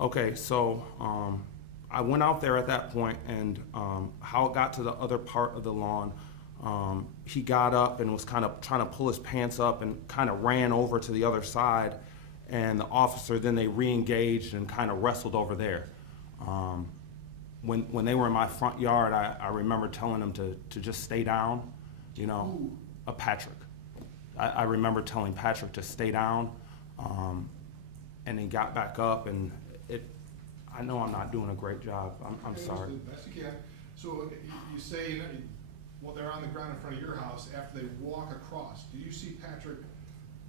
Okay, so I went out there at that point, and how it got to the other part of the lawn, he got up and was kind of trying to pull his pants up and kind of ran over to the other side, and the officer, then they re-engaged and kind of wrestled over there. When they were in my front yard, I remember telling them to just stay down, you know, a Patrick. I remember telling Patrick to stay down, and he got back up, and I know I'm not doing a great job. I'm sorry. Best you can. So you say, well, they're on the ground in front of your house after they walk across. Do you see Patrick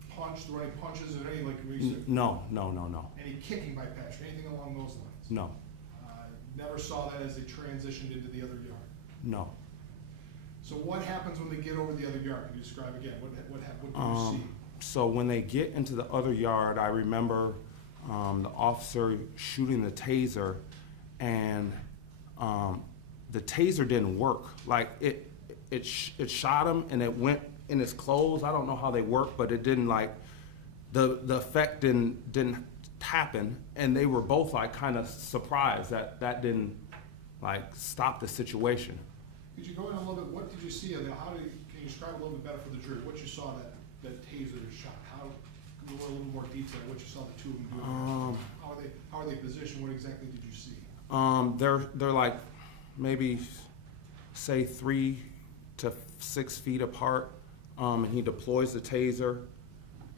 punch, throw any punches or any, like, No. Any kicking by Patrick, anything along those lines? No. Never saw that as they transitioned into the other yard? No. So what happens when they get over the other yard? Can you describe again? What do you see? So when they get into the other yard, I remember the officer shooting the taser, and the taser didn't work. Like it shot him and it went in his clothes. I don't know how they work, but it didn't like the effect didn't happen, and they were both like kind of surprised that didn't like stop the situation. Could you go in a little bit? What did you see? Can you describe a little bit better for the jury what you saw that taser shot? Can you go a little more detail what you saw the two of them doing? How are they positioned? What exactly did you see? They're like maybe say 3 to 6 feet apart, and he deploys the taser,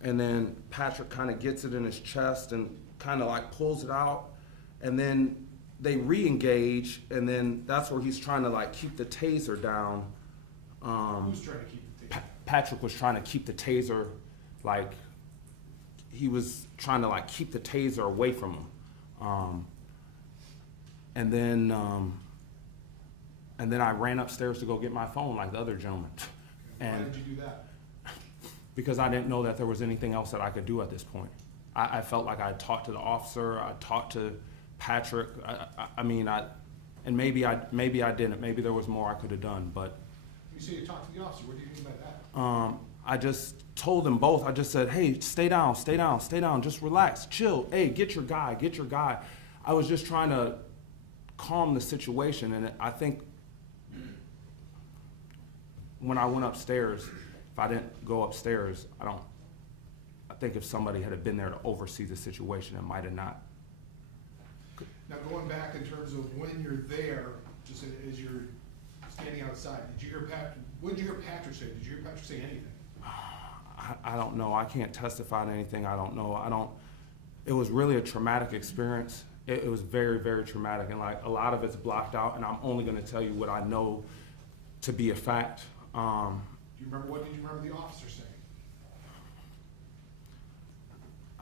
and then Patrick kind of gets it in his chest and kind of like pulls it out, and then they re-engage, and then that's where he's trying to like keep the taser down. Who's trying to keep the taser? Patrick was trying to keep the taser, like he was trying to like keep the taser away from him. And then I ran upstairs to go get my phone like the other gentleman. Why And did you do that? because I didn't know that there was anything else that I could do at this point. I felt like I talked to the officer, I talked to Patrick. I mean, And maybe I didn't. Maybe there was more I could have done, but You say you talked to the officer, what do you mean by that? I just told them both. I just said, hey, stay down, stay down, stay down. Just relax, chill. Hey, get your guy, get your guy. I was just trying to calm the situation, and I think when I went upstairs, if I didn't go upstairs, I think if somebody had been there to oversee the situation, it might have not. Now, going back in terms of when you're there, just as you're standing outside, what did you hear Patrick say? Did you hear Patrick say anything? I don't know. I can't testify to anything. I don't know. It was really a traumatic experience. It was very, very traumatic, and like a lot of it's blocked out, and I'm only gonna tell you what I know to be a fact. What did you remember the officer saying?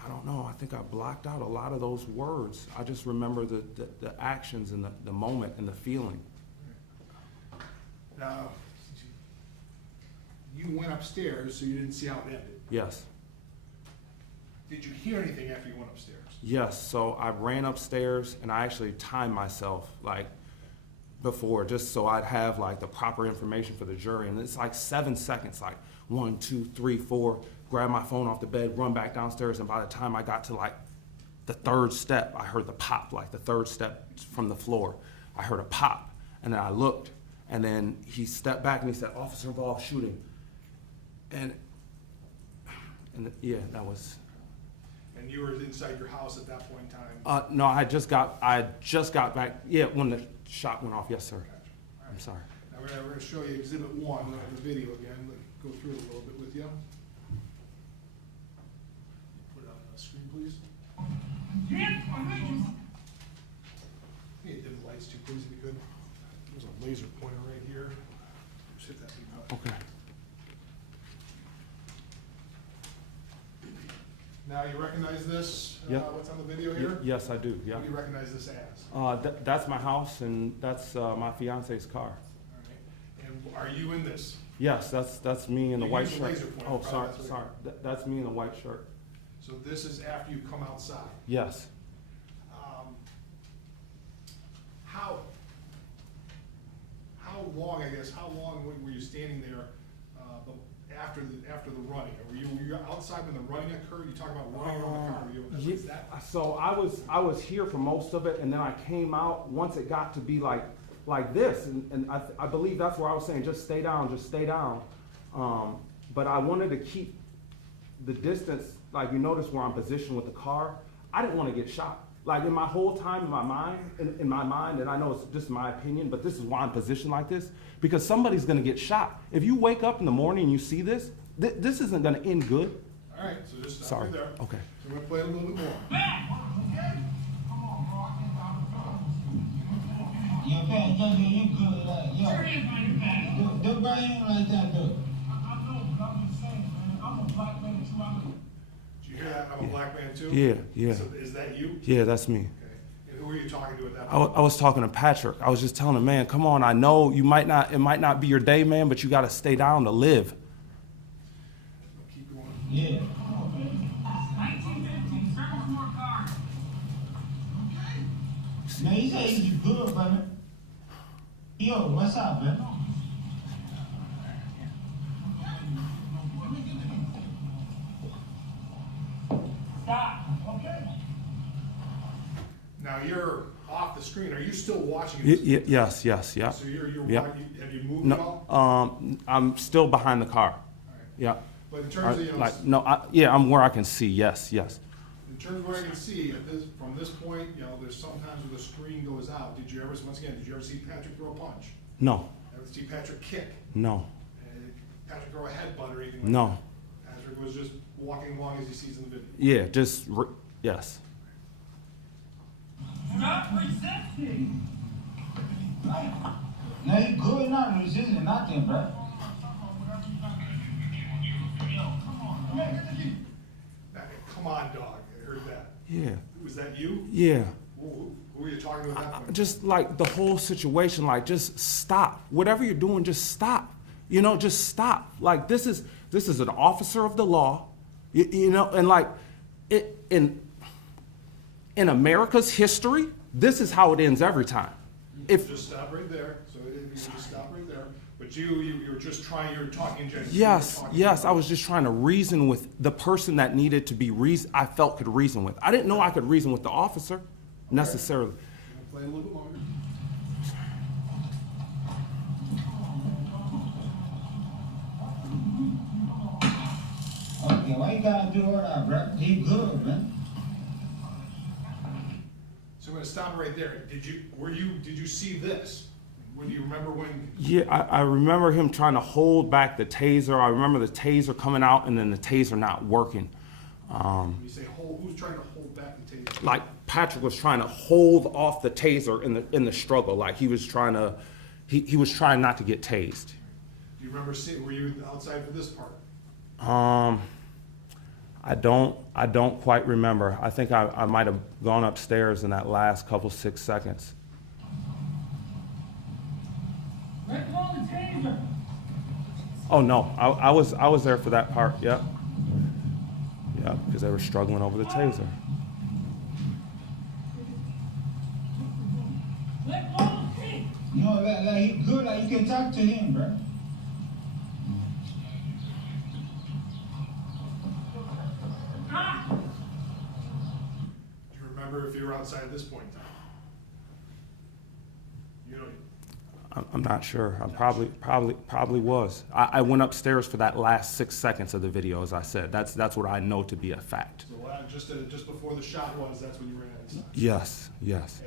I don't know. I think I blocked out a lot of those words. I just remember the actions and the moment and the feeling. Now, you went upstairs, so you didn't see how it ended. Yes. Did you hear anything after you went upstairs? Yes, so I ran upstairs and I actually timed myself like before, just so I'd have like the proper information for the jury. And it's like 7 seconds, like 1, 2, 3, 4, grab my phone off the bed, run back downstairs. And by the time I got to like the third step, I heard the pop, like the third step from the floor. I heard a pop, and then I looked, and then he stepped back and he said, "Officer involved shooting." And yeah, that was. And you were inside your house at that point in time? No, I just got back. Yeah, when the shot went off. Yes, sir. Gotcha. All right. I'm sorry. Now we're gonna show you Exhibit 1 of the video again. Go through it a little bit with you. Put it on the screen, please. Hey, dim the lights too, please, if you could. There's a laser pointer right here. Just hit that thing up. Okay. Now, you recognize this, Yeah. what's on the video here? Yes, I do. Yeah. What do you recognize this as? That's my house, and that's my fiance's car. All right. And are you in this? Yes, that's me in the You white used the shirt. laser pointer, Oh, probably sorry, that's what- sorry. That's me in the white shirt. So this is after you come outside. Yes. How long were you standing there after the running? Were you outside when the running occurred? You talk about running around the car. Was that? So I was here for most of it, and then I came out once it got to be like this, and I believe that's where I was saying, just stay down, just stay down. But I wanted to keep the distance, like you notice where I'm positioned with the car. I didn't want to get shot. Like in my whole time in my mind, and I know it's just my opinion, but this is why I'm positioned like this, because somebody's gonna get shot. If you wake up in the morning and you see this, this isn't gonna end good. All right, so just stop Sorry. right there. Okay. So we're gonna play it a little bit more. Yeah, man, you good, like, yo. The brain like that, though. I know, but I'm just saying, man, I'm a black man too. Did you hear that? I'm a black man too? Yeah. So is that you? Yeah, that's me. Okay. And who were you talking to at that I point? was talking to Patrick. I was just telling him, man, come on, I know it might not be your day, man, but you gotta stay down to live. Keep going. Yeah. 1915, circle more car. Man, he said he's good, brother. Yo, what's up, man? Stop, okay? Now you're off the screen. Are you still watching this? Yes, yeah. So you're Yeah. have you moved at all? No, I'm still behind the car. All right. Yeah. But in terms of, I'm where I can see. Yes. in terms of where I can see, from this point, there's sometimes where the screen goes out. Did you ever see Patrick throw a punch? No. Ever see Patrick kick? No. Patrick throw a headbutt or anything like No. that? Patrick was just walking along as he sees in the video. Yeah. Yes. Stop resisting. Now you good, not resisting nothing, bro. Come on, dog. I heard that. Yeah. Was that you? Yeah. Who were you talking to at that point? Just like the whole situation, like just stop. Whatever you're doing, just stop. Just stop. Like this is an officer of the law, and like in America's history, this is how it ends every time. If, Just stop right there, so you just stop right there, but you were just trying, you were talking genuinely. yes, I was just trying to reason with the person that needed to be I felt could reason with. I didn't know I could reason with the officer necessarily. Play a little bit longer. Okay, why you gotta do all that, bro? He good, man. So I'm gonna stop right there. Did you see this? Do you remember when? Yeah, I remember him trying to hold back the taser. I remember the taser coming out and then the taser not working. When you say hold, who's trying to hold back the taser? Like Patrick was trying to hold off the taser in the struggle. Like he was trying to, he was trying not to get tased. Do you remember seeing, were you outside for this part? I don't quite remember. I think I might have gone upstairs in that last couple 6 seconds. Let go of the taser. Oh no, I was there for that part. Yep. Yeah, because they were struggling over the taser. Let go of the taser. You know, like he good, like you can talk to him, bro. Ah! Do you remember if you were outside at this point in time? You know. I'm not sure. I probably was. I went upstairs for that last 6 seconds of the video, as I said. That's what I know to be a fact. So just before the shot was, that's when you ran inside? Yes.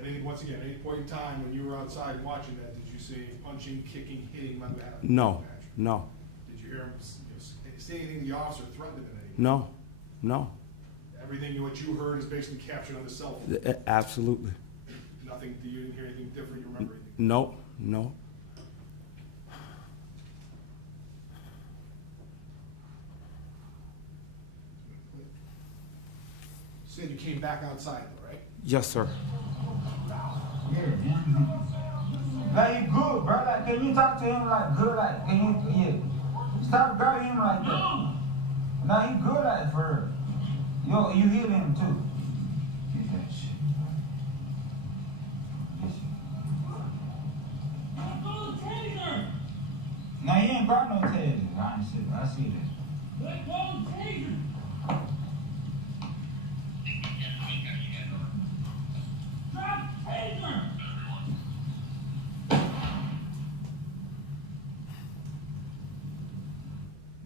And once again, any point in time when you were outside watching that, did you see any punching, kicking, hitting on that? No. Did you hear him say anything to the officer, threaten him in any way? No. Everything what you heard is basically captured on the cell phone? Absolutely. Nothing, you didn't hear anything different, you remember anything? No. You said you came back outside though, right? Yes, sir. Yeah, like he good, bro. Like, can you talk to him like good? Like, can you, yeah. Stop grabbing him like that. Nah, he good like for real. Yo, you hit him too. Get that shit. Let go of the taser. Nah, he ain't got no taser. I see that. Let go of the taser. Drop the taser.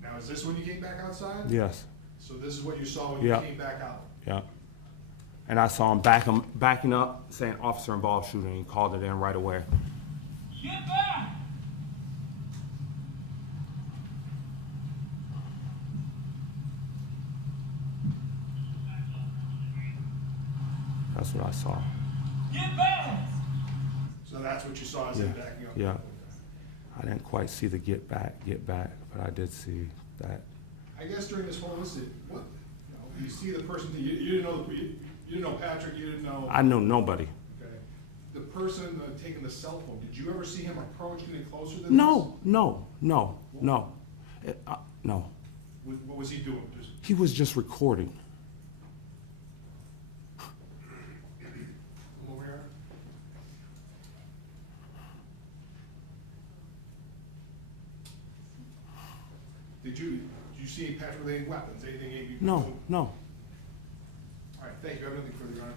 Now, is this when you came back outside? Yes. So this is what you saw when you Yeah. came back out? Yeah. And I saw him backing up, saying officer involved shooting. He called it in right away. Get back. That's what I saw. Get back. So that's what you saw as him backing up? Yeah. I didn't quite see the get back, but I did see that. I guess during this whole incident, what, you see the person, you didn't know Patrick, you didn't know? I know nobody. Okay. The person taking the cell phone, did you ever see him approach any closer than this? No. No. No. What was he doing? Just He was just recording. come over here? Did you see Patrick with any weapons, anything? No. All right, thank you. I have nothing further, Your Honor.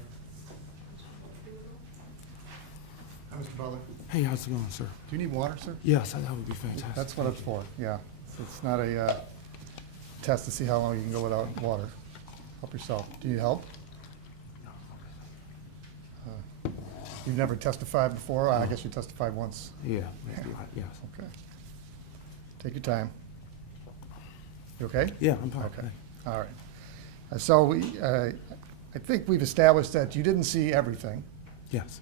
Hi, Mr. Butler. Hey, how's it going, sir? Do you need water, sir? Yes, that would be fantastic. That's what it's for, yeah. It's not a test to see how long you can go without water. Help yourself. Do you need help? You've never testified before? I guess you testified once. Yeah, yes. Okay. Take your time. You okay? Yeah, I'm fine. Okay, all right. So I think we've established that you didn't see everything. Yes.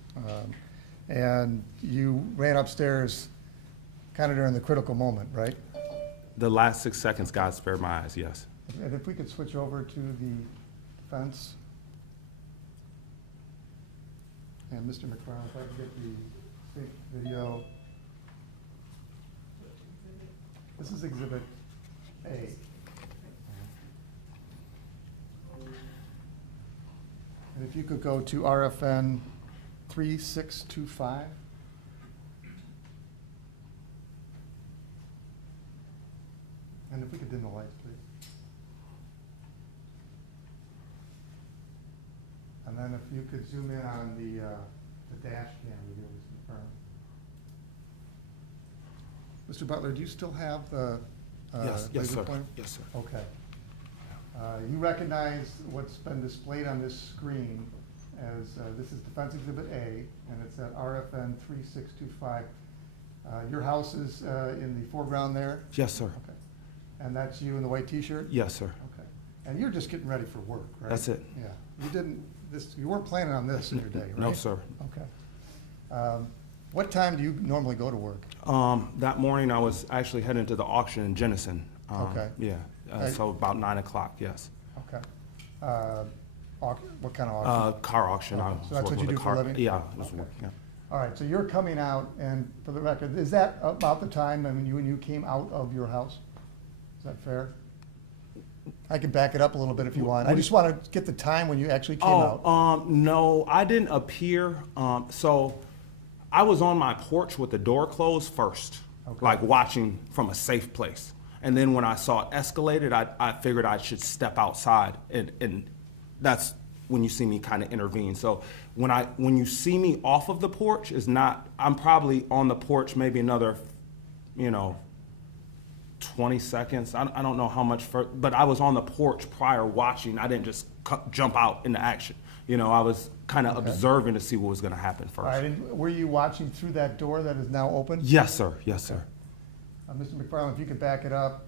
And you ran upstairs kind of during the critical moment, right? The last 6 seconds, God spared my eyes, yes. And if we could switch over to the defense. And Mr. McFarland, if I could get the video. This is Exhibit A. And if you could go to RFN 3625. And if we could dim the lights, please. And then if you could zoom in on the dash cam video, Mr. McFarland. Mr. Butler, do you still have the Yes, laser sir. pointer? Yes, sir. Okay. You recognize what's been displayed on this screen as, this is Defense Exhibit A, and it's at RFN 3625. Your house is in the foreground there? Yes, sir. Okay. And that's you in the white T-shirt? Yes, sir. Okay. And you're just getting ready for work, right? That's it. Yeah. You weren't planning on this in your day, right? No, sir. Okay. What time do you normally go to work? That morning I was actually heading to the auction in Jenison. Okay. Yeah, so about 9 o'clock, yes. Okay. What kind of auction? Car auction. I Okay. was So that's what working you with do for a living? Yeah, I was Okay. working, yeah. All right, so you're coming out, and for the record, is that about the time when you came out of your house? Is that fair? I can back it up a little bit if you want. I just want to get the time when you actually came out. No, I didn't appear. So I was on my porch with the door closed first, Okay. like watching from a safe place. And then when I saw it escalated, I figured I should step outside, and that's when you see me kind of intervene. So when you see me off of the porch, I'm probably on the porch maybe another, 20 seconds. I don't know how much further, but I was on the porch prior watching. I didn't just jump out into action. I was kind of observing to see what was going to happen first. All right, and were you watching through that door that is now open? Yes, sir. Yes, sir. Mr. McFarland, if you could back it up.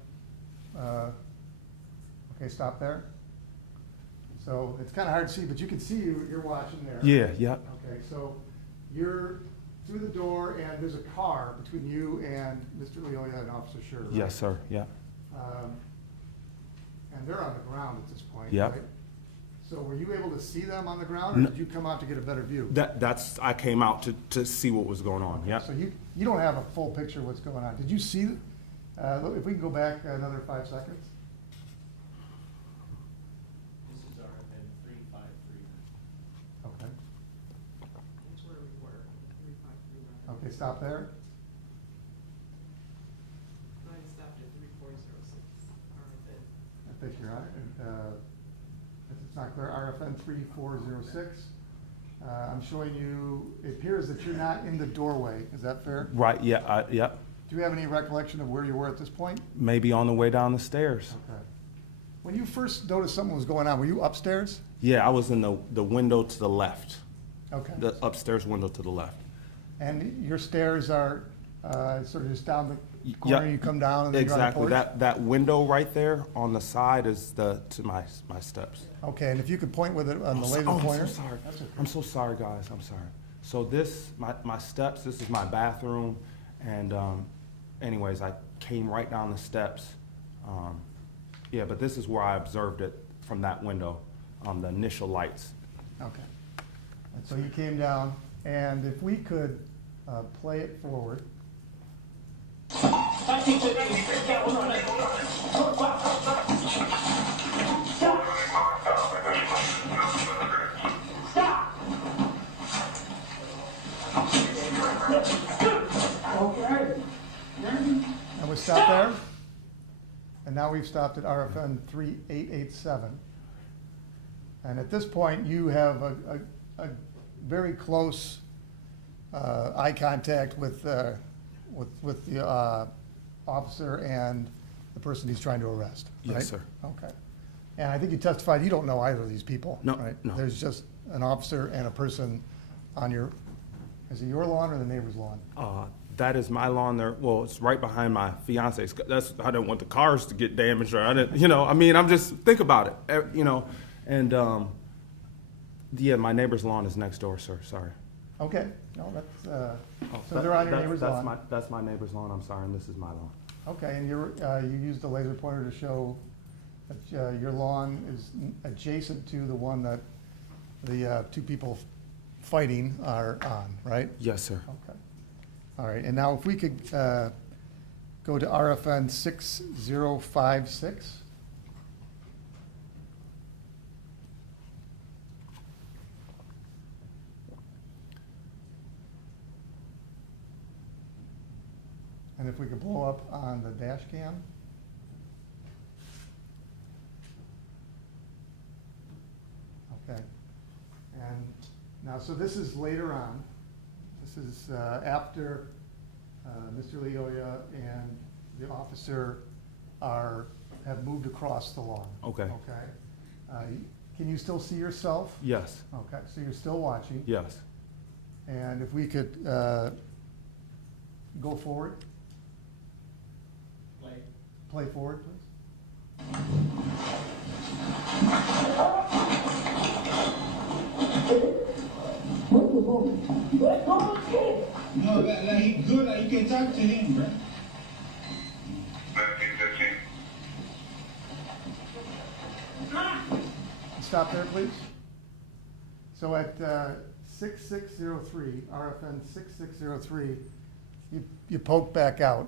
Okay, stop there. So it's kind of hard to see, but you can see you're watching there. Yeah, yeah. Okay, so you're through the door, and there's a car between you and Mr. Lyoya and Officer Schurr, right? Yes, sir. Yeah. And they're on the ground at this point, Yep. right? So were you able to see them on the ground, or did you come out to get a better view? I came out to see what was going on. Yeah. So you don't have a full picture of what's going on. Did you see, if we can go back another 5 seconds? This is RFN 353. Okay. That's where we were, 353. Okay, stop there. Mine stopped at 3406, RFN. I think you're on, if it's not clear, RFN 3406. I'm showing you, it appears that you're not in the doorway, is that fair? Right. Yeah. Yeah. Do you have any recollection of where you were at this point? Maybe on the way down the stairs. Okay. When you first noticed something was going on, were you upstairs? Yeah, I was in the window to the left. Okay. The upstairs window to the left. And your stairs are sort of just down the corner, you come down and then you're on the Exactly. porch? That window right there on the side is to my steps. Okay, and if you could point with it on the laser I'm pointer? so sorry. That's okay. I'm so sorry, guys. I'm sorry. So my steps, this is my bathroom, and anyways, I came right down the steps. Yeah, but this is where I observed it from that window, the initial lights. Okay. And so you came down, and if we could play it forward. And we stopped there, and now we've stopped at RFN 3887. And at this point, you have a very close eye contact with the officer and the person he's trying to arrest, right? Yes, sir. Okay. And I think you testified you don't know either of these people, No, right? no. There's just an officer and a person on is it your lawn or the neighbor's lawn? That is my lawn there. Well, it's right behind my fiance's. I didn't want the cars to get damaged, or I didn't, I'm just, think about it, and, yeah, my neighbor's lawn is next door, sir, sorry. Okay, no, that's, so they're on your neighbor's lawn. That's my neighbor's lawn, I'm sorry, and this is my lawn. Okay, and you used the laser pointer to show that your lawn is adjacent to the one that the two people fighting are on, right? Yes, sir. Okay. All right, and now if we could go to RFN 6056. And if we could blow up on the dash cam. Now, so this is later on. This is after Mr. Lyoya and the officer have moved across the lawn. Okay. Okay? Can you still see yourself? Yes. Okay, so you're still watching. Yes. And if we could go forward, play forward, please. No, like he good, like you can talk to him, bro. Stop there, please. So at 6603, RFN 6603, you poke back out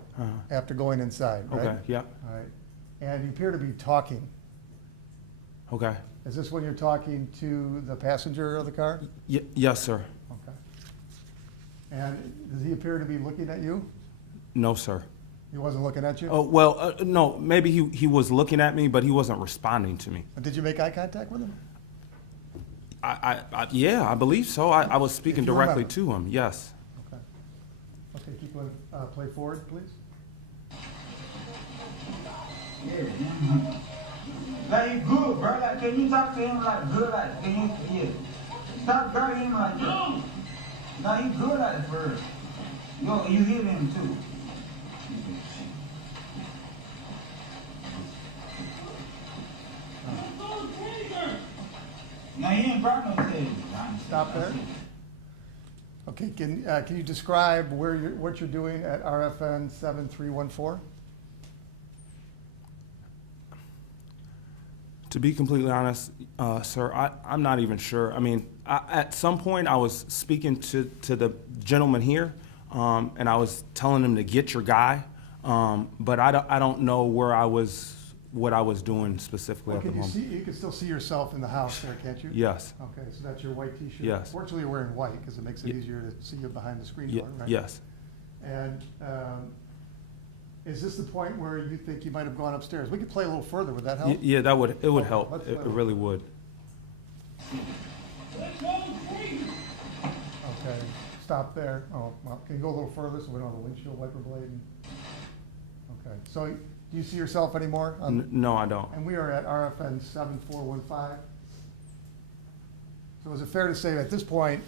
after going inside, right? Okay, yeah. All right. And you appear to be talking. Okay. Is this when you're talking to the passenger of the car? Yes, sir. Okay. And does he appear to be looking at you? No, sir. He wasn't looking at you? Oh, well, no, maybe he was looking at me, but he wasn't responding to me. Did you make eye contact with him? Yeah, I believe so. I was speaking If you directly remember. to him, yes. Okay. Okay, keep going. Play forward, please. Like he good, bro. Like, can you talk to him like good? Like, can you? Yeah. Stop grabbing him like that. No, he good like first. Yo, you hit him too. No, he ain't brought no taser. Stop there. Okay, can you describe what you're doing at RFN 7314? To be completely honest, sir, I'm not even sure. I mean, at some point I was speaking to the gentleman here, and I was telling him to get your guy, but I don't know what I was doing specifically Well, at the can you moment. see, you can still see yourself in the house there, can't you? Yes. Okay, so that's your white t-shirt? Yes. Fortunately, you're wearing white, because it makes it easier to see you behind the screen door, right? Yes. And is this the point where you think you might have gone upstairs? We could play a little further, would that help? Yeah, it would Okay, help. let's It play. really would. Okay, stop there. Oh, well, can you go a little further so we don't have a windshield wiper blade? Okay, so do you see yourself anymore? No, I don't. And we are at RFN 7415. So is it fair to say at this point,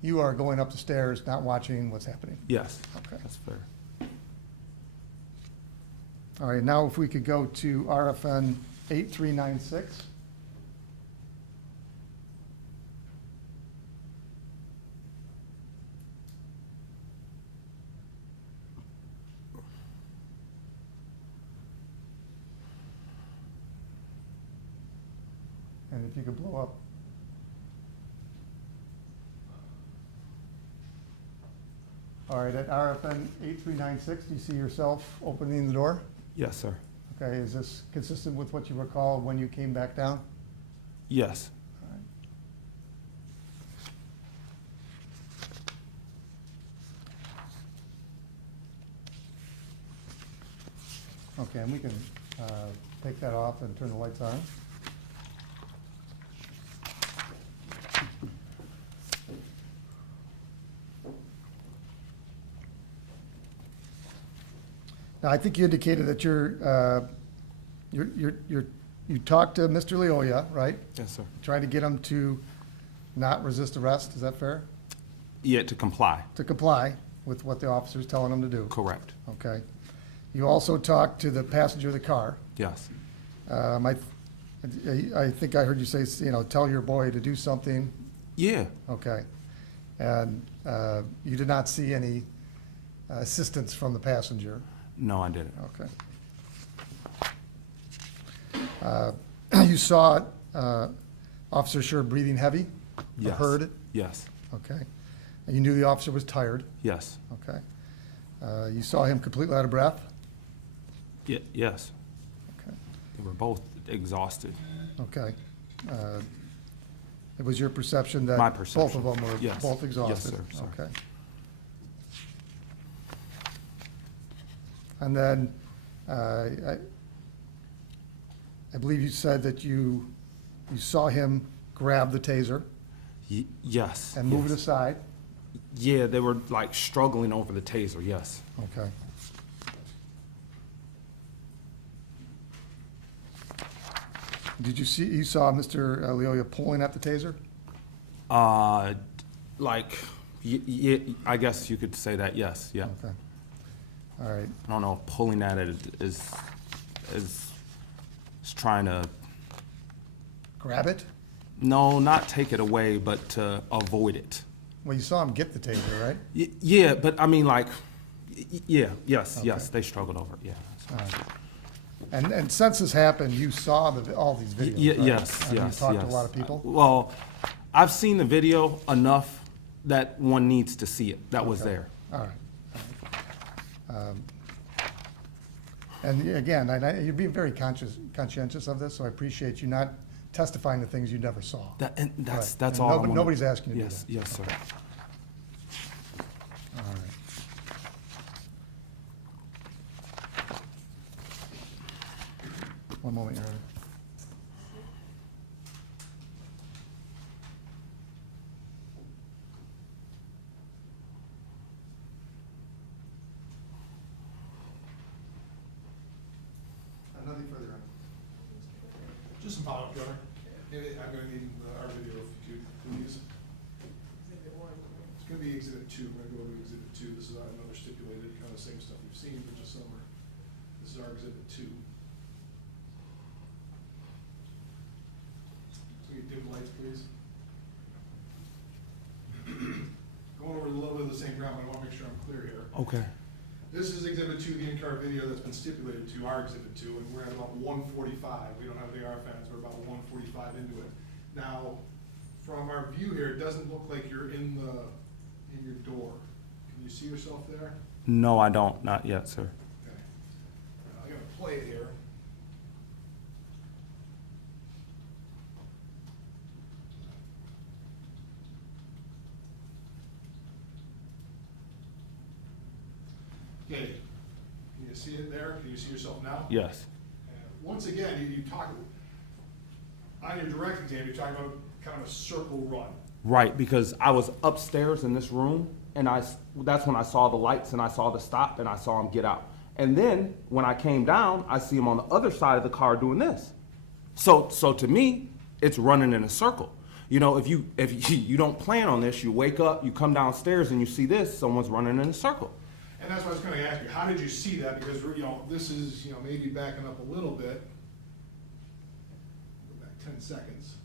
you are going up the stairs, not watching what's happening? Yes. Okay. That's fair. All right, now if we could go to RFN 8396. And if you could blow up. All right, at RFN 8396, do you see yourself opening the door? Yes, sir. Okay, is this consistent with what you recall when you came back down? Yes. Okay, and we can take that off and turn the lights on. Now, I think you indicated that you talked to Mr. Lyoya, right? Yes, sir. Trying to get him to not resist arrest, is that fair? Yeah, to comply. To comply with what the officer's telling him to do? Correct. Okay. You also talked to the passenger of the car. Yes. I think I heard you say, tell your boy to do something. Yeah. Okay. And you did not see any assistance from the passenger? No, I didn't. Okay. You saw Officer Schurr breathing heavy? Yes. Or heard it? Yes. Okay. And you knew the officer was tired? Yes. Okay. You saw him completely out of breath? Yes. Okay. They were both exhausted. Okay. It was your perception that My perception. both of them were Yes. both exhausted? Yes, sir. Okay. And then, I believe you said that you saw him grab the taser? Yes. And move it yes. aside? Yeah, they were like struggling over the taser, yes. Okay. Did you saw Mr. Lyoya pulling at the taser? Like, I guess you could say that, yes, yeah. Okay. All right. I don't know if pulling at it is trying to, Grab it? no, not take it away, but to avoid it. Well, you saw him get the taser, right? Yeah, but I mean, like, yes, yes, Okay. they struggled over it, yeah. All right. And since this happened, you saw all these videos, right? Yes, And yes, you talked yes. to a lot of people? Well, I've seen the video enough that one needs to see it, that was Okay. there. All right. And again, you're being very conscientious of this, so I appreciate you not testifying to things you never saw. And that's Right. And all I wanna- nobody's asking you to do Yes, that. yes, sir. All right. One moment, Your Honor. Nothing further, Your Honor. Just some follow-up, Your Honor. I'm gonna need our video if you could, please. Exhibit 1. It's gonna be exhibit 2, we're gonna go to exhibit 2. This is another stipulated, kind of same stuff you've seen, but just somewhere. This is our exhibit 2. So you dim the lights, please. Going over a little bit of the same ground, but I wanna make sure I'm clear here. Okay. This is exhibit 2, the in-car video that's been stipulated to our exhibit 2, and we're at about 1:45. We don't have the AR fans, we're about 1:45 into it. Now, from our view here, it doesn't look like you're in your door. Can you see yourself there? No, I don't, not yet, sir. Okay. I'm gonna play it here. Okay, can you see it there? Can you see yourself now? Yes. Once again, you talk, on your direct exam, you're talking about kind of a circle run. Right, because I was upstairs in this room, and that's when I saw the lights, and I saw the stop, and I saw him get out. And then, when I came down, I see him on the other side of the car doing this. So to me, it's running in a circle. You know, if you don't plan on this, you wake up, you come downstairs, and you see this, someone's running in a circle. And that's what I was gonna ask you, how did you see that? Because, this is, maybe backing up a little bit. Go back 10 seconds.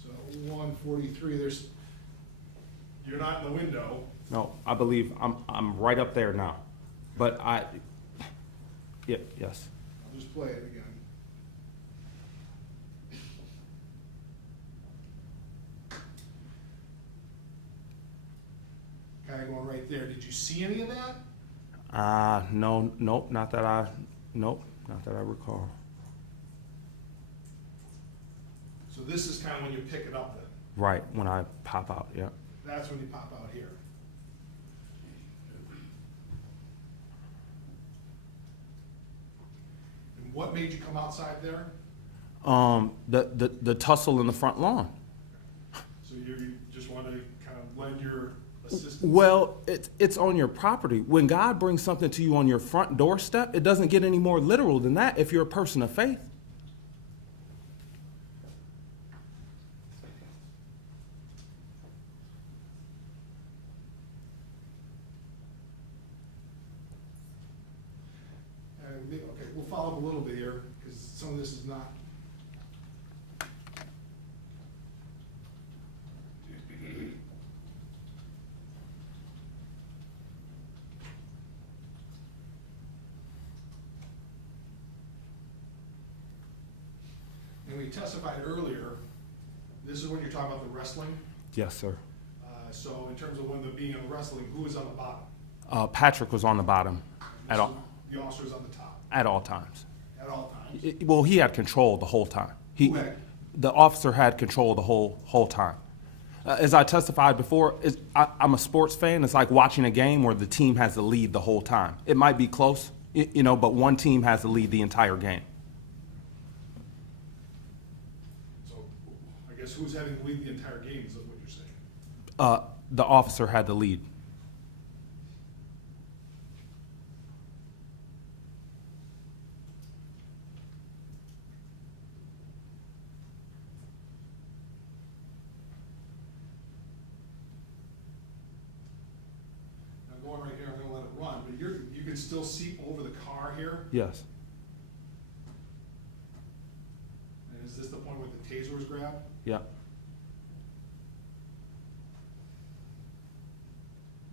So 1:43, you're not in the window. No, I believe I'm right up there now. But yes. I'll just play it again. Kind of going right there. Did you see any of that? Nope, not that I recall. So this is kind of when you pick it up then. Right, when I pop out, yeah. That's when you pop out here. And what made you come outside there? The tussle in the front lawn. So you just want to kind of lend your assistance? Well, it's on your property. When God brings something to you on your front doorstep, it doesn't get any more literal than that if you're a person of faith. Okay, we'll follow up a little bit here, because some of this is not. And we testified earlier, this is when you're talking about the wrestling. Yes, sir. So in terms of when they're being in wrestling, who is on the bottom? Patrick was on the bottom at all. The officer's on the top. At all times. At all times. Well, he had control the whole time. Who had? The officer had control the whole time. As I testified before, I'm a sports fan. It's like watching a game where the team has the lead the whole time. It might be close, but one team has the lead the entire game. So I guess who's having the lead the entire game is what you're saying? the officer had the lead. Now going right here, I'm gonna let it run, but you can still see over the car here. Yes. And is this the point where the taser was grabbed? Yeah.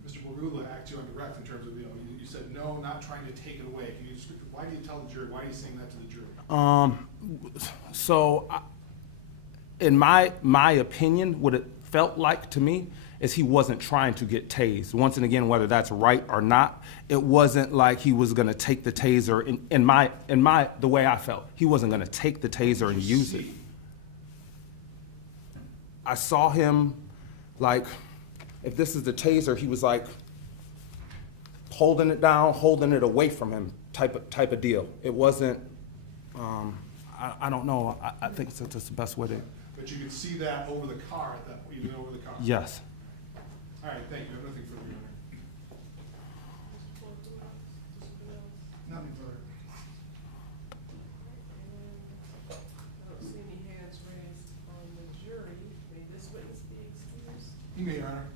Mr. Borgula asked you on direct in terms of, you said, no, not trying to take it away. Can you just, why do you tell the jury, why are you saying that to the jury? So, in my opinion, what it felt like to me is he wasn't trying to get tased. Once and again, whether that's right or not, it wasn't like he was gonna take the taser, the way I felt, he wasn't gonna take the taser and use it. I saw him, like, if this is the taser, he was like holding it down, holding it away from him, type of deal. It wasn't, I don't know, I think it's just the best way to. But you could see that over the car, at that, even over the car? Yes. All right, thank you, I have nothing further, Your Honor. Nothing further. I don't see any hands raised on the jury. May this witness be excused? You may, Your Honor.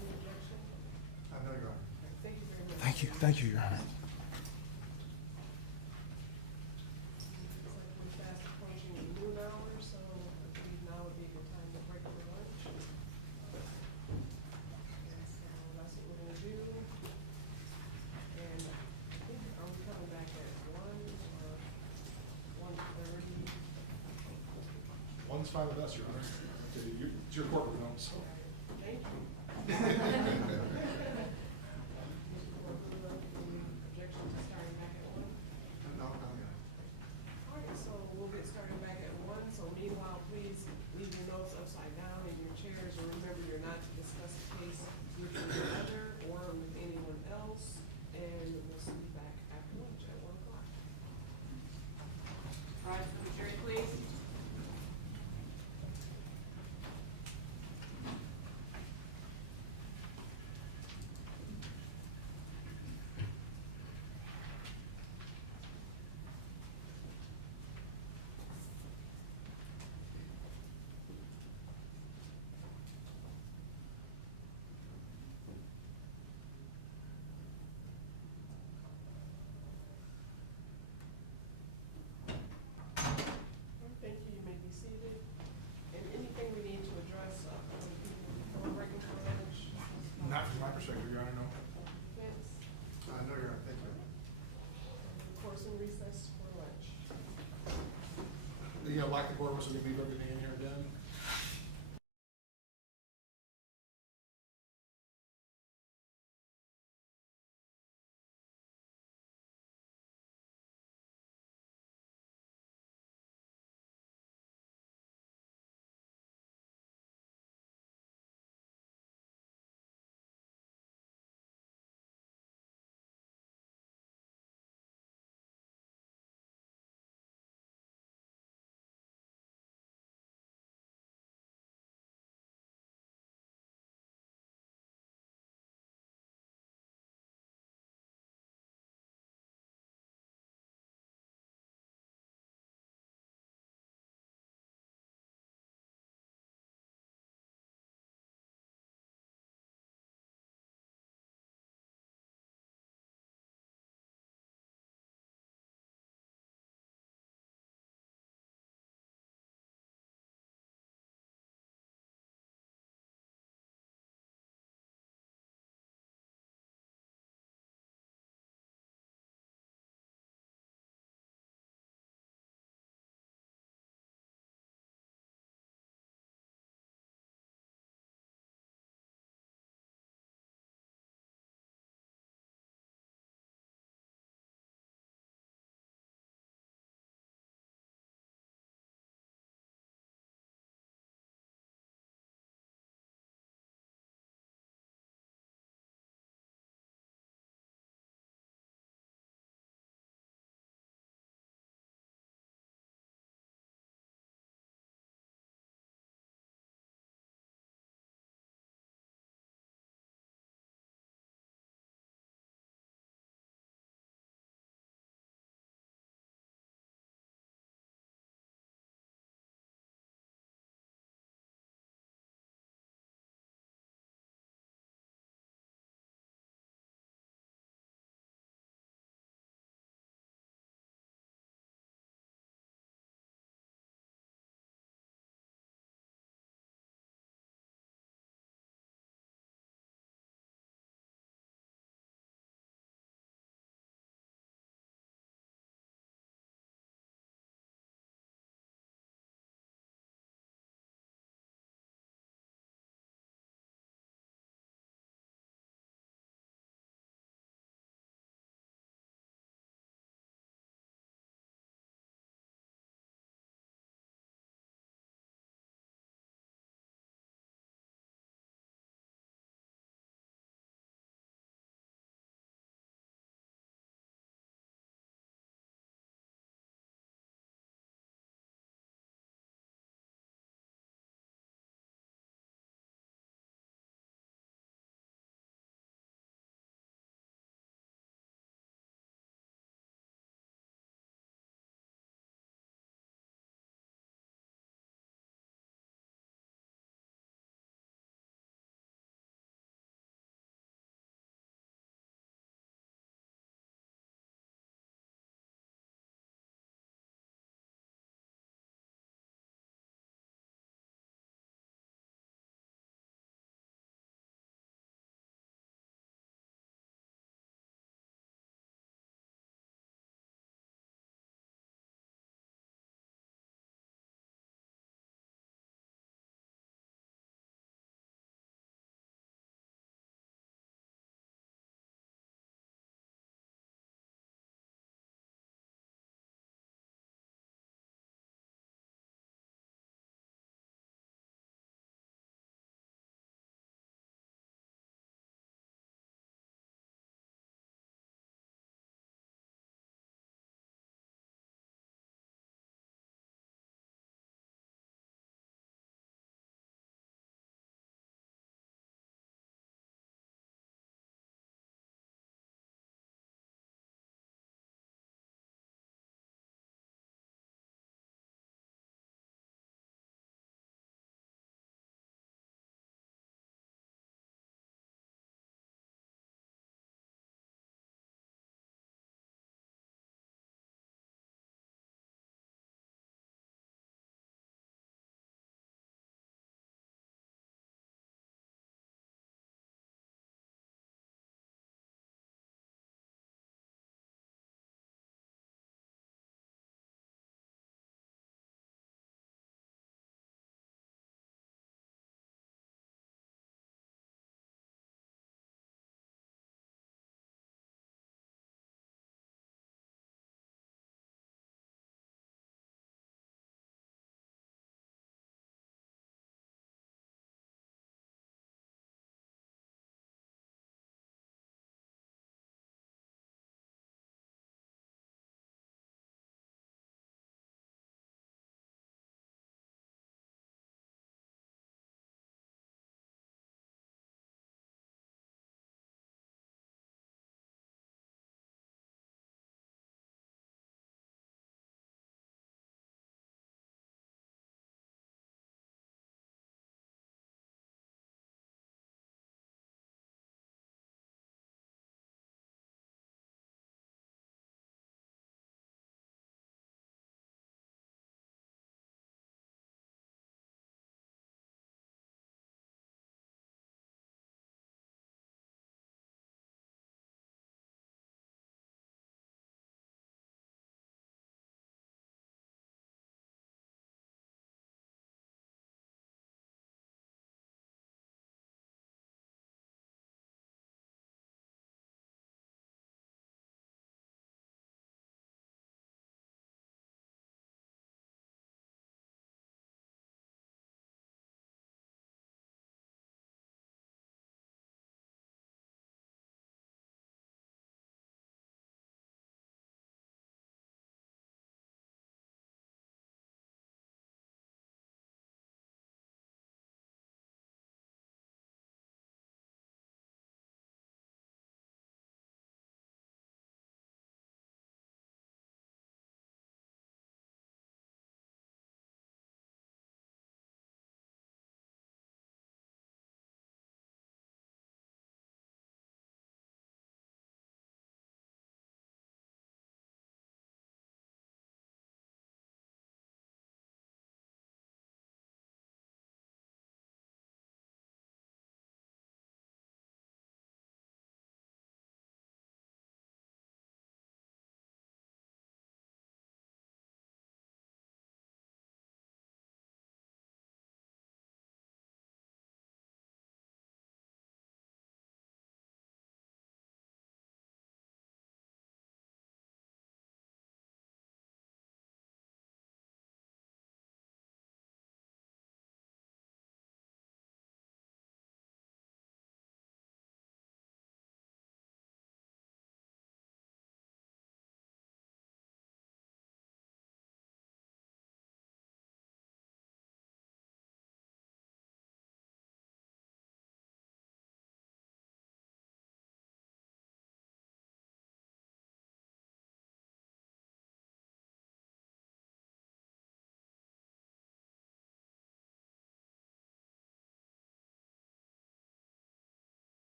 Any objection? No, Your Honor. Thank you very much. Thank you, Your Honor. Looks like we're fast approaching the noon hour, so I believe now would be a good time to break for lunch. And so that's what we're gonna do. And I think, are we coming back at 1 or 1:30? One's fine with us, Your Honor. It's your corporate note, so. Thank you. Mr. Borgula, any objection to starting back at 1? No, yeah. All right, so we'll get started back at 1. So meanwhile, please leave your notes upside down in your chairs, and remember you're not to discuss the case with each other or with anyone else. And we'll see you back after lunch at 1 o'clock. Rise for the jury, please. Thank you. You may be seated. And anything we need to address, we're breaking for lunch. Not from my perspective, Your Honor, no. Defense, No, Your Honor, thank you. of course, in recess for lunch. You know, like the court, so we leave everything